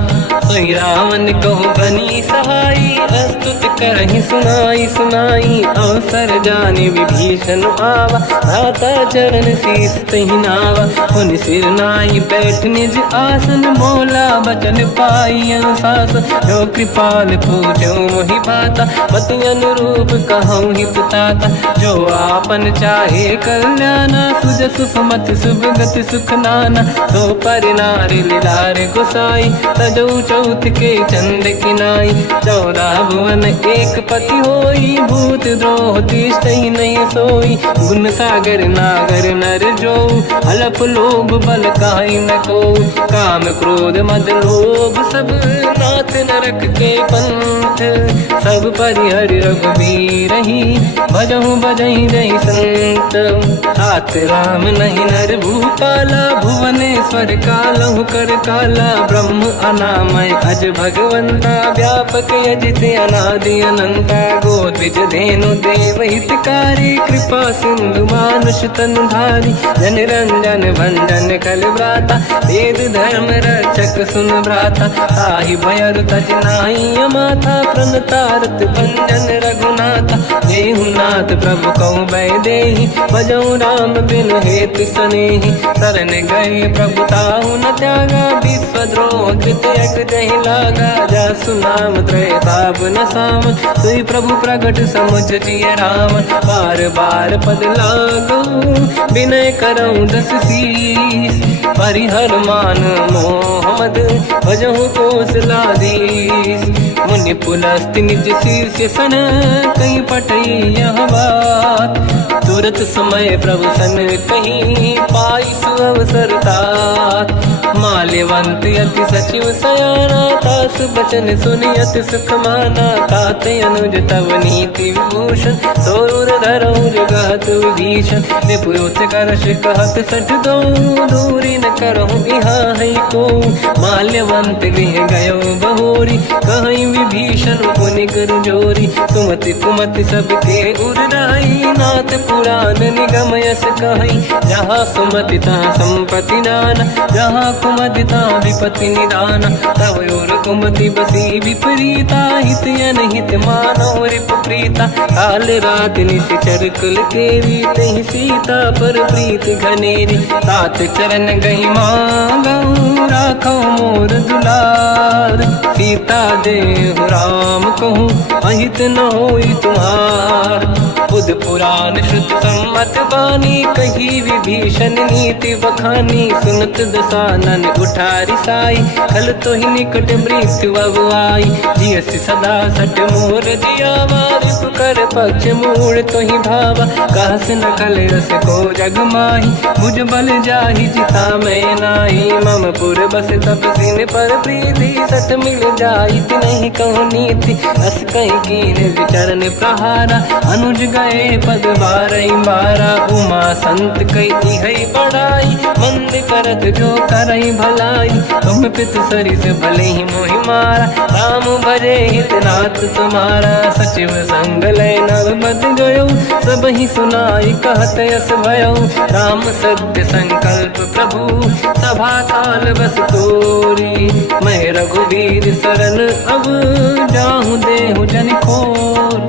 सोई रावण कहु बनी सहाई, अस्तुत करहि सुनाई सुनाई। अवसर जाने विभीषण आवा, भ्राता चरण शीस तहि नावा। उन सिर नाई बैठ निज आसन, मोला बचन पाई अनुशासन। जो कृपाल पूछो मोहि बाता, मति अनुरूप कहूँ ही पुताता। जो आपन चाहे कल्याणा, सुजसु सुमति सुभगति सुख नाना। सो पर नारी लीलार गोसाई, तजौ चौथ के चंद किनाई। 14 भुवन एक पति होई, भूत द्रोह तिष्ठहि नहीं सोई। गुण सागर नागर नर जो, अलप लोभ बल काई न को। काम क्रोध मद लोभ सब, नाथ नरक के पंथ। सब परिहरि रघुबीर ही, भजहु बजहि जहि संत। हाथ राम नहीं नर भूपाला, भुवनेश्वर कालहु कर काला। ब्रह्म अनामय अज भगवंता, व्यापक यजित अनादि अनंता। गोद्विज धेनु देव हितकारी, कृपा सिंधु मानुष तनु धारी। जन रंजन भंजन कल व्राता, वेद धर्म रक्षक सुन भ्राता। ताहि भयर तज नाहि अमाथा, प्रणतारत भंजन रघुनाथा। जेहु नाथ प्रभु कहु भय देहि, भजहु राम बिनु हेतु सनेहि। शरण गए प्रभु ताहु न त्यागा, विश्वद्रोह कृत यज्ञ जहि लागा। जासु नाम त्रयताप न सावन, सोई प्रभु प्रगट समुझ जिय रावण। बार बार पद लागू, विनय करऊँ दस शीस। परिहर मान मोह मद, भजहु कौशलाधीश। मुनि पुलस्त्य निज शीर्ष सन, कहीं पटई यह बात। तुरत समय प्रभु सन कहीं, पाई सुअवसर तात। माल्यवंत अति सचिव सयाना, तास बचन सुनि अति सुख माना। ताते अनुज तव नीति विभूषण, सोर धरऊँ जगत विभीषण। विपुत करश कहत सठ दो, दूरी न करहु यहाँ है को। माल्यवंत गृह गयो बहोरी, कहीं विभीषण पुनि कर जोरी। सुमति कुमति सबके उर राई, नाथ पुराण निगम यस कहीं। जहाँ सुमति तहाँ संपत्ति नाना, जहाँ कुमति तहाँ विपत्ति निदाना। तव और कुमति बसी विपरीता, हित अनहित मानव रिपु प्रीता। काल रात निश्चर कुल केरी, तहि सीता पर प्रीत घनेरी। तात चरण गही मांगऊ, राखो मोर दुलार। सीता देहु राम कहूँ, अहित न होई तुम्हार। बुध पुराण श्रुत सम्मत बानी, कही विभीषण नीति बखानी। सुनत दसानन उठारी साई, खल तो ही निकट मृत्यु अब आई। जियस सदा सट मोर जियावा, रिपु कर पक्ष मूड़ तो ही भावा। कहस न कल रस को जग माही, भुज बल जाहि जिता मैं नाई। मम पुर बस तब सिन पर प्रीति, सत मिल जाई नहीं कहूँ नीति। अस कहीं कीन विचरण प्रहारा, अनुज गए पद बारई बारा। उमा संत कई है बड़ाई, मंद करत जो करई भलाई। तुम पित सरिस भले ही मोहि मारा, राम भजे हित नाथ तुम्हारा। सचिव संग लय नव बद गयो, सब ही सुनाई कहत यस भयो। राम सत्य संकल्प प्रभु, सभा काल बस तोरी। मैं रघुवीर शरण अब, जाहु देहु जन खोर।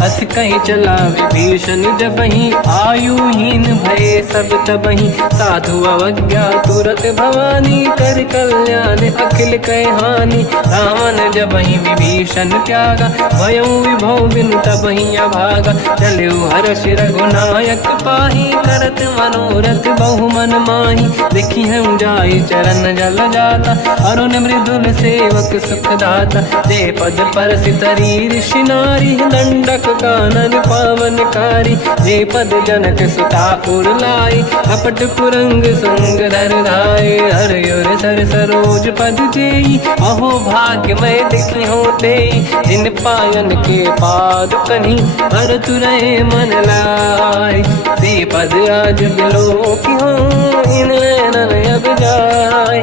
अस कहीं चला विभीषण जबहि, आयुहीन भये सब तबहि साधु अवज्ञा तुरत भवानी कर कल्याण अखिल कह हानि रावण जबहि विभीषण त्यागा भयउ विभौ बिनु तबहि अभागा चलऊ हर्ष रघुनायक पाहि करत मनोरथ बहु मन माहि देखी हूँ जाई चरण जल जाता अरुण मृदुल सेवक सुख दाता जे पद पर सितरी ऋषि नारी दंडक कानन पावन कारी जे पद जनक सुता उर लाई कपट पुरंग संग धर धाय हर युर सर सरोज पद जेई अहो भाग्य मैं देखी होते जिन पायन के पाद कहीं हर तुरहे मन लाई ते पद आज बिलो की हो इन नैनन अब जाय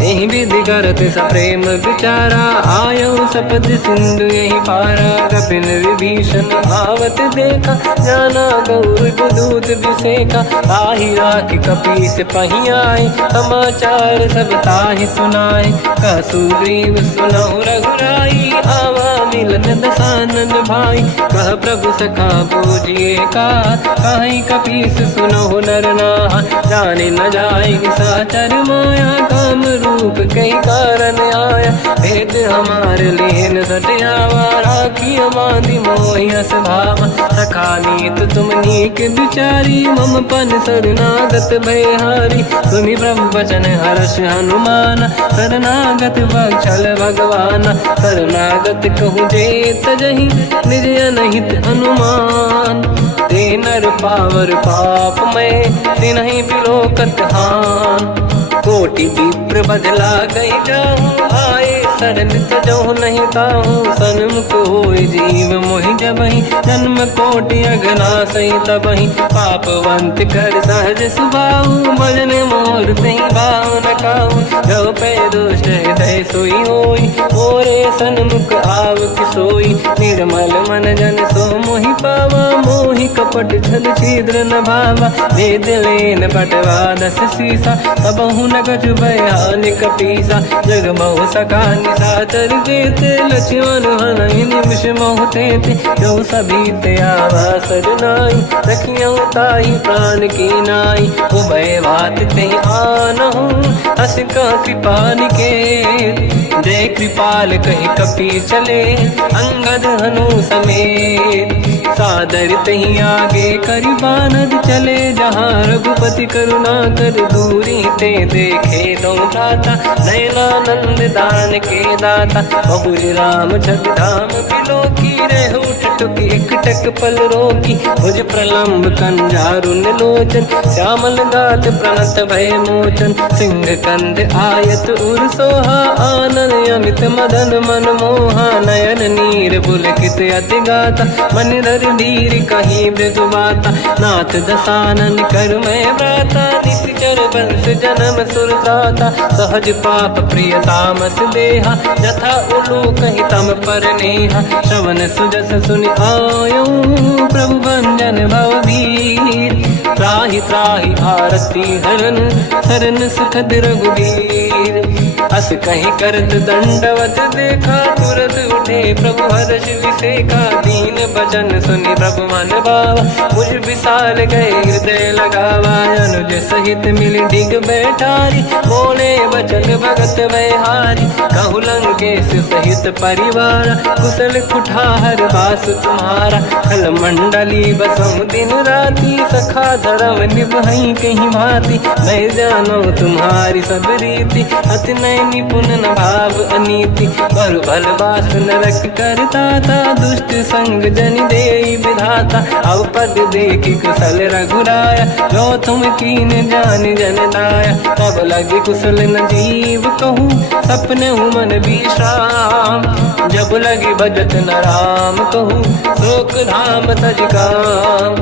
यही विधि करत सप्रेम विचारा आयो सपद सिंधु यही पारा कपिन विभीषण आवत देखा जाना गौर दूत विसेका ताहि राखी कपी से पही आए समाचार सब ताहि सुनाए कह सुग्रीव सुनहु रघुराई आवा मिलन दसानन भाई कह प्रभु सखा पूजिए का कहीं कपीस सुनहु नर नाहा जाने न जाएगी साचर माया काम रूप कई कारण आया भेद हमार लेन सटियावा राखी बांधी मोहिया स्वभाव सखा नीत तुम नीक बिचारी मम पन शरणागत भयहारी सुनि प्रभु वचन हर्ष हनुमान शरणागत बक्षल भगवान शरणागत कहूँ जेत जही निज अनहित अनुमान ते नर पावर पाप में तिन्हि बिलोकत हान कोटि विप्र बदला गई जाऊँ आए शरण तजो नहीं ताहूँ सन्मुख होय जीव मोहि जबहि जन्म कोटि अगना सही तबहि पापवंत कर सहज सुभाऊ भजन मोर तही भाव न काहू जो पे दुष्ट हृदय सोई होई मोरे सन्मुख आव किसोई निर्मल मन जन सो मोहि पावा मोहि कपट छल छिद्र न भावा वेद लेन पटवा दस सीसा तबहु न गज बयान कपीसा जग बहु सका निसाचर जेते लक्ष्मण हनहि निमिष मोह तेते जो सभी त्यावा सरनाई रखियौ ताहि प्राण की नाई उभय बात ते आनहु हस का कृपान के जय कृपाल कहि कपी चले अंगद हनु समेत सादर तही आगे करि बानद चले जहाँ रघुपति करुणा कर दूरी ते देखे दो दाता नयनानंद दान के दाता बहुज राम जगधाम बिलो की रहु टुक एक टक पल रोकी भुज प्रलम्ब कंजारुन लोचन श्यामल गात प्रणत भय मोचन सिंह कंद आयत उर सोहा आनन अमित मदन मन मोहा नयन नीर पुलकित अति गाता मन धर धीर कहीं मृदु बाता नाथ दसानन कर मैं व्राता निश्चर वंश जन्म सुरताता सहज पाप प्रिय तामस देहा जथा उलू कहीं तम पर नेहा श्रवण सुजस सुनि आयो प्रभु भंजन भवभीर त्राहि त्राहि आरती हरन शरण सुखद रघुवीर अस कहीं करत दंडवत देखा तुरत उठे प्रभु हर्ष विसेका दीन भजन सुनि प्रभु मन भावा मुझ विशाल गए हृदय लगावा अनुज सहित मिल डिग बैठारी बोले बचन भगत वैहारी कहु लंकेश सहित परिवार कुशल कुठार बास तुम्हारा खल मंडली बसम दिन राती सखा धर्म निभई कहीं भांति मैं जानो तुम्हारी सब रीति अति नय निपुण न भाव अनीति पर भल बास नरक करता था दुष्ट संग जन दे विधाता अब पद देखी कुशल रघुराया जो तुम कीन जान जन दाया तब लगे कुशल न जीव कहूँ सपने मन विश्राम जब लगे भजत न राम कहूँ शोक धाम तज काम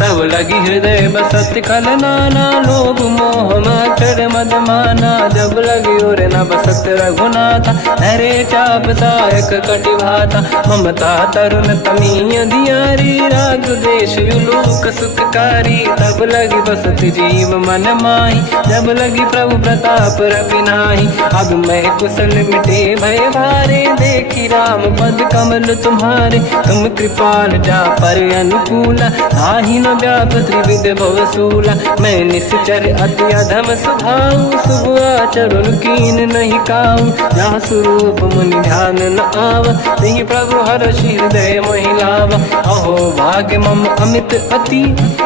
तब लगी हृदय बसत खल नाना लोभ मोह माचर मद माना जब लगे और न बसत रघुनाथा, हरे चाप सायक कटिभाता, ममता तरुण तमीय दियारी, राग द्वेष युलूक सुखकारी, तब लगी बसत जीव मन माही, जब लगी प्रभु प्रताप रवि नाही। अब मैं कुशल मिटे भय भारे, देखी राम पद कमल तुम्हारे, तुम कृपाल जा पर अनुकूला, ताहि न व्याप त्रिविध भवसूला। मैं निश्चर अति अधम स्वभाव, शुभ आचरण कीन नहीं काऊ, जहाँ स्वरूप मुनि ध्यान न आव, नहीं प्रभु हर्षि हृदय महिलाव। अहो भाग्य मम अमित अति,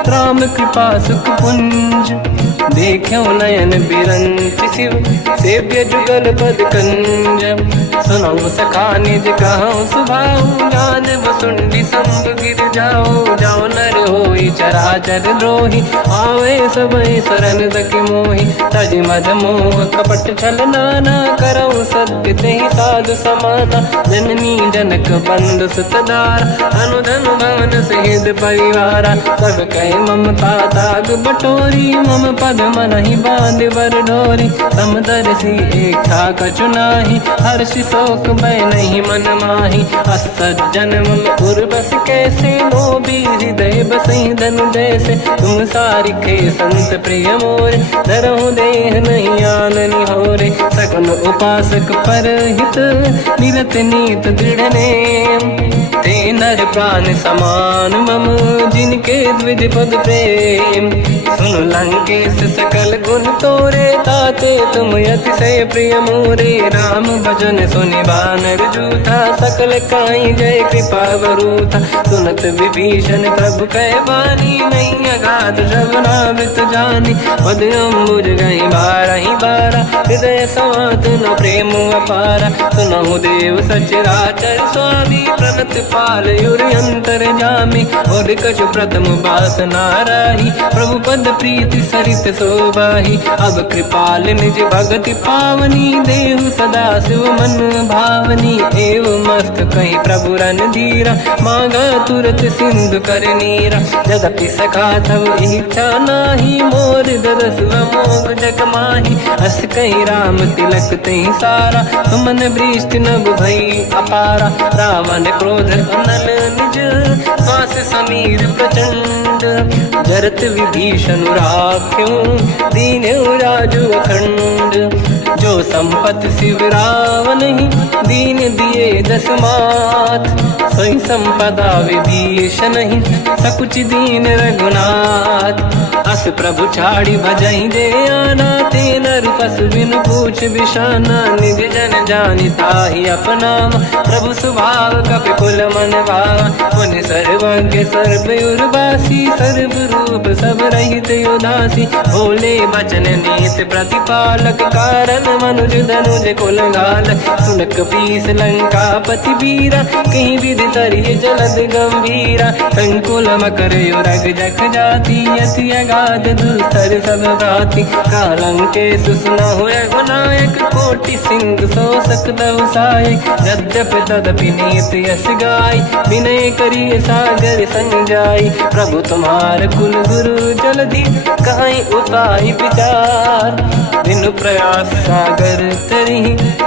राम कृपा सुख पुंज, देख्यो नयन बिरंच शिव, सेव्य जुगल पद कंज। सुनऊ सखा निज कहूँ सुभाऊ, जान बसुंडी संग गिर जाओ, जाओ नर होई चराचर द्रोही, आवे सबई शरण दक मोहि। तज मद मोह कपट छल नाना, करऊँ सत्य तेहि साधु समाना, जननी जनक बंधु सुतदारा, अनुधन भवन सहित परिवारा। सब कहे ममता ताग बटोरी, मम पद मनहि बांध बर डोरी, समदर्शी इच्छा कछु नाही, हर्षि शोक भय नहीं मन माही। असज्जन मम उर्वश कैसे, लोभी हृदय बसई धनु जैसे, तुम सारिखे संत प्रिय मोरे, धरहु देह नहीं आननि होरे। सगुन उपासक पर हित, निरत नीत दृढ़ नेम, ते नर प्राण समान मम, जिनके द्विज पद प्रेम। सुन लंकेश सकल गुण तोरे, ताते तुम अतिशय प्रिय मोरे। राम भजन सुनि बानर जूथा, सकल काई जय कृपा वरूथा। सुनत विभीषण प्रभु कह बानी, नहीं अगाध श्रवणामृत जानी। पद अम्बुज गई बारहि बारा, हृदय समात न प्रेम अपारा। सुनहु देव सचराचर स्वामी, प्रणत पाल युरि अंतर जामी। और कछु प्रथम वासना राही, प्रभु पद प्रीति सरित शोभाही। अब कृपाल निज भगति पावनी, देहु सदा शिव मन भावनी। एव मस्त कहीं प्रभु रन धीरा, मांगा तुरत सिंधु कर नीरा। यद्यपि सखा तब इच्छा नाही, मोर दरस मोग जग माही। अस कहीं राम तिलक तही सारा, सुमन वृष्टि नभ भई अपारा। रावण क्रोध अनल निज, श्वास समीर प्रचंड। जरत विभीषण राख्यो, दीन्यो राजु अखंड। जो संपत शिव रावण ही, दीन दिए दस मात। सोई संपदा विभीषण ही, सकुच दीन रघुनाथ। अस प्रभु छाड़ी भजई जे आना, ते नर पशु बिनु पूछ बिशाना। निज जन जानि ताहि अपनाम, प्रभु स्वभाव कपि कुल मन भावा। मुनि सर्वज्ञ सर्वयुर्वासी, सर्व रूप सब रहित उदासी। भोले बचन नीत प्रतिपालक, कारण मनुज धनुज कुल घाल। सुन कपीस लंका पति वीरा, कहीं विधि तरिय जलद गंभीरा। संकुल मकर युरग जख जाति, अति अगाध दुस्तर सब भाति। कालंके सुसना हुए गुनायक, कोटि सिंधु सो सकदव सहायक। यद्यप तदपि नीत यश गाय, विनय करिय सागर संजाई। प्रभु तुम्हार कुल गुरु जलधि, कहीं उपाय विचार। बिनु प्रयास सागर तरी,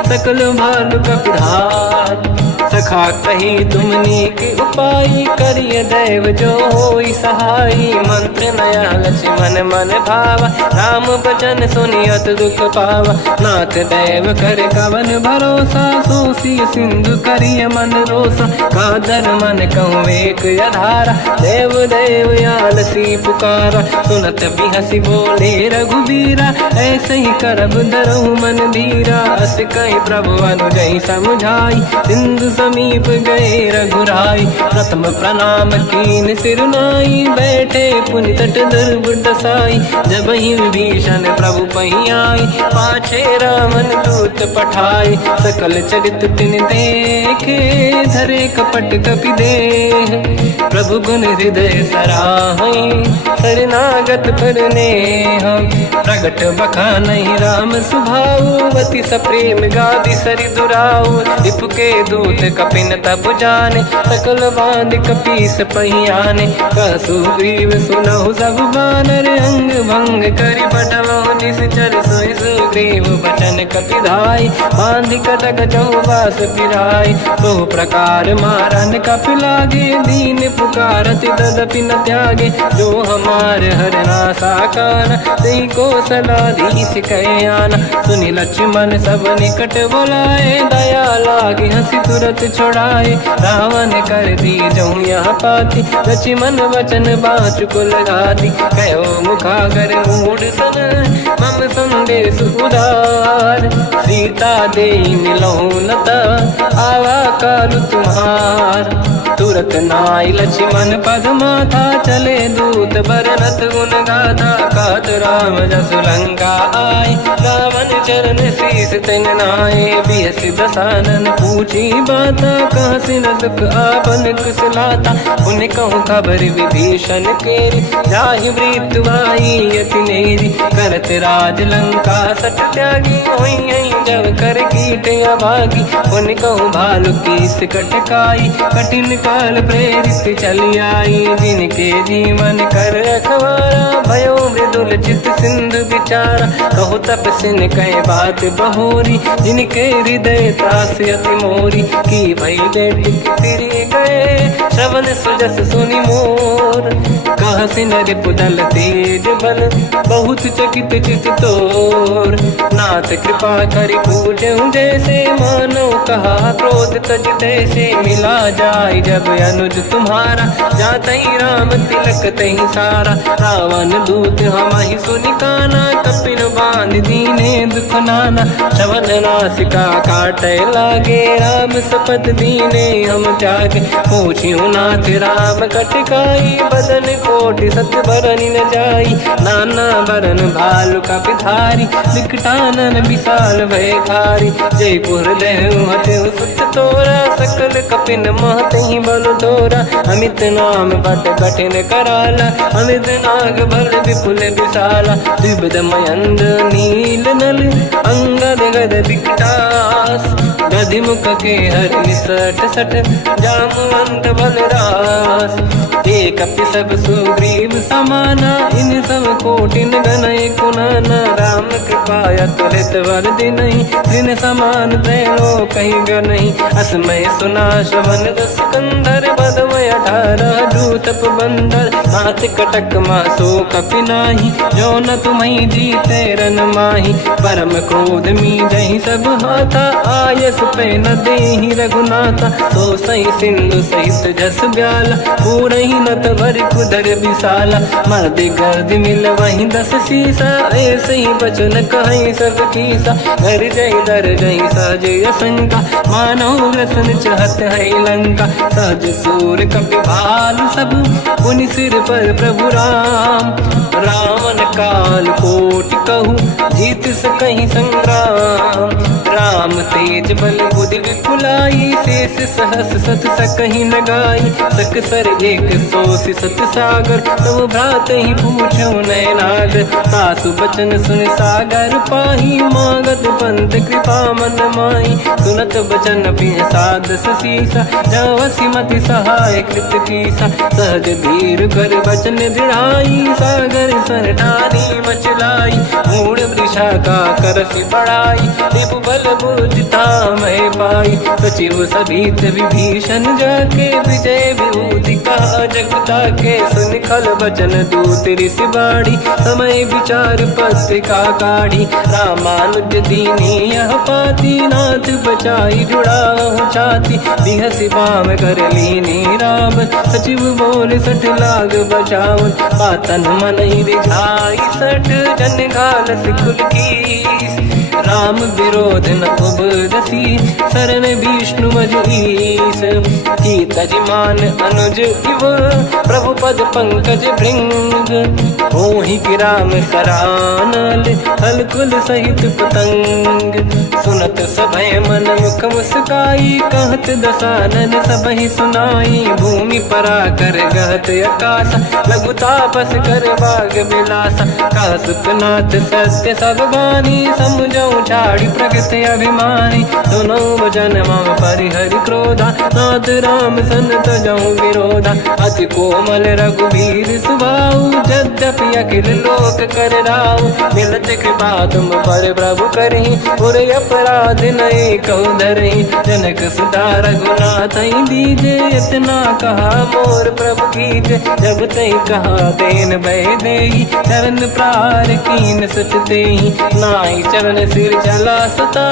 सकल भालु कपिधार। सखा कही तुमनी के उपाय, करिय दैव जो होई सहाई। मंत्र नया लक्ष्मण मन भावा, राम भजन सुनियत दुख पावा। नाथ दैव कर कवन भरोसा, सोसी सिंधु करिय मन रोसा। कादर मन कहूँ एक अधारा, देव देव आलसी पुकारा। सुनत बिहसी बोले रघुबीरा, ऐसे ही करब धरहु मन धीरा। अस कहीं प्रभु अनुजई समझाई, सिंधु समीप गए रघुराई। प्रथम प्रणाम कीन सिरनाई, बैठे पुनि तट दुर्ग दसाई। जब ही विभीषण प्रभु पही आई, पाछे रामन दूत पठाई। सकल चरित तिन देखे, धरे कपट कपि देह। प्रभु गुण हृदय सराहई, शरणागत पर नेह। प्रगट बखानहि राम सुभाऊ, अति सप्रेम गादि सरि दुराऊ। रिपु के दूत कपिन तब जाने, सकल बांध कपीस पहियाने। कह सुग्रीव सुनहु सब बानर, अंग भंग करि पठवहु निश्चर। सोई सुग्रीव बचन कपि धाई, बांधि कटक चौबास पिराई। तो प्रकार मारन कपि लागे, दीन पुकारत तदपि न त्यागे। जो हमार हरना साकान, तेहि कौशलाधीश कहे आना। सुनि लक्ष्मण सब निकट बुलाए, दया लागे हंसी तुरत छुड़ाए। रावण कर दी जो यह पाती, लक्ष्मण वचन बाचुकुल गाती। कहो मुखागर मूढ़ सन, मम संदेश उदार। सीता देई मिलहु नता, आवा काल तुम्हार। तुरत नाई लक्ष्मण पद माथा, चले दूत बरनत गुण गाथा। कहत राम जसु लंका आए, रावण चरण शीस तिन नाए। बिहस दसानन पूछी बाता, कह सिन सुख आपन कुशलाता। उन कहूँ खबर विभीषण केरी, जाहि मृत्यु आई यति नेरी। करत राज लंका सट त्यागी, होई जब कर कीट अभागी। उन कहूँ भालु कीस कटकाई, कठिन काल प्रेरित चली आई। जिनके जीवन कर रखवारा, भयो मृदुल चित सिंधु विचारा। कहु तपसिन कहे बात बहोरी, जिनके हृदय त्रास अति मोरी। की भई बेटी फिर गए, श्रवण सुजस सुनि मोर। कहसिन रिपुदल तेज बल, बहुत चकित चित तोर। नाथ कृपा करि पूजहु जैसे, मानो कहा क्रोध तज तैसे। मिला जाय जब अनुज तुम्हारा, जातहि राम तिलक तहि सारा। रावण दूत हमहि सुनि काना, कपिन बांध दीने दुख नाना। श्रवण नासिका काटै लागे, राम सपथ दीने हम त्यागे। पूछियो नाथ राम कटकाई, बदन कोटि सत बरनि न जाई। नाना बरन भालु कपि धारी, विकटानन विशाल भय खारी। जयपुर देहु हतेहु सुत तोरा, सकल कपिन महतहि बल तोरा। अमित नाम बट कठिन कराला, अमित नाग बल विपुल विशाला। द्विविध मयंद नील नल, अंगद गद विकटास। गधिमुख के हर निसट सट, जामवंत बलरास। एक कपि सब सुग्रीव समाना, इन सब कोटिन गनय कुनाना। राम कृपा अतुलित वर दिनहि, दिन समान त्रैलोक कहीं गनहि। असमय सुना श्रवण दस कंधर, बदवय 18 दूतप बंदर। हाथ कटक मासो कपि नाही, जो न तुम्हि जीते रन माही। परम क्रोध मी जहि सब हाथा, आयस पे न देहि रघुनाथा। सो सही सिंधु सहित जस ब्याला, पूरहि नत भर कुदर विशाला। मर्द गर्द मिल वही 10 सीसा, ऐसे ही बचन कहीं सब कीसा। घर जय दर जय सहज असंका, मानो रसन चहत है लंका। सहज सूर कपि भाल सब, पुनि सिर पर प्रभु राम। रावण काल कोटि कहूँ, जीत सकहि संग्राम। राम तेज बल बुद्धि विपुलाई, शेष सहस सत सकहि न गाई। सकसर एक सोषि सत सागर, तब भ्रात ही पूछौ नयनागर। सासु बचन सुन सागर पाही, मागत पंत कृपा मन माही। सुनत बचन पिय सादस सीसा, जावसी मति सहाय कृत कीसा। सहज धीर कर बचन दृढ़ाई, सागर सन ठानी मचलाई। मूढ़ वृषा का करसि बढ़ाई, रिपु बल बुद्धि तामहि पाई। सचिव सभीत विभीषण जाके, विजय विभूति कहा जगता के। सुनि खल बचन दूत ऋषि बाड़ी, समय विचार पत्रिका काढ़ी। रामानुज दीनी यह पाती, नाथ बचाई जुड़ाहु छाती। बिहसि बाम कर लीनी राम, सचिव बोल सठ लाग बचावन। बातन मन ही रिझाई सठ, जन घाल सिकुल कीस। राम विरोध न उबरसी, शरण विष्णु मजईस। कीतजमान अनुज इव, प्रभु पद पंकज भृंग। मोहि कि राम सरानल, हलकुल सहित पतंग। सुनत सभय मन मुख मुस्काई, कहत दसानन सबहि सुनाई। भूमि परा कर गहत आकाशा, लघु तापस कर बाग बिलासा। कह सुखनाथ सत्य सब बानी, समुझ जाऊं छाड़ी प्रकृति अभिमानी दोनों वचन मम परिहरि क्रोधा नाथ राम सन तजऊं विरोधा अति कोमल रघुवीर सुभाऊ यद्यपि अखिल लोक कर राऊ मिलत कृपा तुम पर प्रभु करही पुर अपराध नहीं कहु धरही जनक सुता रघुनाथ दीजे इतना कहा मोर प्रभु कीजे जब तई कहा देन भय देही चरण प्रार कीन सट देही नाई चरण सिर चला सता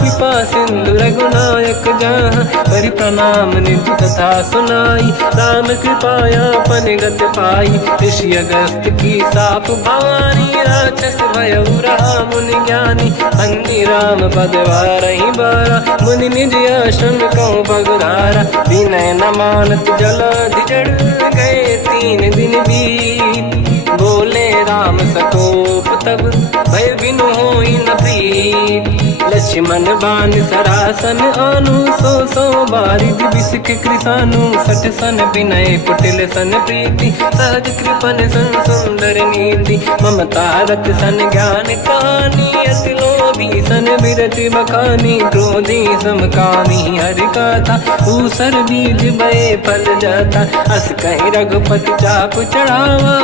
कृपा सिंधु रघुनायक जहाँ करि प्रणाम निधि कथा सुनाई राम कृपाया पन गत पाई ऋषि अगस्त की साप भवानी राक्षस भयउ रहा मुनि ज्ञानी अंगी राम पद वारहि बारा मुनि निज आश्रम कहूँ पगुधारा विनय न मानत जलाधि जड़ गए 3 दिन बीत बोले राम सकोप तब भय बिनु होई न प्रीत लक्ष्मण बाण सरासन आनु सो बारिद बिसक कृसानु सठ सन विनय कुटिल सन प्रीति सहज कृपन सन सुंदर नीति ममता रत सन ज्ञान कहानी अति लोभी सन विरति बखानी क्रोधी समकामी हरि कथा ऊसर बीज भय फल जाता अस कहीं रघुपति चाप चढ़ावा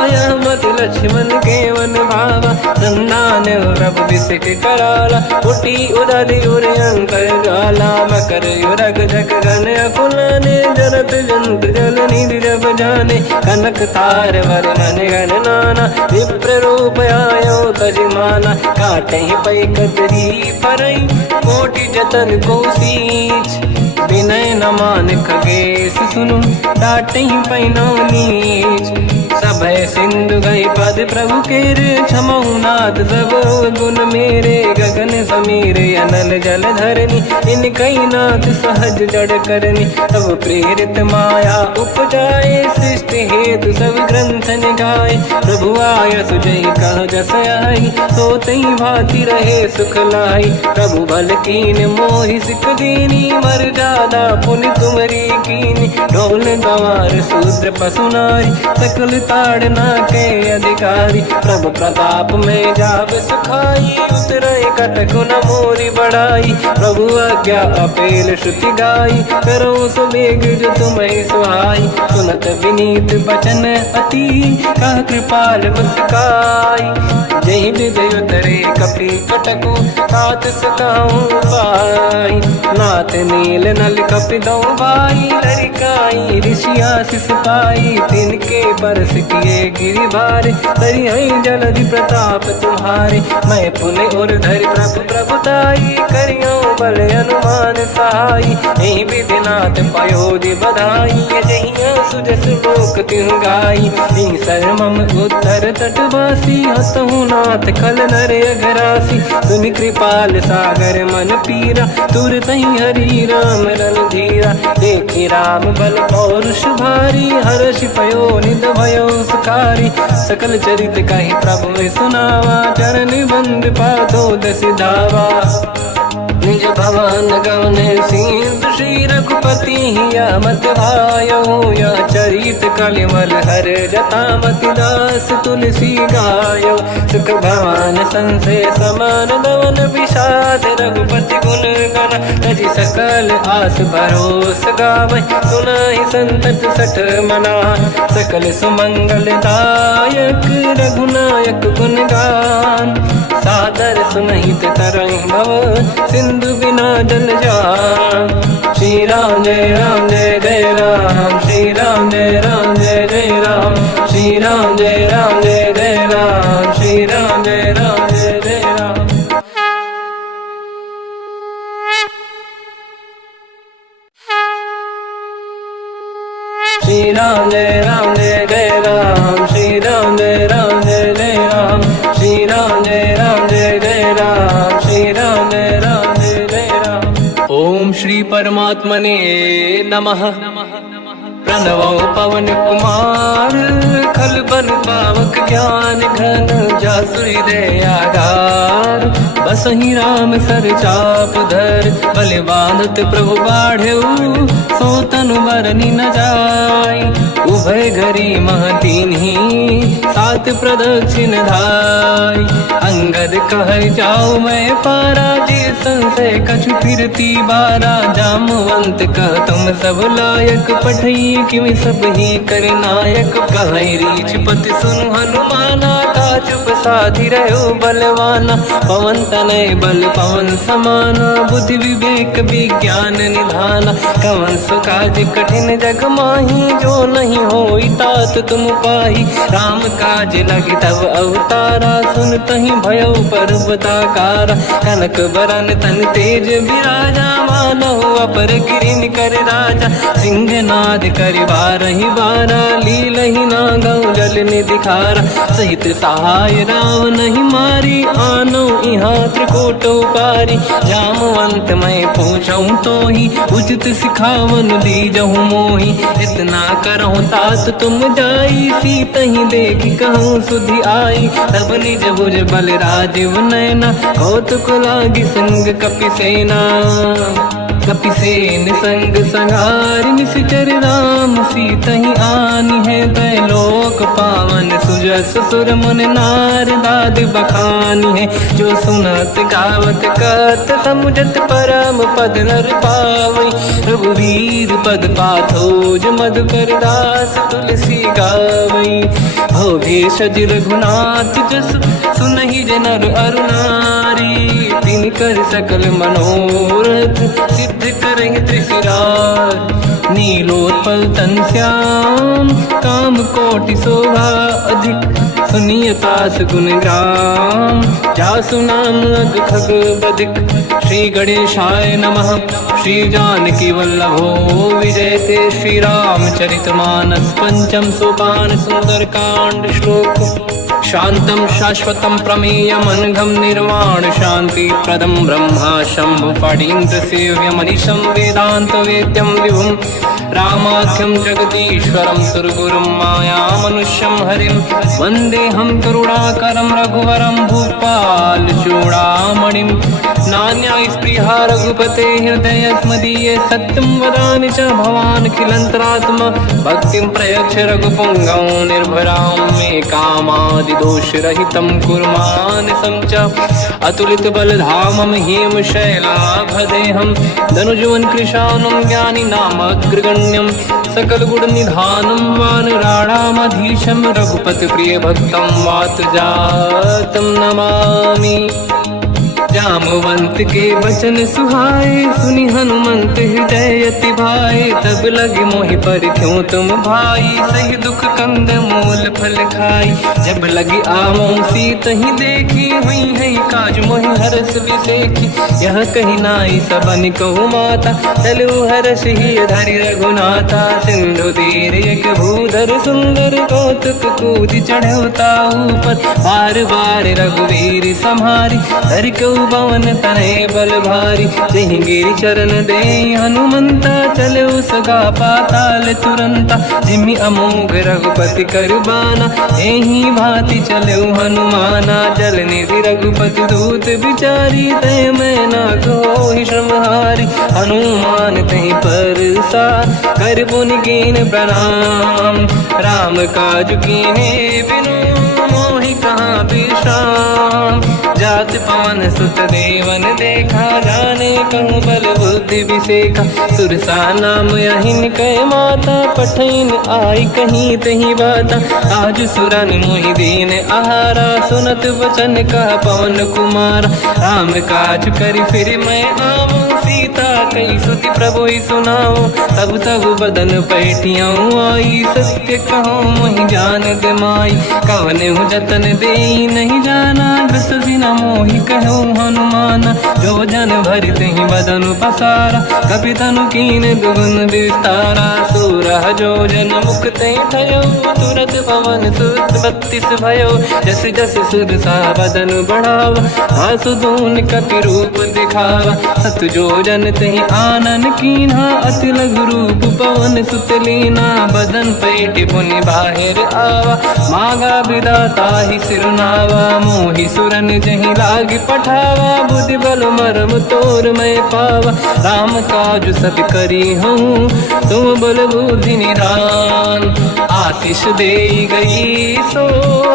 मत लक्ष्मण के वन भावा संधान प्रभु बिसक कराला उठी उदधि उर अंकर ज्वाला मकर युरग जग गण अकुलाने जरत जंत जल निधि जब जाने कनक तार वर मन गण नाना विप्र रूप आयो तजमाना काटे पै कतरी परई कोटि जतन को सींच विनय न मान खगेश सुनु डाटे पैनो नीच सभय सिंधु गई पद प्रभु केरे क्षमऊ नाथ सब गुण मेरे गगन समीर अनल जल धरनी इन कई नाथ सहज जड़ करनी तब प्रेरित माया उपजाए सृष्टि हेतु सब ग्रंथ निगाए प्रभु आय सुजय कह जस आई तो तई भांति रहे सुख लाई प्रभु भल कीन मोहि सिख दीनी मर जादा पुनि तुमरी कीनी ढोल गवार शूद्र पशु नारी सकल ताड़ना के अधिकारी प्रभु प्रताप में जाब सुखाई उतरे कटक न मोरी बढ़ाई प्रभु आज्ञा अपेल श्रुति गाई करो सुबेग जो तुम्हें सुहाई सुनत विनीत बचन अति कह कृपाल मुस्काई जय विदय उतरे कपि कटकु तात सकाऊं पाई नाथ नील नल कपि दो भाई लड़काई ऋषि आशीष पाई तिनके बरस किए गिरि भारे तरी हई जलधि प्रताप तुम्हारे मैं पुण्य और धरि प्रभु प्रभुताई करियो बल अनुमान सहाई यही विधिनाथ पयोधि बधाई जहिया सुजस लोक तिहु गाई सरमम उत्तर तटवासी हसहु नाथ खल नर अघरासी सुनि कृपाल सागर मन पीरा तुरत ही हरि राम रन धीरा देखि राम बल पौरुष भारी हर्ष पयो निध भयो सुखारी सकल चरित कहि प्रभु सुनावा चरण बंद पादो दस धावा निज भवन गवने सिंधु श्री रघुपति या मत भायो या चरित कलिमल हर जतामति दास तुलसी गायो सुख भवन संसे समान दवन विषाद रघुपति गुण गण तजि सकल आस भरोस गावै सुनाहि संतत सठ मना सकल सुमंगल दायक रघुनायक गुण गान सादर सुनहित तरंग भव सिंधु बिना जल जान श्री राम जय जय राम श्री राम जय जय राम श्री राम जय जय राम श्री राम जय जय राम श्री राम जय जय राम श्री राम जय जय राम श्री राम जय जय राम श्री राम जय जय राम। ओम श्री परमात्मने नमः। प्रणवो पवन कुमार खल बन पावक ज्ञान घन जासुरी दयागार असही राम सर चाप धर बल बांधत प्रभु बाढ़ऊ सो तनु बरनी न जाय उभय घरी महतीन्ही सात प्रदक्षिण धाय अंगद कह जाओ मैं पारा जी संशय कछु फिरती बारा जामवंत कह तुम सब लायक पठई किम सब ही कर नायक कह रीछ पति सुनु हनुमाना का चुप साधि रहो बलवाना पवन तनय बल पवन समाना बुद्धि विवेक विज्ञान निधाना कवन सुकाज कठिन जग माही जो नहीं होई तात तुम पाही राम काज लगी तब अवतारा सुन तही भयो पर्वताकारा कनक बरन तन तेज विराजा मानहु अपर गिरिन कर राजा सिंह नाद कर बारहि बारा लीलहि नागौ जल निधिखारा सहित सहाय राम नहीं मारी आनो इहाँ त्रिकोटो पारी जामवंत मैं पूछऊँ तो ही उचित सिखावन दीजहु मोही इतना करहु तात तुम जाई सीत ही देखी कहूँ सुधि आई तब निज भुज बल राजीव नैना कौतुक लागी संग कपिसेना कपिसेन संग संहार निश्चर राम सीत ही आनी है दैलोक पावन सुजस सुर मुन नार दाद बखानी है जो सुनत गावत कहत समुझत परम पद नर पावई रघुवीर पद पाथोज मधुकर दास तुलसी गावई भोगेश रघुनाथ जस सुनहि जनर अरुणारी तिन कर सकल मनोरथ सिद्ध करहि त्रिशिरार नीलोत्पल तन श्याम काम कोटि शोभा अधिक सुनिय तास गुण ग्राम जासु नाम अग खग बदिक श्री गणेशाय नमः श्री जानकी वल्लभो विजयते श्री रामचरित मानस पंचम सोपान सुंदर कांड श्लोक शांतं शाश्वतं प्रमेयमनघं निर्वाण शांति प्रदं ब्रह्मा शंभु फणीन्द्र सेव्य मनीषं वेदांत वेद्यं विभुं रामाख्यं जगदीश्वरं सुरगुरुं माया मनुष्यं हरिं वन्देऽहं करुणाकरं रघुवरं भूपाल चूडामणिं नान्या स्पृहा रघुपते हृदयस्मदीये सत्यं वदामि च भवान् खिलन्तरात्मा भक्तिं प्रयच्छ रघुपुङ्गं निर्भरां मे कामादिदोषरहितं कुर्मानसं च अतुलित बलधामं हेम शैलाभदेहं धनुजवन कृशानं ज्ञानिनामग्रगण्यं सकल गुण निधानं वानराणामधीशं रघुपति प्रिय भक्तं मातृजातं नमामि जामवंत के बचन सुहाए सुनि हनुमंत हृदय अति भाए तब लगे मोहि पर क्यों तुम भाई सही दुख कंद मूल फल खाई जब लगी आवों सीत ही देखी हुई है काज मोहि हरस विसेखी यह कही नाई सबन कहु माता चलु हरस ही धरि रघुनाथा सिंधु तीर एक भूधर सुंदर कौतुक कूद चढ़ौता ऊपर बार बार रघुवीर संहारी धरि पवन तनय बल भारी जहि गिरि चरण दे हनुमंता चले सगा पाताल तुरंता जिमि अमोघ रघुपति करबाना एहि भांति चले हनुमाना जल निधि रघुपति दूत बिचारी तय मैं ना कोहि श्रमहारी हनुमान तहि पर सा कर पुनि कीन प्रणाम राम काज कीन्हे बिनु मोहि कहाँ विश्राम जात पवन सुत देवन देखा जाने कहूँ बल बुद्धि विसेखा सुरसा नाम यहिन कह माता पठैन आई कहीं तही बाता आज सुरन मोहि दीन आहारा सुनत वचन कह पवन कुमार राम काज करि फिर मैं आवूं सीता कई सुति प्रभु सुनाओ तब तब बदन पैठियाँ आई सत्य कहो मोहि जान दे माई कवन हूँ जतन दे नहीं जाना ग्रस न मोहि कहो हनुमान जो जन भरित तही बदनु पसारा कपि तनु कीन दुगुन विस्तारा 16 जोजन मुख तही थयो तुरत पवन सुत 32 भयो जस जस सुर सा बदन बढ़ावा आसुदून कपि रूप दिखावा 7 जोजन तही आनन कीन्हा अति लघु रूप पवन सुत लीना बदन पेट पुनि बाहिर आवा मागा विदाता ही सिरनावा मोहि सुरन जही लाग पठावा बुद्धि बल मरम तोर मैं पावा राम काज सब करी हूँ तुम बल बुद्धि निधान आशीष दे गई सो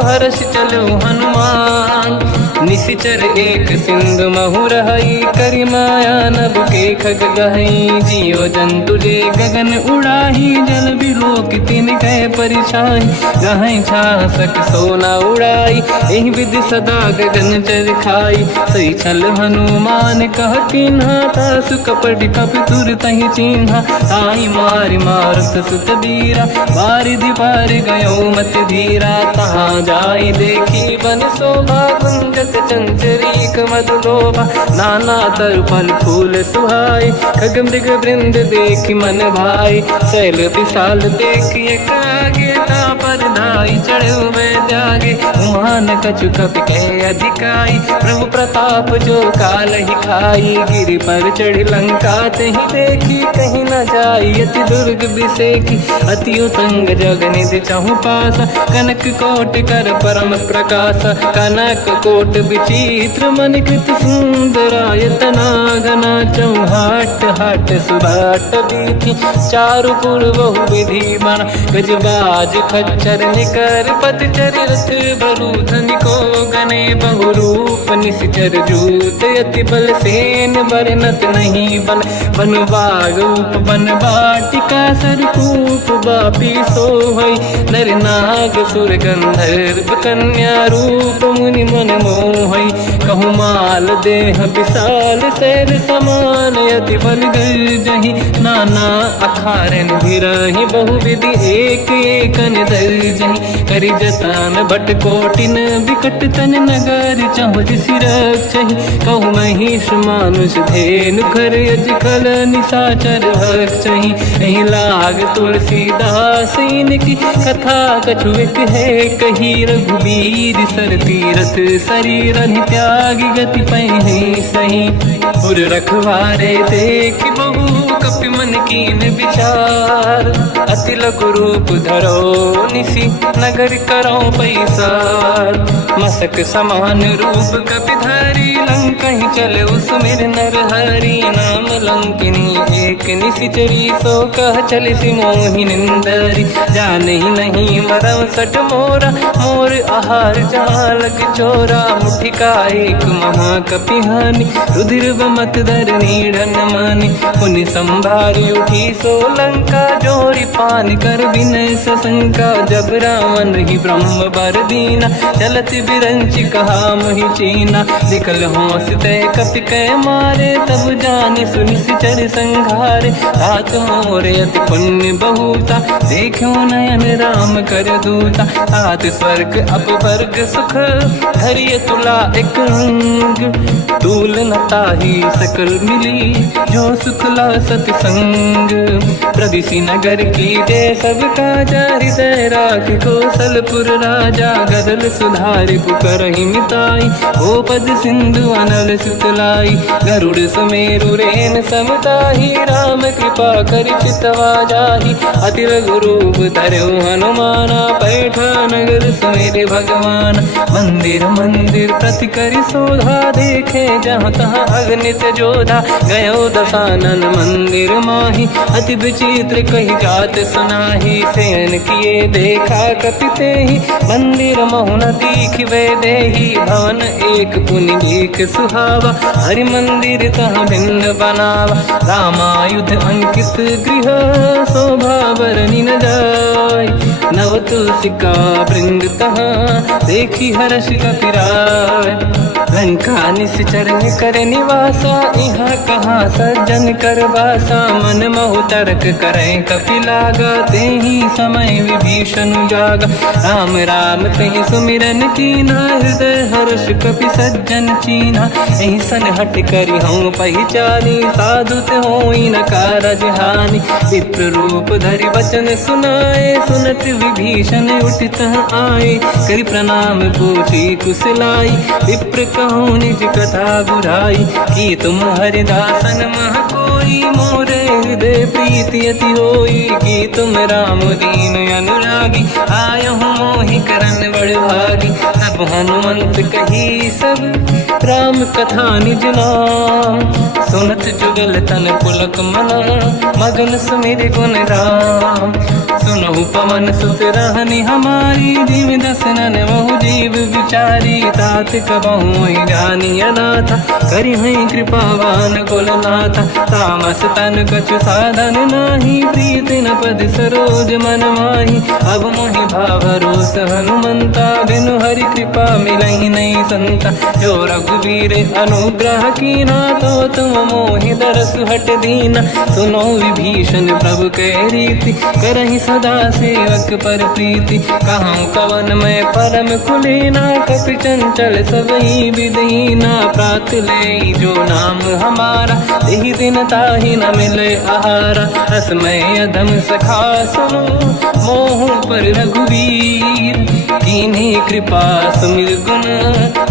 हर्ष चलो हनुमान निशिचर एक सिंधु महु रहई करी माया नभ के खग गहई जियो जंतु जे गगन उड़ाही जल बिलोक तिन कह परिछाई गहई छासक सोना उड़ाई एहि विधि सदा गगन चर खाई सही छल हनुमान कह किन्हा तासु कपट कपि तुर तहि चिन्हा ताई मारि मारुत सुत बीरा बारिधि पार गयो मत धीरा तहाँ जाई देखी बन शोभा कुंजत चंचरीक मधुलोभा नाना तरु फल फूल सुहाई खग मृग वृंद देखी मन भाई शैल विशाल देखी एक आगे पर धाई चढ़ में त्यागे उमान कछु कपि कह अधिकाई प्रभु प्रताप जो काल ही खाई गिरि पर चढ़ी लंका तही देखी कहीं न जाई अति दुर्ग बिसेकी अति उतंग जग निधि चहु पासा कनक कोट कर परम प्रकाश कनक कोट विचित्र मन कृत सुंदरायतना घना चौहाट हाट सुभाट बीथी चारु पुर बहु विधि बना गजबाज खच्चर निकर पत चरित बरु धनिको गने बहु रूप निश्चर जूत अति बल सेन बरनत नहीं बल बन बाग उप बन बाटिका सरकूप बापी सोहई नर नाग सुर गंधर्व कन्या रूप मुनि मन मोहई कहु माल देह विशाल शैल समान अति बल गर्जहि नाना अखारन भिरहि बहु विधि एक एकन दर्जहि करि जतान भट कोटिन विकट तन नगर चहु सिरक्षहि कहु महिष मानुष धेनु खर यज खल निशाचर भक्षहि एहि लाग तुलसीदास इनकी कथा कछु एक है कही रघुबीर सर तीरथ शरीर त्याग गति पहि सही पुर रखवारे देख बहु कपि मन कीन विचार अति लघु रूप धरो निसी नगर करो पैसार मसक समान रूप कपि धरी लंकहि चले उसमेर नर हरि नाम लंकिनी एक निशिचरी सो कह चले सि मोहि निंदरी जानहि नहीं मरम सट मोरा मोर आहार जालक चोरा मुठिका एक महाकपि हानि रुधिर बमत धरनी ढन मानि पुनि संभारी उठी सो लंका जोरी पान कर विनय सशंका जब रावण ही ब्रह्म बर दीना चलत बिरंचि कहा मोहि चीना निकल होश तय कपि कह मारे तब जानि सुनि सिचर संघारे तात मोरे अति पुण्य बहुता देखो नयन राम कर दूता तात स्वर्ग अपवर्ग सुख धरिय तुला एक अंग तूल नताही सकल मिली जो सुखला सतसंग प्रदिशि नगर की जय सब काजा हृदय राख कौशलपुर राजा गदल सुधारि पुकरहि मिताई ओ पद सिंधु अनल सुतलाई गरुड़ सुमेरु रेन समताही राम कृपा कर चितवा जाहि अति लघु रूप धरौ हनुमाना पैठा नगर सुमेरे भगवान मंदिर मंदिर प्रति करि शोधा देखे जहाँ तहाँ अगणित जोधा गयो दशानन मंदिर माही अति विचित्र कही जात सुनाही सेन किए देखा कपिते ही मंदिर महु न दीखिबे देही भवन एक पुनि एक सुहावा हरि मंदिर तहाँ भिन्न बनावा रामायुध अंकित गृह शोभा बरनि न जाय नव तुलसिका वृंद तहाँ देखी हर्ष कपिराय लंका निश्चर कर निवासा यहाँ कहाँ सज्जन कर वासा मन महु तर्क करें कपि लागा तेहि समय विभीषण जागा राम राम तेहि सुमिरन कीना हृदय हर्ष कपि सज्जन ची दीना। ऐसन हट करी हम पहचानी, साधु ते होई न कारज हानि। विप्र रूप धरि वचन सुनाए, सुनत विभीषण उठित आए। करि प्रणाम पूछी कुशलाई, विप्र कहूँ निज कथा बुझाई। कि तुम हरिदासन मह कोई, मोरे हृदय प्रीति अति होई। कि तुम राम दीन अनुरागी, आयहु मोहि करन बड़ भागी। तब हनुमंत कही सब राम कथा निज नाम। सुनत जुगल तन पुलक मना, मगन सुमिर गुण राम। सुनहु पवन सुत रहनि हमारी, जीव दसनन महु जीव विचारी। तात कबहु जानी अनाथा, करि हैं कृपावान कुलनाथा। तामस तन कछु साधन नाही, प्रीति न पद सरोज मन माही। अब मोहि भावरोस हनुमंता, बिनु हरि कृपा मिलहि नहीं संता। जो रघुवीर अनुग्रह कीना, तो तुम मोहि दरस हट दीना। सुनो विभीषण प्रभु के रीति, करहि सदा सेवक पर प्रीति। कहूँ कवन मैं परम कुलीना, कपि चंचल सबहि विदहीना। प्रात ले जो नाम हमारा, यही दिन ताहि न मिले आहारा। रसमय अधम सखा सुनो, मोह पर रघुवीर। कीन्ही कृपा सुमिर गुण,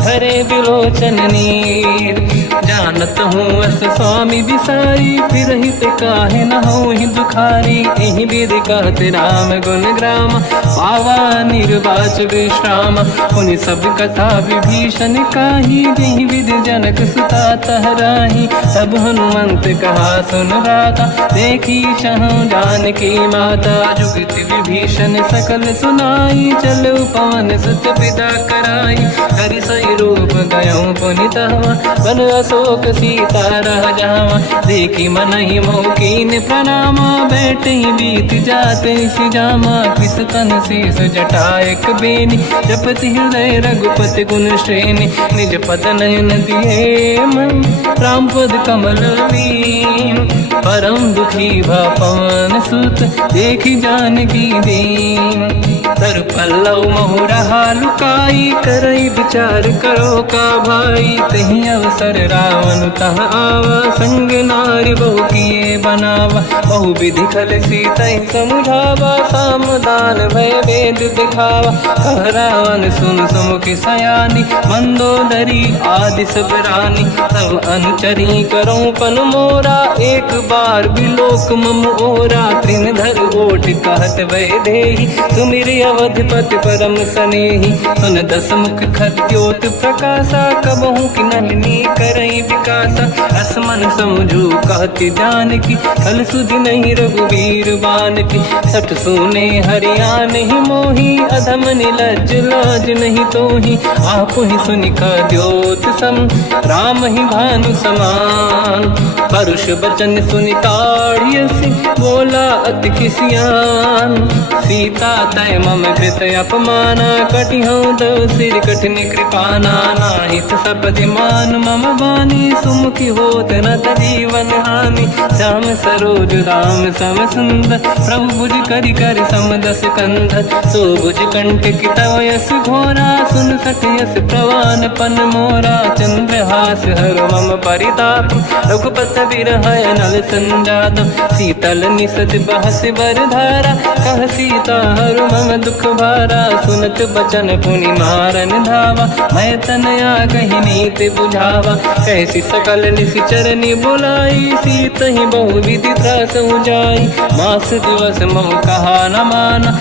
हरे बिलोचन नीर। जानत हूँ अस स्वामी बिसाई, फिर हित काहे न हो ही दुखारी। एहि विधि कहते राम गुण ग्राम, पावा निर्वाच विश्राम। उन सब कथा विभीषण काही, यही विधि जनक सुता तहराही। तब हनुमंत कहा सुन राता, देखी शहु जानकी माता। जुगत विभीषण सकल सुनाई, चलो पवन सुत पिता कराई। हरि सही रूप गयो पुनितवा, बन अशोक सीता रह जावा। देखी मनहि मोह कीन प्रणामा, बैठे बीत जाते सिजामा। कृस तन शीस जटा एक बेनी, जपति हृदय रघुपति गुण श्रेणी। निज पद नयन दिए मन, राम पद कमल लीन। परम दुखी भा पवन सुत, देखी जानकी दीन। तर पल्लव महु रहा लुकाई, करई विचार करो का भाई। तही अवसर रावण तह आवा, संग नारी बहु किए बनावा। बहु विधि खल सीतहि समुझावा, सामदान भय वेद दिखावा। कह रावण सुन सुमुखि सयानी, मंदोदरी आदि सब रानी। तब अनुचरी करो पन मोरा, एक बार बिलोक मम ओरा। तृण धर ओट कहत वै देहि, सुमिर अवधिपति परम सनेहि। सुन दस मुख खद्योत प्रकाशा, कबहु कि नलिनी करई विकासा। असमन समझू कहति जानकी, खल सुधि नहीं रघुवीर बानकी। सठ सुने हरियाण ही मोही, अधम निलज्ज लाज नहीं तोही। आपु ही सुनि खद्योत सम, राम ही भानु समान। परुष बचन सुनि ताड़ियसि, बोला अति किसियान। सीता तय मम कृत अपमाना, कटिहउँ दो सिर कठिन कृपाना। नाहित सपदि मान मम बानी, सुमुखि होत न जीवन हानि। श्याम सरोज राम सम सुंदर, प्रभु भुज करि कर सम दस कंधर। सो भुज कंटक तव यस घोरा, सुन सठ यस प्रवान पन मोरा। चंद्रहास हर मम परिताप, रघुपत बिरहय नल संजात। शीतल निसत बहस बर धारा, कह सीता हर मम दुख भारा। सुनत बचन पुनि मारन धावा, मैं तनया कहि नीति बुझावा। कैसी सकल निशिचरनि बुलाई, सीतहि बहु विधि त्रास जाई। मास दिवस मोह कहा न माना,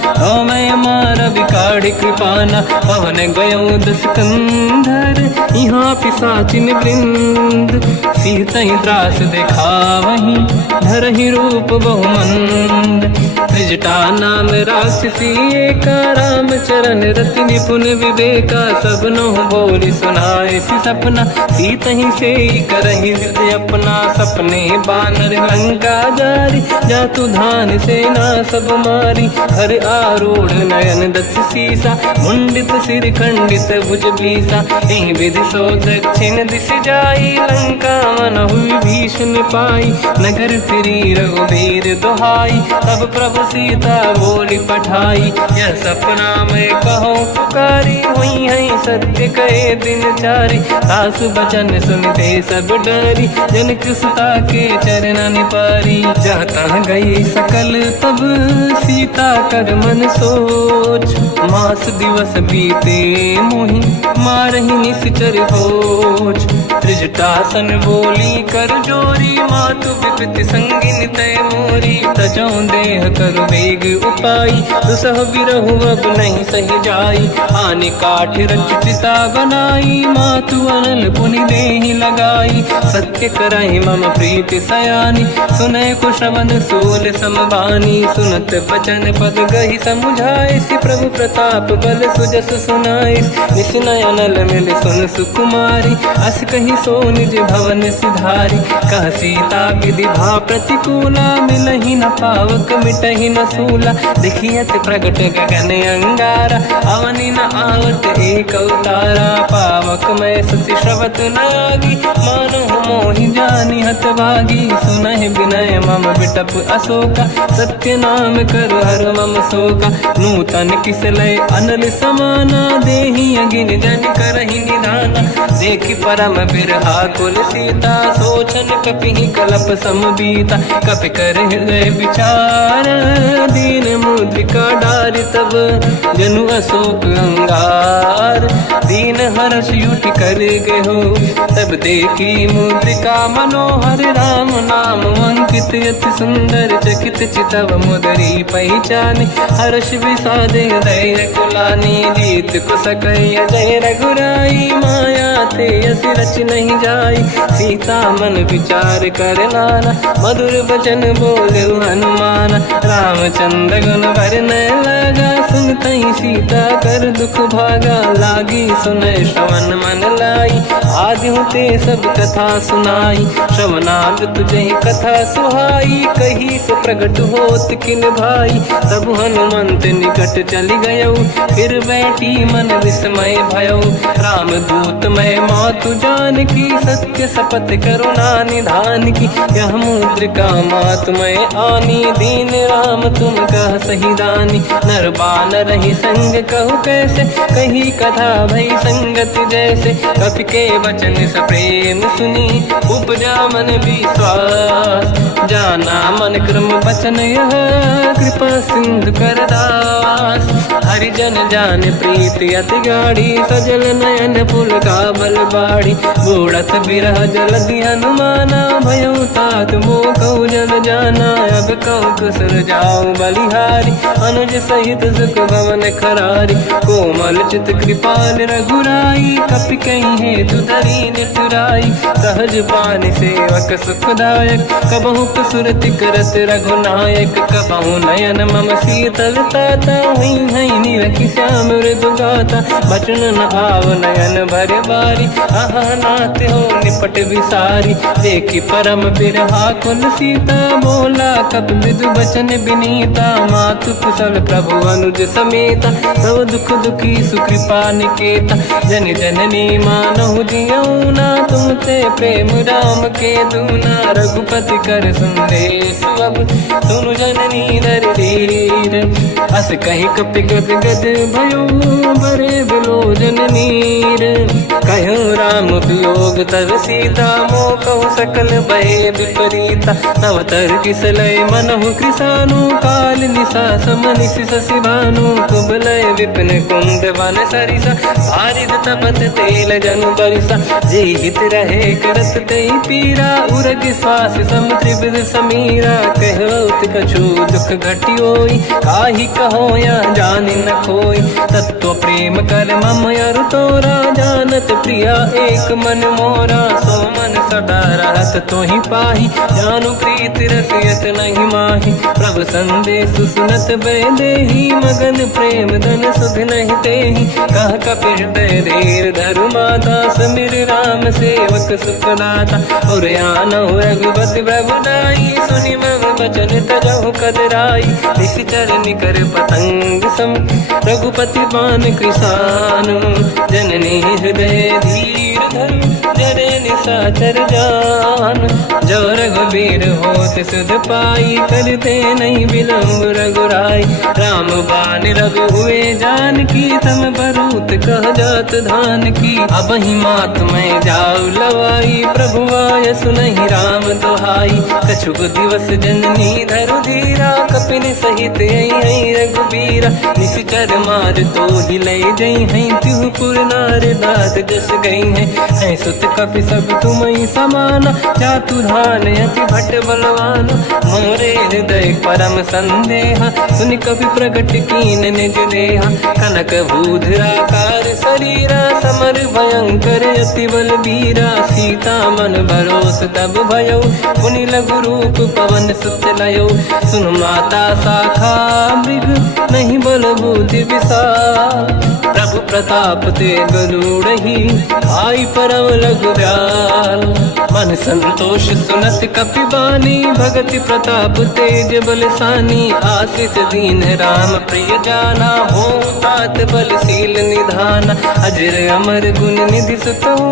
मैं मार बिकाढ़ कृपाना। पवन गयो दस कंधर, यहाँ पिशाचिन वृंद। सीतहि त्रास देखावहि, धरहि रूप बहुमंद। त्रिजटा नाम राक्षसी एका, राम चरण रति निपुण विवेका। सब नहुँ बोली सुनाए सि सपना, सीतहि से करहि हृदय अपना। सपने बानर लंका जारी, जातु धान सेना सब मारी। हर आरूढ़ नयन दस सीसा, मुंडित सिर खंडित भुज बीसा। एहि विधि सो दक्षिण दिश जाई, लंका मनहु विभीषण पाई। नगर फिरी रघुवीर दुहाई, तब प्रभु सीता बोली पठाई। यह सपना मैं कहूँ पुकारी, हुई है सत्य कहे दिन चारी, सासु बचन सुनते सब डरी, जनक सुता के चरना निपारी। जहाँ तहाँ गई सकल तब सीता कर मन सोच, मास दिवस बीते मोहि मारहि निश्चर होच। त्रिजटासन बोली कर जोरी, मातु विपति संगिन तय मोरी। तजौ देह कर वेग उपाई, दुसह बिरहु अब नहीं सही जाई। आने काठ रच चिता बनाई, मातु अनल पुनि देहि लगाई। सत्य कराई मम प्रीति सयानी, सुनय को श्रवण सूल समबानी। सुनत बचन पद गहि समुझाए, सि प्रभु प्रताप बल सुजस सुनाइस। निस नयनल मिल सुन सुकुमारी, अस कहि सो निज भवन सिधारी। कह सीता विधि भा प्रतिकूला, मिलहि न पावक मिटहि न सूला। देखियत प्रगट गगन अंगारा, अवनि न आवत एक अवतारा। पावक मैं ससि श्रवत न आगी, मानो मोहि जानि हतभागी। सुनहि विनय मम बिटप अशोका, सत्य नाम कर हर मम शोका। नूतन किसलय अनल समाना, देहि अगिन जन करहि निधाना। देखि परम बिरहा कुल सीता, सोचन कपिहि कलप समबीता। कपि कर हृदय विचार, दीन मुद्रिका डारि तब जनु अशोक अंगार। दीन हर्ष युट कर गहो, तब देखी मुद्रिका मनोहर। राम नाम अंकित अति सुंदर, चकित चितव मुदरी पहचान। हर्ष विषाद हृदय कुलानी, जीत को सकय जय रघुराई। माया थे असि रच नहीं जाई, सीता मन विचार कर नाना। मधुर बचन बोले हनुमान, रामचंद्र गुण वरनय लगा। सुनतहि सीता कर दुख भागा, लागी सुनय श्रवण मन लाई। आदि होते सब कथा सुनाई, श्रवणाग तुझहि कथा सुहाई। कही सो प्रगट होत किन भाई, तब हनुमंत निकट चली गयौ। फिर बैठी मन विस्मय भयौ, राम दूत मैं मातु जानकी। सत्य शपथ करुणा निधान की, यह मुद्रिका मातु मैं आनी। दीन राम तुम कह सही दानी, नर बानर ही संग कहु कैसे। कही कथा भई संगति जैसे, कपि के वचन सप्रेम सुनी। उपजा मन विश्वास, जाना मन क्रम वचन यह। कृपा सिंधु कर दास, हरिजन जान प्रीति अति गाढ़ी। सजल नयन पुल का बल बाड़ी, बूढ़त बिरह जलधि हनुमाना। भयउ तात मोकौ जल जाना, अब कहु कुशल जाऊ बलिहारी। अनुज सहित सुख भवन खरारी, कोमल चित कृपाल रघुराई। कपि कहीं हेतु धरी निठुराई, सहज पानि सेवक सुखदायक। कबहु सुरति करत रघुनायक, कबहु नयन मम शीतल ताता। हुई हई निरखि श्याम मृदु गाता, बचन न आव नयन भर बारी। आहा नाथ हो निपट विसारी, देखि परम बिरहा कुल सीता। बोला कपि विदु बचन बिनीता, मातु कुशल प्रभु अनुज समेता। सब दुख दुखी सुकृपा निकेता, जन जननी मानहु जियऊ ना। तुम ते प्रेम राम के दूना, रघुपति कर संदेश अब सुनु जननी दर धीर। अस कहि कपि गद गद भयो, बरे बिलोचन नीर। कहो राम वियोग तब सीता, मोकहु सकल भय विपरीता। नव तर किसलय मनहु कृसानु, काल निशा समनिश शशि भानु। कुबलय विपिन कुंद वन सरिसा, बारिद तपत तेल जनु बरिसा। जे हित रहे करत तेहि पीरा, उरग श्वास सम त्रिविध समीरा। कहत कछु दुख घटियोई, काहि कहो या जानि न खोई। तत्व प्रेम कर मम अरु तोरा, जानत प्रिया एक मन मोरा। सो मन सदा रहत तोहि पाहि, जानु प्रीति रसियत नहीं माहि। प्रभु संदेश सुनत भय देहि, मगन प्रेम धन सुध नहीं तेहि। कह कपि हृदय धीर धरु माता, समीर राम सेवक सुखदाता। और आनहु रघुपति प्रभु दाई, सुनि मम वचन तजहु कदराई। निश्चर निकर पतंग सम, रघुपति बान कृसानु। जननी हृदय धीर धरु, जरे निशाचर जान। जो रघुबीर होत सुध पाई, करते नहीं विलम्ब रघुराई। राम बान रघु हुए जानकी, तम बरूत कह जात धान की। अब ही मात मैं जाऊ लवाई, प्रभु आय सुनहि राम दोहाई। कछुक दिवस जननी धरु धीरा, कपिन सहित आई रघुबीरा। निश्चर मार तो ही ले जई हैं, त्युपुर नार दात जस गई हैं। सुत कपि सब तुम ही समाना, चातुधान अति भट बलवान। मोरे हृदय परम संदेहा, सुन कपि प्रगट कीन निज देहा। कनक भूधराकार शरीरा, समर भयंकर अति बलबीरा। सीता मन भरोस तब भयो, पुनि लघु रूप पवन सुत लयो। सुन माता शाखा मृग, नहीं बल बुद्धि विशाल। प्रभु प्रताप ते गरुड़हि, आई परम लघु दयाल। मन संतोष सुनत कपि बानी, भगति प्रताप तेज बलसानी। आशीष दीन राम प्रिय जाना, हो तात बलशील निधान। अजर अमर गुण निधि सुतहु,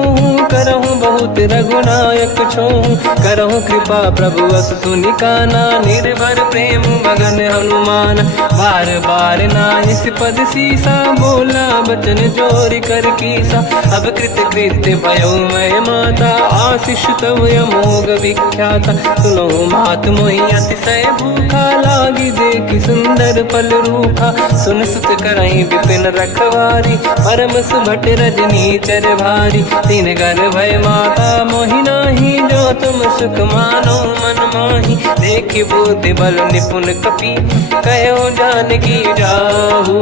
करहु बहुत रघुनायक छोहु। करहु कृपा प्रभु अस सुनि काना, निर्भर प्रेम मगन हनुमान। बार बार नायस पद सीसा, बोला बचन जोरि कर कीसा। अब कृत कृत्य भयो मैं माता, आशीष तव अमोघ विख्याता। सुनो मात मोहि अतिशय भूखा, लागी देखि सुंदर फल रूखा। सुन सुत करहि विपिन रखवारी, परम सुभट रजनी चर भारी। तीन घर भय माता मोहि नाही, जो तुम सुख मानो मन माही। देखि बुद्धि बल निपुण कपि, कहो जानकी जाहू।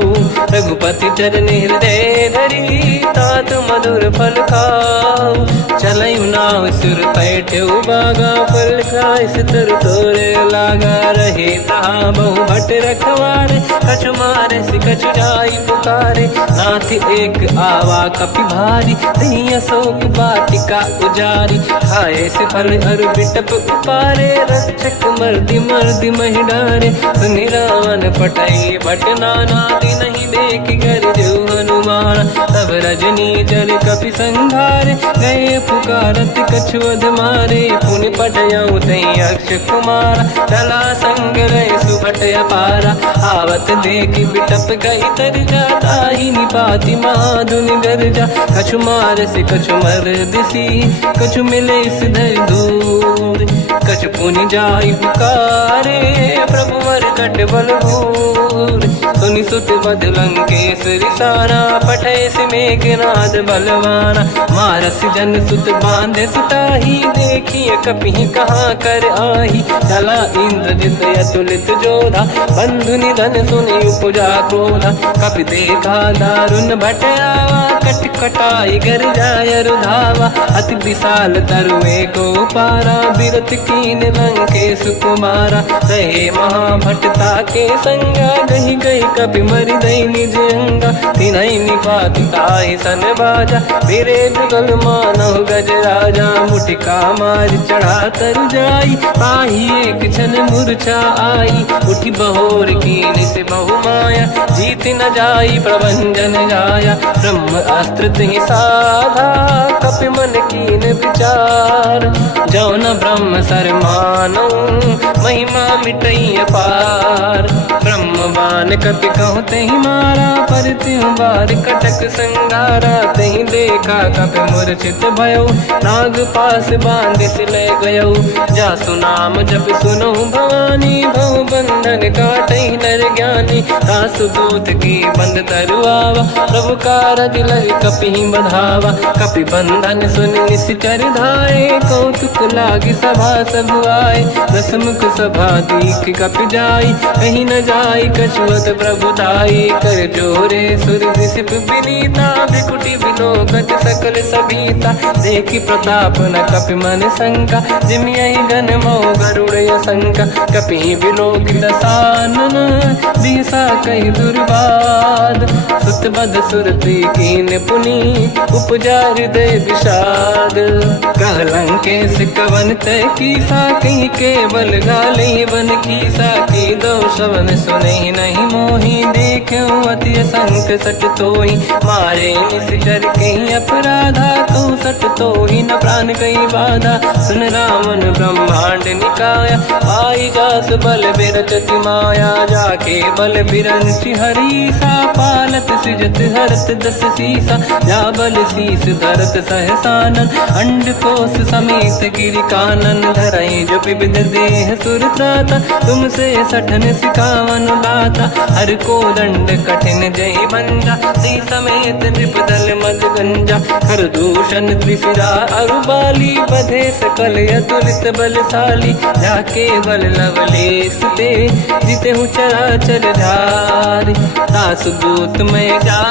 रघुपति चरण हृदय धरी, तात मधुर फल खाऊ। चलऊ नाव सुर पैठऊ बागा, फल खाइस तर तोरे लागा। रहे तहाँ बहु भट रखवारे, कछु मारे सि कछु जाई पुकारे। नाथ एक आवा कपि भारी, तही अशोक वाटिका उजारी। खाए से फल अरु बिटप उपारे, रक्षक मर्दि मर्दि महि डारे। सुनि रावण पटई भट नाना, नहीं देख कर जो हनुमान। तब रजनी चर कपि संघारे, गए पुकारत कछु अध मारे। पुनि पटयऊ तई अक्ष कुमारा, चला संग रहे सुभट अपारा। आवत देखि बिटप गई तर जाता, ही निपाति माधुन गर्जा। कछु मार से कछु मर दिसी, कछु मिले सिधर दूर। कछु पुनि जाई पुकारे, प्रभु मरकट बलभूर। सुनि सुत बद लंकेश्वरी सारा, पठय सि मेघनाद बलवाना। मारस जन सुत बांधे सुताही, देखिए कपि कहाँ कर आही। चला इंद्रजित अतुलित जोधा, बंधु निधन सुनि उपजा क्रोधा। कपि देखा दारुण भट आवा, कट कटाई गर जाय रुधावा। अति विशाल तरुए को पारा, बिरत कीन लंकेश कुमारा। रहे महाभटता के संगा, गही गई कपि मरि दई निज अंगा। तिन्हि निपाति ताहि सन बाजा, फिरे जुगल मानव गज राजा। मुटिका मार चढ़ा तर जाई, ताहि एक क्षण मूर्छा आई। उठि बहोर कीन से बहु माया, जीत न जाई प्रभंजन जाया। ब्रह्म अस्त्र तिहि साधा, कपि मन कीन विचार। जो न ब्रह्म सर मानो, महिमा मिटई अपार। ब्रह्म बान कपि कहु तहि मारा, पर त्यों बार कटक संगारा। तहि देखा कपि मूर्छित भयो, नाग पास बांधिस ले गयो। जासु नाम जप सुनो भवानी, भव बंधन काटहि नर ज्ञानी। तासु दूत की बंद तरुआवा, प्रभु कारज लय कपि बधावा। कपि बंधन सुनि निश्चर धाये, कौतुक लागी सभा सब आए। दसमुख सभा दीख कपि जाई, कहीं न जाई कछुअत प्रभुताई। कर जोरे सुर दिसिप विनीता, बिकुटी बिलोकत सकल सबीता। देखि प्रताप न कपि मन शंका, जिमियहि गन मोह गरुड़ शंका। कपि बिलोकित सानन, दिशा कहि दुर्बाद। सुत बद सुरति कीन पुनि, उपजा हृदय विषाद। कहलंके से कवन तय की साकी केवल गाली बन की साकी दो शवन सुने नहीं मोही देखे अति संक सट तोही मारे निस कर कहीं अपराधा तो सट तो ही न प्राण कई बाधा। सुन रावण ब्रह्मांड निकाया आई जास बल बिरचति माया जाके बल बिरंचि हरी सा पालत सृजत हरत दस सीसा जा बल शीस धरत सहसानन अंड कोश समेत गिरि कानन धरई जो विविध देह सुर त्राता तुमसे सठन सिकावन बाता हर को दंड कठिन जय बंजा सी समेत नृपदल मद गंजा हर दूषण त्रिशिरा अरुबाली बधे सकल अतुलित बलशाली जाके बल लवलेश ते जिते हूँ चराचर धारी दास दूत में जा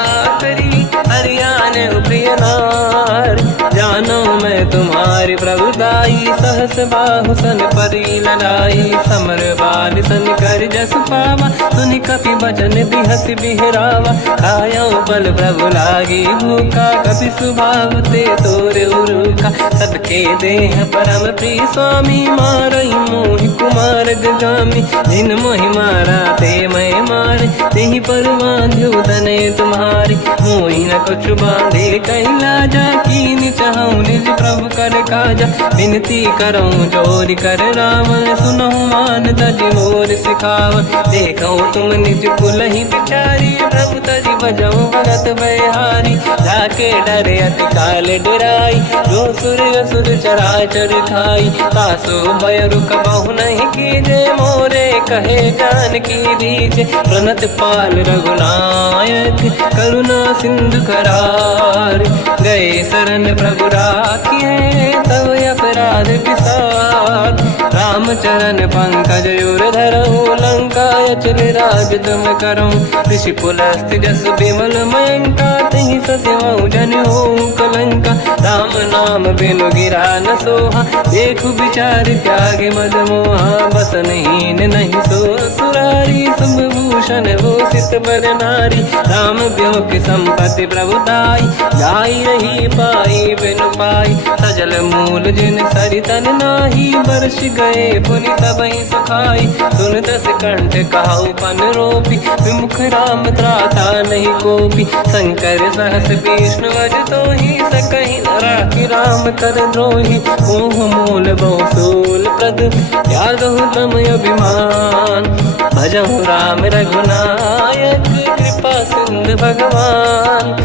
करी हरियाण प्रिय नार जानो मैं तुम्हारी प्रभुदाई सहस बाहु सन परी लड़ाई समर बाल सन कर जस पावा सुनि कपि बचन बिहस बिहरावा खायो बल प्रभु लागी भूखा कपि सुभाव ते तोरे उरुखा सबके देह परम प्रिय स्वामी मारई मोहि कुमार गगामी जिन मोहि मारा ते मैं मारे तेहि पर बांध्यो दने तुम्हारी मोहि न कुछ बांधे कैला जा कीन चाहूं निज प्रभु कर काजा विनती करऊं जोरि कर रावण सुनहु मान तज मोर सिखाव देखो तुम निज कुल ही बिचारी प्रभु तज बजऊं भगत बहारी जाके डरे अति काल डराई जो सुर असुर चराचर खाई तासो भय रुक बहु नहीं कीजे मोरे कहे जान की दीजे प्रणत पाल रघुनायक करुणा सिंधु करार गए शरण प्रभु राखिए तव अपराध विसार रामचरण पंकज उर धरऊं लंका अचल राज तुम करऊं ऋषि पुलस्त जस विमल मयंका तहि सत्यमऊ जन होऊं कलंका राम नाम बिनु गिरा न सोहा देखु विचार त्याग मद मोहा बसनहीन नहीं सो सुरारी शुभ भूषण भूषित बर नारी राम ब्यों की संपत्ति प्रभुताई जाई रही पाई बिनु पाई सजल मूल जिन सरितन नाही वर्ष गए पुनि तबहि सुखाई सुन दस कंठ कहाऊ पन रोपी विमुख राम त्राता नहीं कोपी शंकर सहस विष्णु अज तो ही सकहि न राखि राम कर द्रोही मोह मूल बहुसूल प्रद त्यागहु ब्रह्म अभिमान भजहु राम रघुनायक कृपा सिंधु भगवान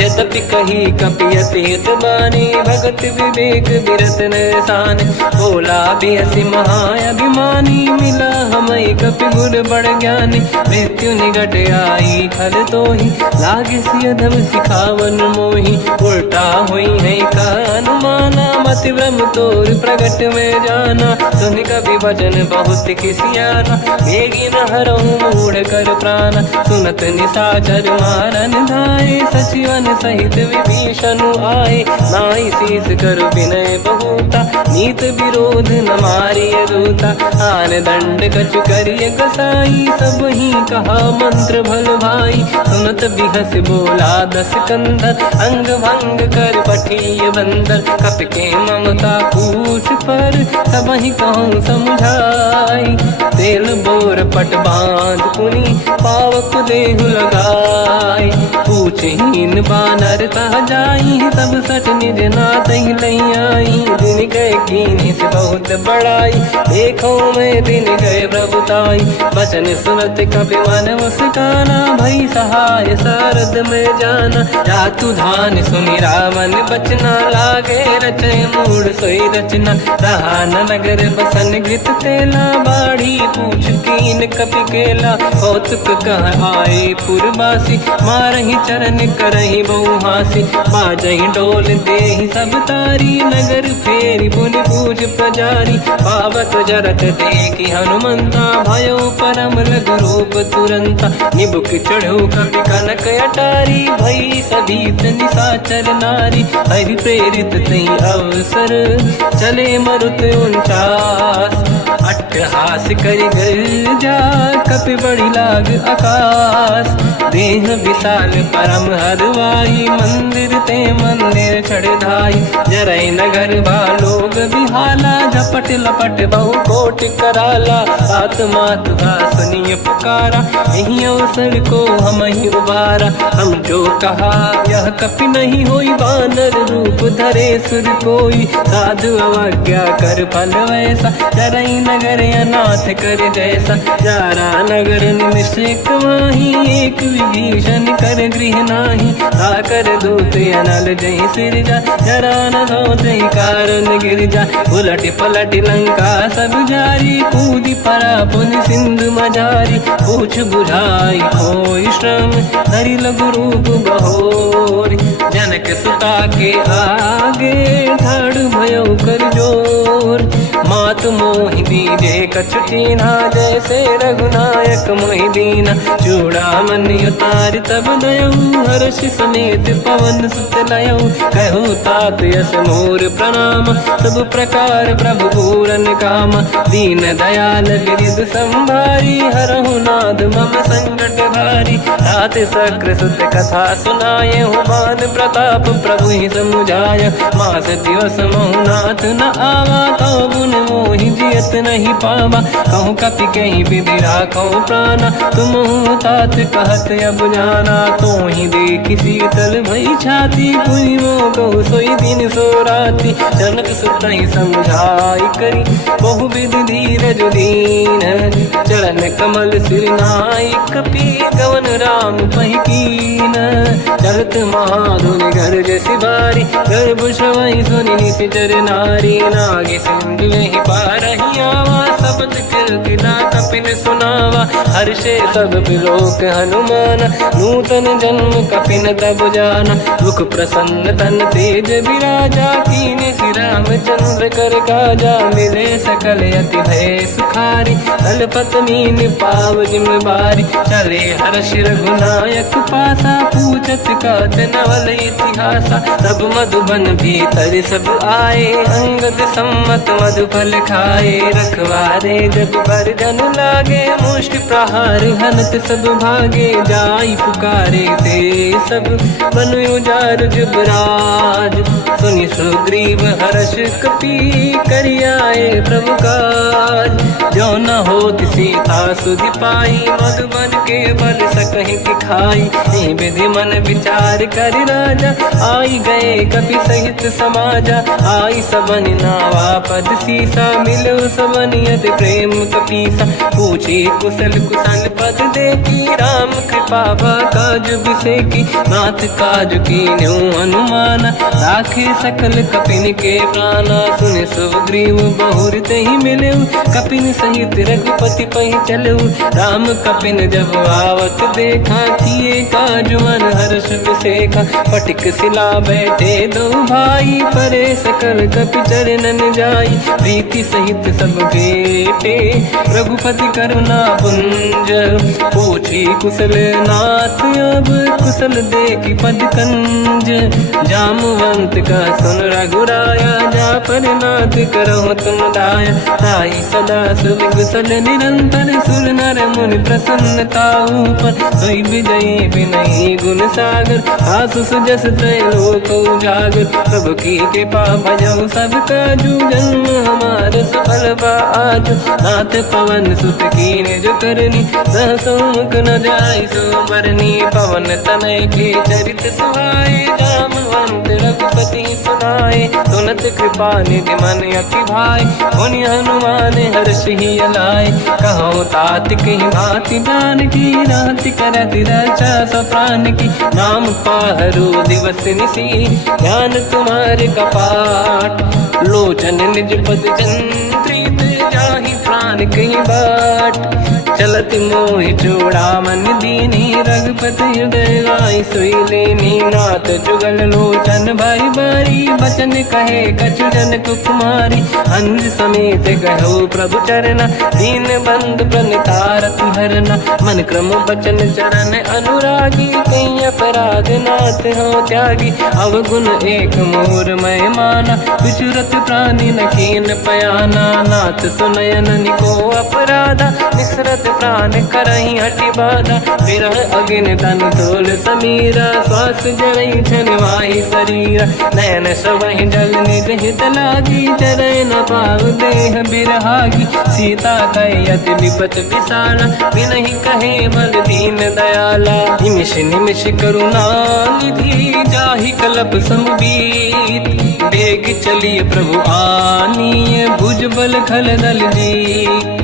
यद्यपि कही कपियति हित बानी भगत विवेक बिरत नसान बोला बिहसी महाअभिमानी मिला हमें कपि गुर बड़ ज्ञानी मृत्यु निकट आई खल तो ही लागे सियधम सिखावन मोही उल्टा हुई है का अनुमाना मति ब्रह्म तोर प्रगट में जाना सुन कभी भजन बहुत खिसियाना बेगी न हरहूँ मूढ़ कर प्राण सुनत निशाचर मारन धाये सचिवन सहित विभीषण आए नाई शीस कर विनय बहुता नीत विरोध न मारिय दूता आन दंड कछु करिय कसाई सब ही कहा मंत्र भल भाई सुनत बिहस बोला दस कंधर अंग भंग कर पठिय बंदर कप के ममता पूछ पर सब ही कहूँ समझाई तेल बोर पट बांध पुनि पावक देहु लगाई पूछहीन बानर कहा जाई तब सट निज नाथ ही लई आई दिन गए कीनी से बहुत बड़ाई देखो मैं दिन गए प्रभुताई बचन सुनत कपि मन मुस्काना भई सहाय सारद में जाना जातु धान सुनि रावण बचना लागे रचे मूड सोई रचना रहा नगर बसन गृत तेला बाढ़ी पूछ कीन कपि केला कौतुक कह आए पुरबासी मारही चरण करही बहु हासी बाजही डोल देहि सब तारी नगर फेरी पुनि पूज प्रजारी पावत जरत देखी हनुमंता भयो परम लघु रूप तुरंता निबुक चढ़ो कपि कनक अटारी भई सभीत निशाचर नारी हरि प्रेरित तई अवर संवत्सर चले मरुत 49। अट्टहास करि गर्जा कपि बड़ी लाग आकाश। देह विशाल परम हरवाई मंदिर ते मंदिर चढ़ाई। जरई नगर बालोग बिहाला झपट लपट बहु कोट कराला। आत्मा तुहा सुनिय पुकारा यही अवसर को हम ही उबारा। हम जो कहा यह कपि नहीं होई वानर रूप धरे सुर कोई। साधु अवज्ञा कर फल वैसा जरई नगर अनाथ कर जैसा। जारा नगर निमिषक माही एक विभीषण कर गृह नाही। आकर दूत अनल जय सिरजा जरा न होते कारण गिरजा। उलट पलट लंका सब जारी कूदी परा पुन सिंधु मजारी। पूछ बुझाई कोई श्रम धरि लघु रूप बहोरी। जनक सुता के आगे ठाड़ भयो कर जोर। मात मोहि दीजे कछु कीन्हा जैसे रघुनायक मोहि दीना। चूड़ामणि उतारि तब दयऊ हर्ष समेत पवन सुत लयऊ। कहु तात यस मोर प्रणाम सब प्रकार प्रभु पूरन काम। दीन दयाल गिरिध संभारी हरहु नाद मम संकट भारी। तात सक्र सुत कथा सुनाये हुमान प्रताप प्रभु ही समुझाय। मास दिवस महु नाथ न आवा तौ गुण मोहि जियत नहीं पावा। कहूँ कपि कहीं विधि राखो प्राणा तुम तात कहत अब जाना। तो ही देखी शीतल भई छाती पुई मो कहु सोई दिन सो राती। जनक सुत ही समझाई करी बहु विधि धीरज दीन। चरण कमल सिर नाई कपि गवन राम पहि कीन। चलत महाधुनि गर्ज सिबारी गर्भ श्रवई सुनि निशिचर नारी। नागे सिंधु ही पारही आवा शब्द कीर्तिना कपिन सुनावा। हर्षे सब बिलोक हनुमान नूतन जन्म कपिन तब जाना। मुख प्रसन्न तन तेज विराजा कीने श्री रामचंद्र कर काजा। मिले सकल अति भय सुखारी तलपत मीन पाव जिम्मेवारी। चले हर्ष रघुनायक पासा पूछत कात नवल इतिहासा। तब मधुबन भीतर सब आए अंगद सम्मत मधुफल खाए। रखवारे जब बरगन लागे मुष्ट प्रहार हनत सब भागे। जाई पुकारे ते सब बन उजार जुबराज। सुनि सुग्रीव हर्ष कपि करियाए प्रभु काज। जो न होत सीता सुधि पाई मधुबन के बल सकहि दिखाई। विधि मन विचार कर राजा आई गए कपि सहित समाजा। आई सबन नावा पद सीसा मिलो सबन यदि प्रेम कपीसा। पूछे कुशल कुशल पद देखी राम कृपा काज बिसेकी। नाथ काज की न्यू अनुमान राखे सकल कपिन के प्राणा। सुने सुग्रीव बहुर ते ही मिले कपिन सहित रघुपति पहि चलऊ। राम कपिन जब आवत देखा किए काज मन हर्ष बिसेखा। पटिक सिला बैठे दो भाई परे सकल कपि चरणन जाई। प्रीति सहित सब बेटे रघुपति करुणा पुंज। पूछी कुशल नाथ अब कुशल देखी पद कंज। जामवंत का सुन रघुराया जा पर नाथ करहु तुम दाया। ताई सदा सुविकुशल निरंतर सुर नर मुनि प्रसन्नता ऊपर। सोई विजयी विनयी गुण सागर आसु सुजस त्रैलोक उजागर। प्रभु की कृपा भजऊ सब काजू जन्म हमार सफल बा आज। नाथ पवन सुत कीने जो करनी सहसोमुख न जाय सो मरनी। पवन तनय के चरित सुहाए जामवंत रघुपति सुनाए। सुनत कृपा निधि मन अति भाई मुनि हनुमान हर्ष ही अलाए। कहो तात कही भांति प्राण की रात करत रक्षा सो प्राण की। नाम पाहरो दिवस निसी ध्यान तुम्हारे कपाट। लोचन निज पद चंद्रित जाहि प्राण कहीं बाट। चलत मोहि चूड़ामन दीनी रघुपति हृदय गाई सोई लेनी नाथ जुगल लोचन भाई बारी बचन कहे कछु जन कुमारी अंज समेत गहो प्रभु चरना दीन बंद प्रणितारत हरना मन क्रम बचन चरण अनुरागी कई अपराध नाथ हो त्यागी अवगुण एक मोर मैं माना विचुरत प्राणी न कीन पयाना नाथ सुनयन निको अपराधा निसरत प्राण करही हटि बाधा विरह अगिन तन तोल समीरा श्वास जरई छनवाई शरीर नयन सवहि जल निज हित लागी चरय न पाव देह बिरहागी सीता कहे अति विपत विसाला बिनहि कहे बल दीन दयाला निमिष निमिष करुणा निधि जाहि कलप समबीत बेग चलिए प्रभु आनीय भुज बल खल दल जी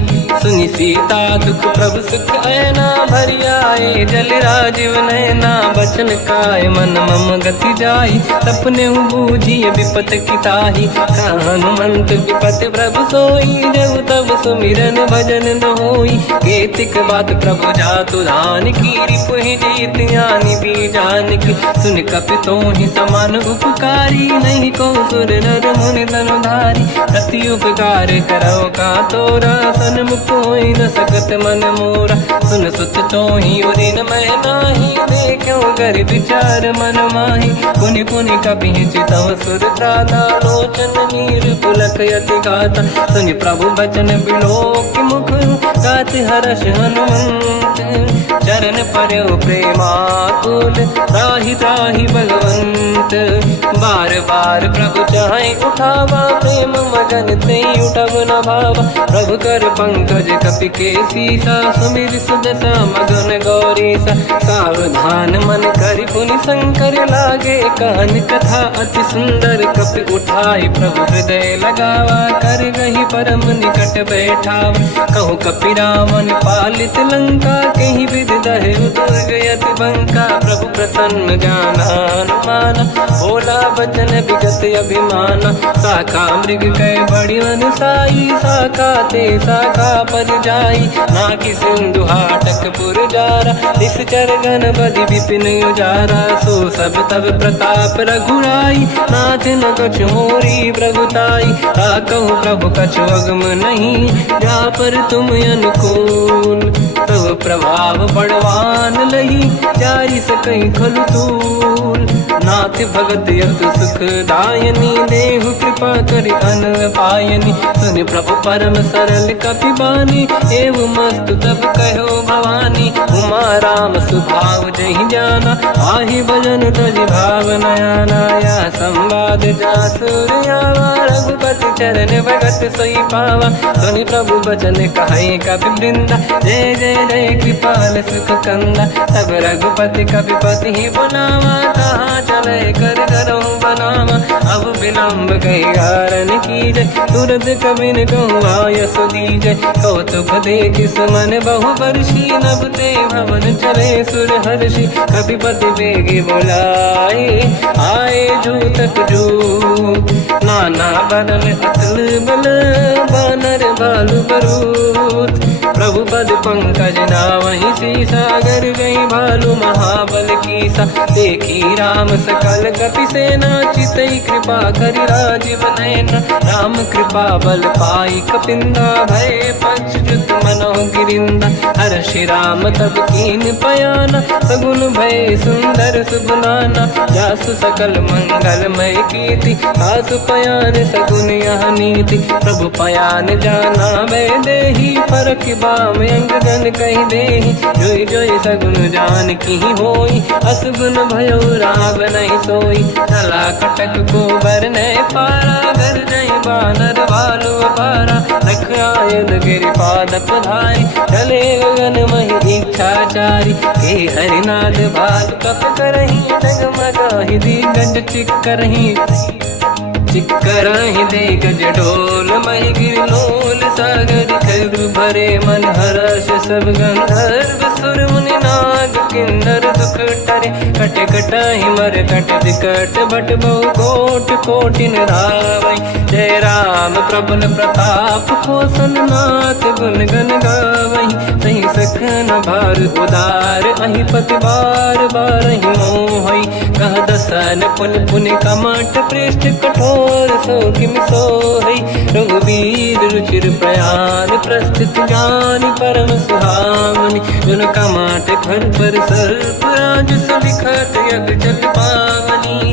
सुनि सीता दुख प्रभु सुख ऐना भरि आए जल राजीव नैना बचन काय मन मम गति जाई सपने बूझी विपत किताही हनुमंत विपत प्रभु सोई जब तब सुमिरन भजन न होई केतिक बात प्रभु जातु धान की रिपुहि जीत ज्ञानी बीजान की सुन कपितो ही समान उपकारी नहीं को सुर नर मुनि धनुधारी अति उपकार करो का तोरा सन्मुख होई न सकत मन मोरा सुन सुत तो ही उदिन मैं नाही देखो कर विचार मन माही पुनि पुनि कपि चितव सुर त्राता लोचन नीर पुलक यति गाता सुनि प्रभु बचन बिलोक मुख गात हर्ष हनुमंत चरण पर्यो प्रेमाकुल त्राहि त्राहि भगवंत बार बार प्रभु चाहे उठावा प्रेम मगन ते उठब न भावा प्रभु कर पंकज कपि के सीसा सुमिर सुदशा मगन गौरीसा सावधान मन करि पुनि शंकर लागे कान कथा अति सुंदर कपि उठाई प्रभु हृदय लगावा कर गही परम निकट बैठावा कहु कपि रामन पालित लंका कहीं विद दहे दुर्ग यति बंका प्रभु प्रसन्न ज्ञानानुमाना भोला बचन विगत अभिमाना शाखा मृग कै बड़ी अनुसाई शाखा ते शाखा पर जाई नाकि सिंधु हाटक पुर जारा इस चरगन बदि विपिन उजारा सो सब तब प्रताप रघुराई नाथ न कछु मोरी प्रभुताई कहूँ प्रभु कछु अगम नहीं जा पर तुम अनुकूल तब प्रभाव बड़वान लही जारी सकई खलु तूल नाथ भगत यतु सुख दायनी देहु कृपा करि अन पायनी सुन प्रभु परम सरल कपि बानी एव मस्तु तब कहो भवानी उमा राम सुभाव जहि जाना आहि भजन तज भाव नयाना या संवाद जासुर आवा रघुपति चरण भगत सोई पावा सुनि प्रभु बचन कहे कपि वृंदा जय जय जय कृपाल सुख कंदा तब रघुपति कपिपति ही बनावा कहाँ चले कर करो बनावा अब विलम्ब कही कारण की जय तुरंत कबिन कहूँ आयस दीजय कौतुक देख सुमन बहु वर्षी नभ ते भवन चले सुर हर्षि कपिपति बेगी बोलाए आए जूतक जूत नाना बदल अतल बल बानर बालु बरूत प्रभु पद पंकज नावहि सी सागर गई भालु महाबल कीसा देखी राम सकल कपि सेना चितई कृपा करि राजीव नयना राम कृपा बल पाई कपिंदा भय पक्षुत मनो गिरिंदा हर्षि राम तब कीन पयाना सगुन भय सुंदर सुबनाना जासु सकल मंगलमय कीर्ति आसु पयान सगुन यह नीति प्रभु पयान जाना वे देही परख बाम अंग जन कही देही जोई जोई सगुन जान की होई असगुन भयो राव नहीं सोई चला कटक को बर ने पारा घर जय बानर बालु पारा लख आयन गिरि पाद पधारी चले गगन मही इच्छाचारी के हरिनाथ भाग कप करही जगमगाहि दिग्गज चिक्करही चिक्करहि दिग्गज डोल मही गिरलोल सागर खर भरे मन हर्ष सब गंधर्व सुर मुनि नाग किन्नर दुख टरे कट कटाहि मर कट विकट बट बहु कोट कोटिन रावै जय राम प्रबल प्रताप कोसन नाथ गुण गन गावही सही सखन भार उदार अहि पति बार बार ही मोहई कह दसन पुन पुन कमठ पृष्ठ कठोर सो किम सोहई रघुवीर रुचिर प्रयाण प्रस्थित ज्ञान परम सुहावनी जुन कमठ घर पर सर्प राज सलिखत यग जल पावनी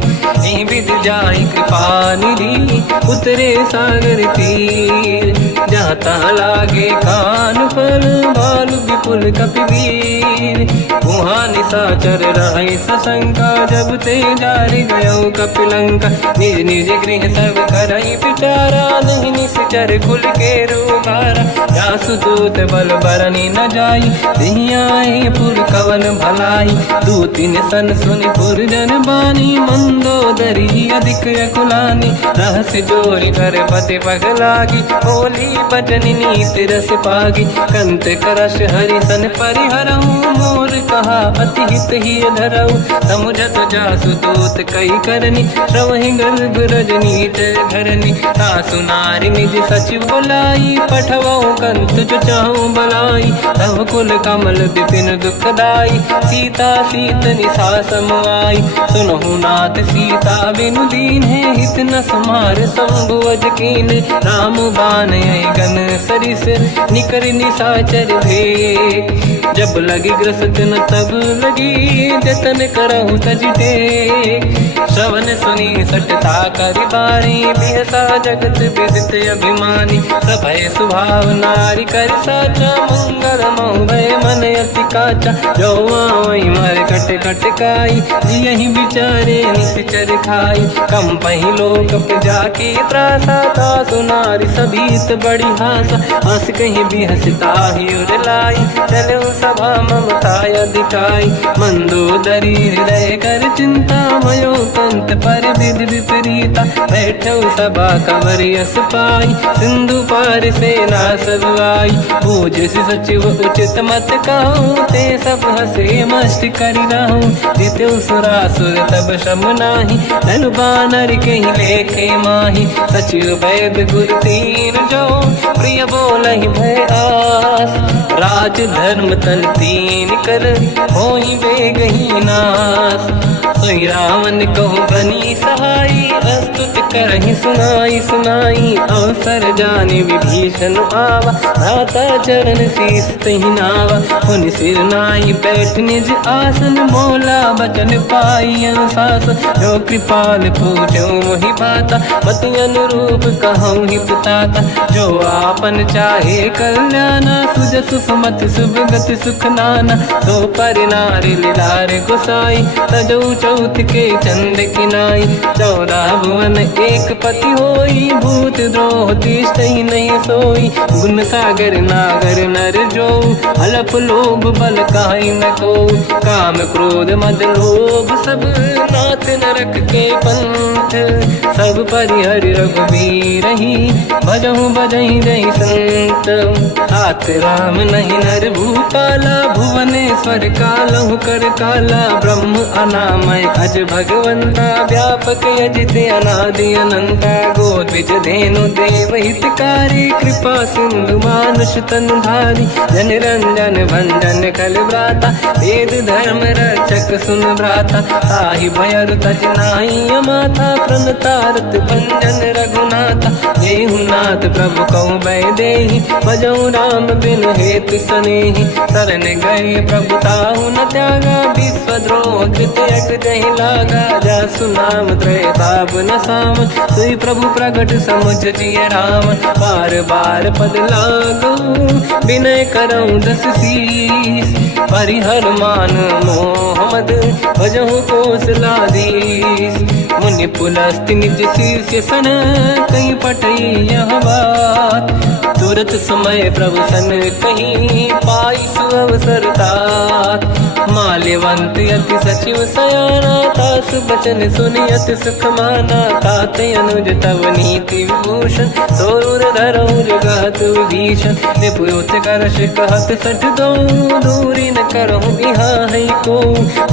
विद जाई कृपा निधि उतरे सागर तीर जाता लागे कान पर भालु विपुल कपिवीर वहाँ निशाचर रहे सशंका जब ते जारी गयो कपिलंका निज निज गृह सब करई विचारा नहीं निश्चर कुल के रूबारा जासु दूत बल बरनी न जाई दिहियाए पुर कवन भलाई दूतिन सन सुनि पुर जन बानी मंदोदरी अधिक अकुलानी रहस्य जोरी धर पति पगलागी बोली बचन नीत रस पागी कंत करश हरि सन परिहरऊ मोर कहा अति हित ही धरऊ समुझत जासु दूत कई करनी श्रवहि गर्भ रजनी धरनी सासु नारी निज सचिव बुलाई पठवऊ कंत जो चाहू बलाई तब कुल कमल विपिन दुखदाई सीता सीत निशा समाई सुनहु नाथ सीता बिनु दीन है हित न समार शंभु अज कीन राम बान गन सरिस निकर निशाचर भेक जब लगी ग्रसत न तब लगी जतन करहु तज टेक श्रवण सुनी सटता करि बारी बिहसा जगत विदित अभिमानी सभय स्वभाव नारी कर साचा मंगल मोहय मन अति काचा जो आई मर कट कट काई यही बिचारे निश्चर खाई कम पही लोक जाके त्रासा था सुनारी सभीत बड़ी हासा हंस कहीं भी हंसता ही उर लाई चलो सभा ममता दिखाई मंदोदरी हृदय कर चिंता मयो कंत पर विधि विपरीता बैठो सभा कंवर यस पाई सिंधु पार सेना सब आई पूज सचिव उचित मत कहूँ ते सब हसे मस्त करी रहूँ जिते सुरासुर तब शम नाही धन बानर कहीं लेखे माही सचिव वैद गुरु तीन जो प्रिय बोलहि भय आस राज धर्म तल तीन कर होई बेगही नास सोई रावण कहु बनी सहाई अस्तुत करहि सुनाई सुनाई अवसर जाने विभीषण आवा भ्राता चरण शीस तहि नावा हुन सिर नाई बैठ निज आसन मोला बचन पाई अनुशासन जो कृपाल पूछो मोहि बाता मति अनुरूप कहूँ ही पुताता जो आपन चाहे कल्याणा सुजसु सुमति सुभगति सुख नाना तो पर नारी लीलार गोसाई तजौ चौथ के चंद किनाई 14 भुवन एक पति होई भूत द्रोह तिष्ठ ही नहीं सोई गुण सागर नागर नर जो हलफ लोभ बल काई न को काम क्रोध मद लोभ सब नाथ नरक के पंथ सब परिहरि रघुवीर ही भजहु बजहि जहि संत हाथ राम नहीं नर भूपाला भुवनेश्वर कालहु कर काला ब्रह्म अनामय अज भगवंता व्यापक अजित अनादि अनंता गोद्विज धेनु देव हितकारी कृपा सिंधु मानुष तनु धारी जन रंजन भंजन कल व्राता वेद धर्म रक्षक सुन भ्राता ताहि भयर तज नाहि माथा प्रणतारत भंजन रघुनाथा देहुनाथ प्रभु कहु बै देहि भजऊ राम बिन हेतु सनेहि शरण गए प्रभु ताहु न त्यागा विश्वद्रोह कृत यक जहि लागा जासु नाम त्रयताप न साम सोई प्रभु प्रगट समुझ जिय राम बार बार पद लागू विनय करऊँ दस शीस परिहर मान मोहम्मद भजहु कौशलाधीश मुनि पुलस्ति निज शीर्ष सन कहीं पटई यह बात तुरत समय प्रभु सन कहीं पाई सुअवसर तात माल्यवंत अति सचिव सयाना, तास बचन सुनियत सुख माना। तात अनुज तव नीति विभूषण, सोर धरऊ जगत विभीषण। निपुत करश कहत सठ दो, दूरी न करहु इहाँ है को।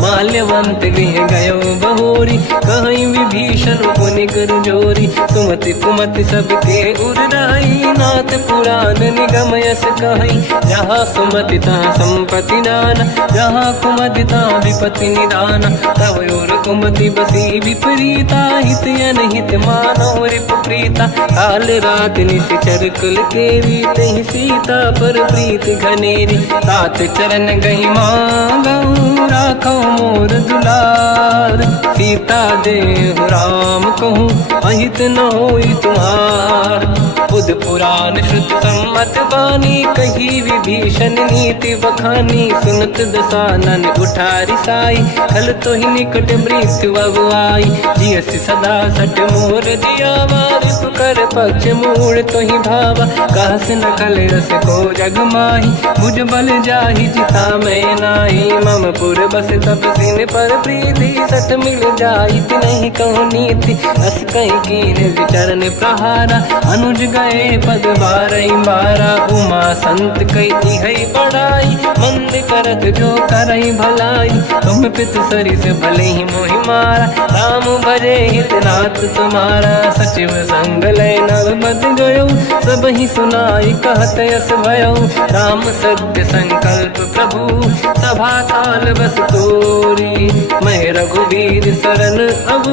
माल्यवंत गृह गयो बहोरी, कहीं विभीषण पुनि कर जोरी। सुमति कुमति सबके उरनाई, नाथ पुराण निगम यस कहीं। जहाँ सुमति तहाँ संपत्ति नाना, जहाँ कुमति तहाँ विपत्ति निदाना। तव और कुमति बसी विपरीता, हित अनहित मानव रिपु प्रीता। काल रात निश्चर कुल केरी, तहि सीता पर प्रीत घनेरी। तात चरण गही मांगऊ, राखो मोर दुलार। सीता देहु राम कहूँ, अहित न होई तुम्हार। बुध पुराण श्रुत सम्मत बानी, कही विभीषण नीति बखानी। सुनत दसानन उठारी साई, खल तो ही निकट मृत्यु अब आई। जियस सदा सट मोर जियावा, रिपु कर पक्ष मूल तो ही भावा। कहस न खल रस को जग माही, भुज बल जाहि जिता मैं नाई। मम पुर बस तब सिन पर प्रीति, सठ मिल जाई नहीं कहूँ नीति। अस कहीं कीन विचरण प्रहारा, अनुज गए पद बारई बारा। उमा संत कई है बड़ाई, मंद करत जो करई भलाई। तुम पित सरिस भले ही मोहि मारा, राम भजे हित नाथ तुम्हारा। सचिव संग लय नव बद गयो, सब ही सुनाई कहत यस भयो। राम सत्य संकल्प प्रभु, सभा काल बस तोरी। मैं रघुवीर शरण अब,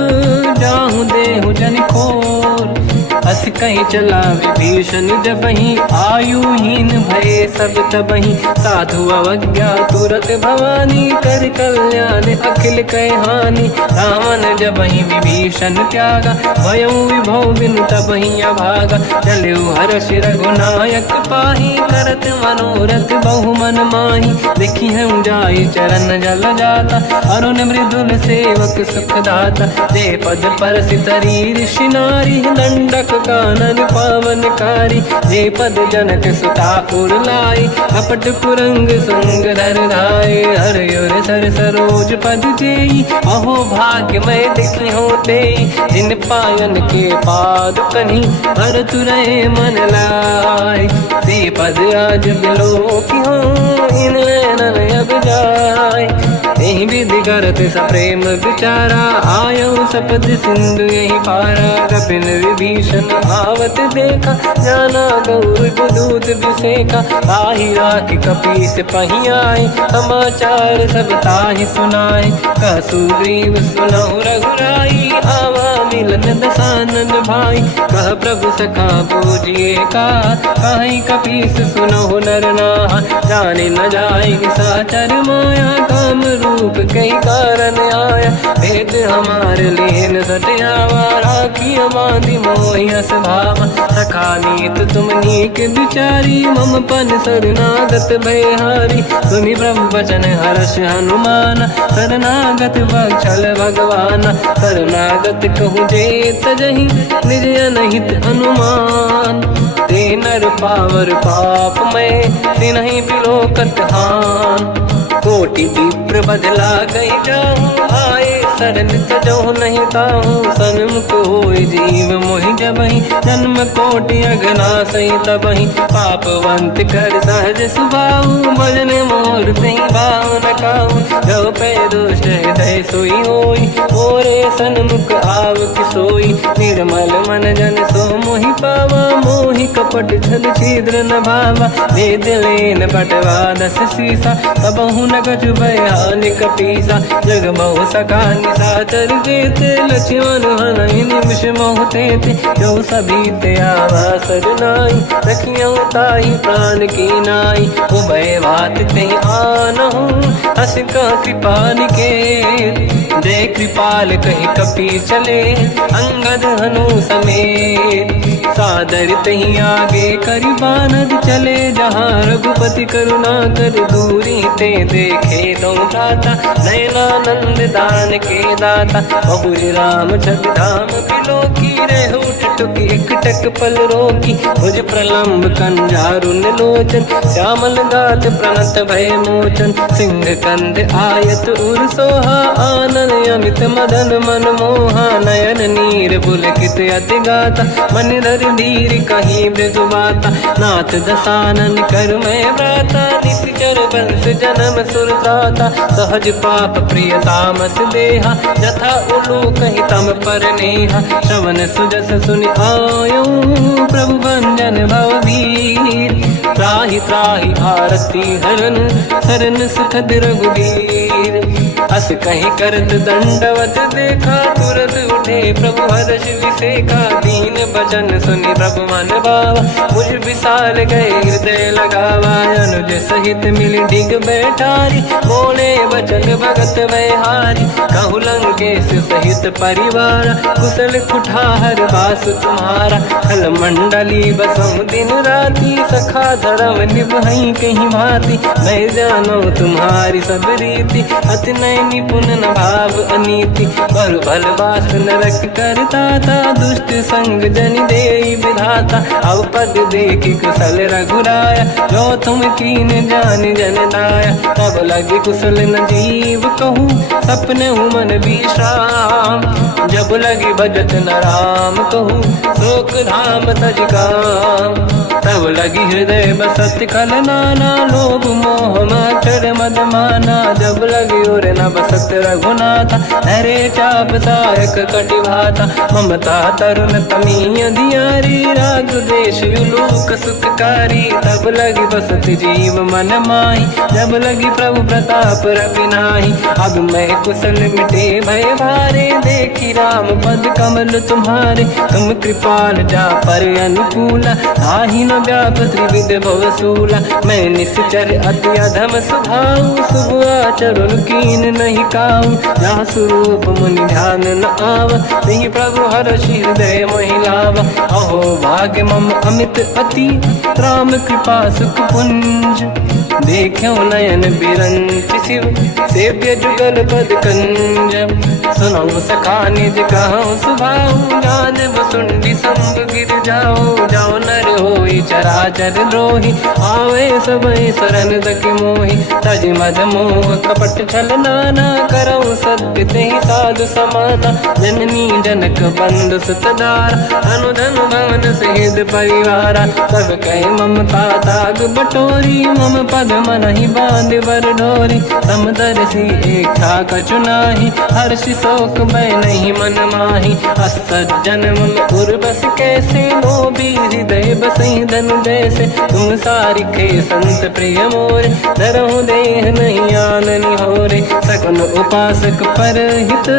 जाहु देहु जन खोर। अस कहीं चला विभीषण जबहि, आयुहीन भये सब तबहि। साधु अवज्ञा तुरत भवानी, कर कल्याण अखिल कह हानि। रावण जबहि विभीषण त्यागा, भयउ विभव बिनु तबहि अभागा। चलऊ हर्ष रघुनायक पाहि, करत मनोरथ बहु मन माहि। देखी हूँ जाई चरण जल जाता, अरुण मृदुल सेवक सुख दाता। जे पद परस तरी ऋषि नारी, दंडक कानन पावनकारी। जे पद जनक सुता उर लाई, कपट कुरंग संग धर धाय। हर युर सर सरोज पद जेई, अहो भाग्य मैं देखी होते। जिन पायन के पाद कन्ही, हर तुरहे मन लाय। ते पद आज बिलो की हो, इन नैनन अब जाय। यही विधि करत सप्रेम विचारा, आयो सपद सिंधु यही पारा। कपिन विभीषण आवत देखा, जाना गौर दूत विसेका। ताहि राखी कपीस पही आए, समाचार सब ताहि सुनाए। कह सुग्रीव सुनहु रघुराई, आवा मिलन दसानन भाई। कह प्रभु सखा पूजिए का, कहीं कपीस सुनहु नर नाहा। जाने न जाए साचर माया, काम रूप कई कारण आया। भेद हमार लेन सटियावा, राखी बांधि मोहि अस भावा। सखा नीत तुम नीक विचारी, मम पन शरणागत भयहारी। सुनि ब्रह्म वचन हर्ष हनुमान, शरणागत बक्षल भगवान। शरणागत कहूँ जे तजहि, निज अनहित अनुमान। ते नर पावर पाप में, तिन्हि बिलोकत हान। कोटि विप्र बदला गई जाऊँ, आए शरण तजो नहीं ताऊँ। सन्मुख होय जीव मोहि जबहि, जन्म कोटि अगना सही तबहि। पापवंत कर सहज सुभाऊ, भजन मोर तहि भाव न काऊ। जो पे दुष्ट हृदय सोई होई, मोरे सन्मुख आव कि सोई। निर्मल मन जन सो मोहि पावा, मोहि कपट छल छिद्र न भावा। वेद लेन बटवा दस सीसा, तबहु न कछु भयानि कपीसा। जग बहु सका निशाचर जेते, लक्ष्मण हनहि निमिष मोहि तेते। जो सभी ते आवा सरनाई, रखियौ ताहि प्राण की नाई। उभय बात ते आनहु, अस का कृपा निकेत। जय कृपाल कहि कपी चले, अंगद हनु समेत। सादर तहि आगे करि बानर चले, जहाँ रघुपति करुणा कर दूरी ते देखे। दो भ्राता नयनानंद दान के दाता, बहुर राम जग धाम बिलो की। रेहु टुक एक चटक पल रोकी, मुझ प्रलम्ब कंजारुन लोचन, श्यामल गात प्रणत भय मोचन, सिंह कंद आयत उर सोहा, आनन अमित मदन मन मोहा, नयन नीर पुलकित अति गाता, मन धर धीर कहीं मृदु बाता, नाथ दसानन कर मैं व्राता, निश्चर वंश जन्म सुरताता, सहज पाप प्रिय तामस देहा, जथा उलू कहीं तम पर नेहा, श्रवण सुजस सुनि आयो प्रभु भंजन भवधीर, त्राहि त्राहि आरती हरन शरण सुखद रघुवीर, अस कहीं करत दंडवत देखा, तुरत उठे प्रभु हर्ष विसेखा, दीन बचन सुनि प्रभु मन भावा, मुझ विशाल गए हृदय लगावा, अनुज सहित मिल डिग बैठारी, बोले बचन भगत वैहारी, कहु लंकेश सहित परिवार, कुशल कुठार बास तुम्हारा, खल मंडली बसहु दिन राती, सखा धर्म निभई कहीं भांति, मैं जानो तुम्हारी सब रीति, अति नय निपुण न भाव अनीति, बल भल बास नरक करता था, दुष्ट संग जन दे विधाता, अब पद देखि कुशल रघुराया, जो तुम कीन जान जन दाया, तब लगे कुशल न जीव कहूँ, सपने मन विश्राम, जब लगे भजत न राम कहूँ, शोक धाम तज काम, तब लगी हृदय बसत खल नाना, लोभ मोह माचर मद माना, जब लगी और न बसत रघुनाथा, हरे चाप सायक कटिभाता, ममता तरुण तमीय धियारी, राग देश युलूक सुखकारी, तब लगी बसत जीव मन माही, जब लगी प्रभु प्रताप रवि नाही, अब मैं कुशल मिटे भय भारे, देखी राम पद कमल तुम्हारे, तुम कृपाल जा पर अनुकूला, ताहि न व्याप त्रिविध भवसूला, मैं निश्चर अति अधम स्वभाव, शुभ आचरण कीन नहीं काऊ, जहाँ स्वरूप मुनि ध्यान न आव, नहीं प्रभु हर्ष हृदय महिलावा, अहो भाग्य मम अमित अति, राम कृपा सुख पुंज, देखो नयन बिरंच शिव, सेव्य जुगल पद कंज, सुनऊ सखा निज कहूँ सुभाऊ, जान बसुंडी संग गिर जाओ, जाओ नर होई चराचर द्रोही, आवे सबई शरण दक मोहि, तज मद मोह कपट छल नाना, करऊ सत्य तेहि साधु समाना, जननी जनक बंधु सुतदारा, अनुधन भवन सहित परिवारा, सब कहे ममता ताग बटोरी, मम पद मनहि बांध बर डोरी, समदर्शी इच्छा कछु नाही, हर्षि शोक भय नहीं मन माही, असज्जन मम उर बस कैसे, लोभी हृदय बसई धनु जैसे, तुम सारिखे संत प्रिय मोरे, धरहु देह नहीं आननि होरे, सगुन उपासक पर हित,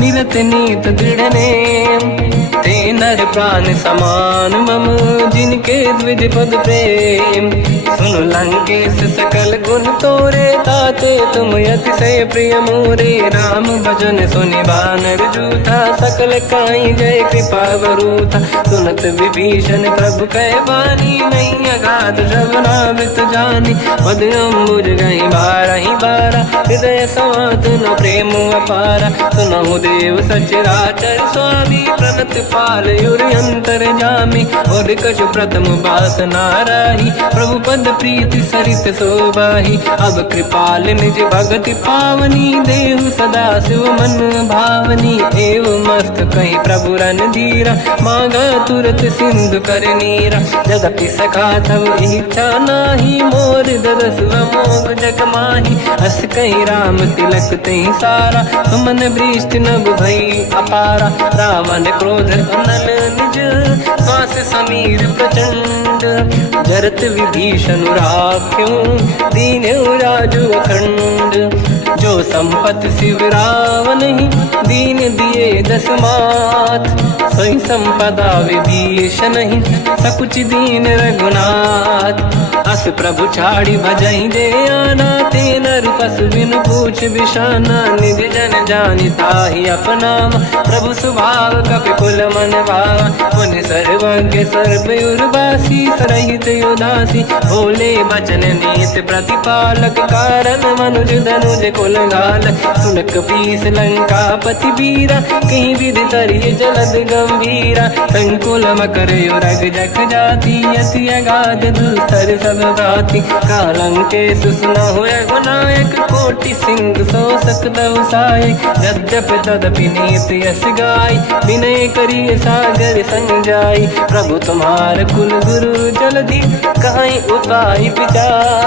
निरत नीत दृढ़ नेम, ते नर प्राण समान मम, जिनके द्विज पद प्रेम, सुन लंकेश सकल गुण तोरे, ताते तुम अतिशय प्रिय मोरे, राम भजन सुनि बानर जूथा, सकल काई जय कृपा वरूथा, सुनत विभीषण प्रभु कह बानी, नहीं अगाध श्रवणामृत जानी, पद अम्बुज गई बारहि बारा, हृदय समात न प्रेम अपारा, सुनहु देव सचराचर स्वामी, प्रणत पाल युरि अंतर जामी, और कछु प्रथम बास नाराही, प्रभु पद प्रीति सरित शोभाही, अब कृपाल निज भगति पावनी, देहु सदा शिव मन भावनी, एव मस्त कहीं प्रभु रन धीरा, मांगा तुरत सिंधु कर नीरा, जगति सखा तब इच्छा नाही, मोर दरस मोग जग माही, हस कहीं राम तिलक तही सारा, सुमन वृष्टि नभ भई अपारा, रावण क्रोध अनल निज, श्वास समीर प्रचंड, जरत विभीषण राख्यों, दीन्यु राजु अखंड, जो संपत शिव रावण ही, दीन दिए दस मात, सोई संपदा विभीषण ही, सकुच दीन रघुनाथ, अस प्रभु छाड़ी भजई जे आना, ते नर पसु बिनु पूछ बिशाना, निज जन जानिता ही अपनाम, प्रभु स्वभाव कपि कुल मन भावा, मुनि सर्वज्ञ के सर्व उर्वासी सरहित उदासी भोले बचन नीत प्रतिपालक कारण मनुज धनुज कुल घाल सुन कपीस लंका पति वीरा कहीं विधि तरिय जलद गंभीरा संकुल मकर युरग जख जाति अति अगाध दुस्तर सब भाति कालंके सुसना होय गुनायक कोटि सिंह सो सकदव साय यद्यप तदपि नीत यस गाय विनय करिय सागर संजाई प्रभु तुम्हार कुल गुरु जलधि कहीं उपाय विचार।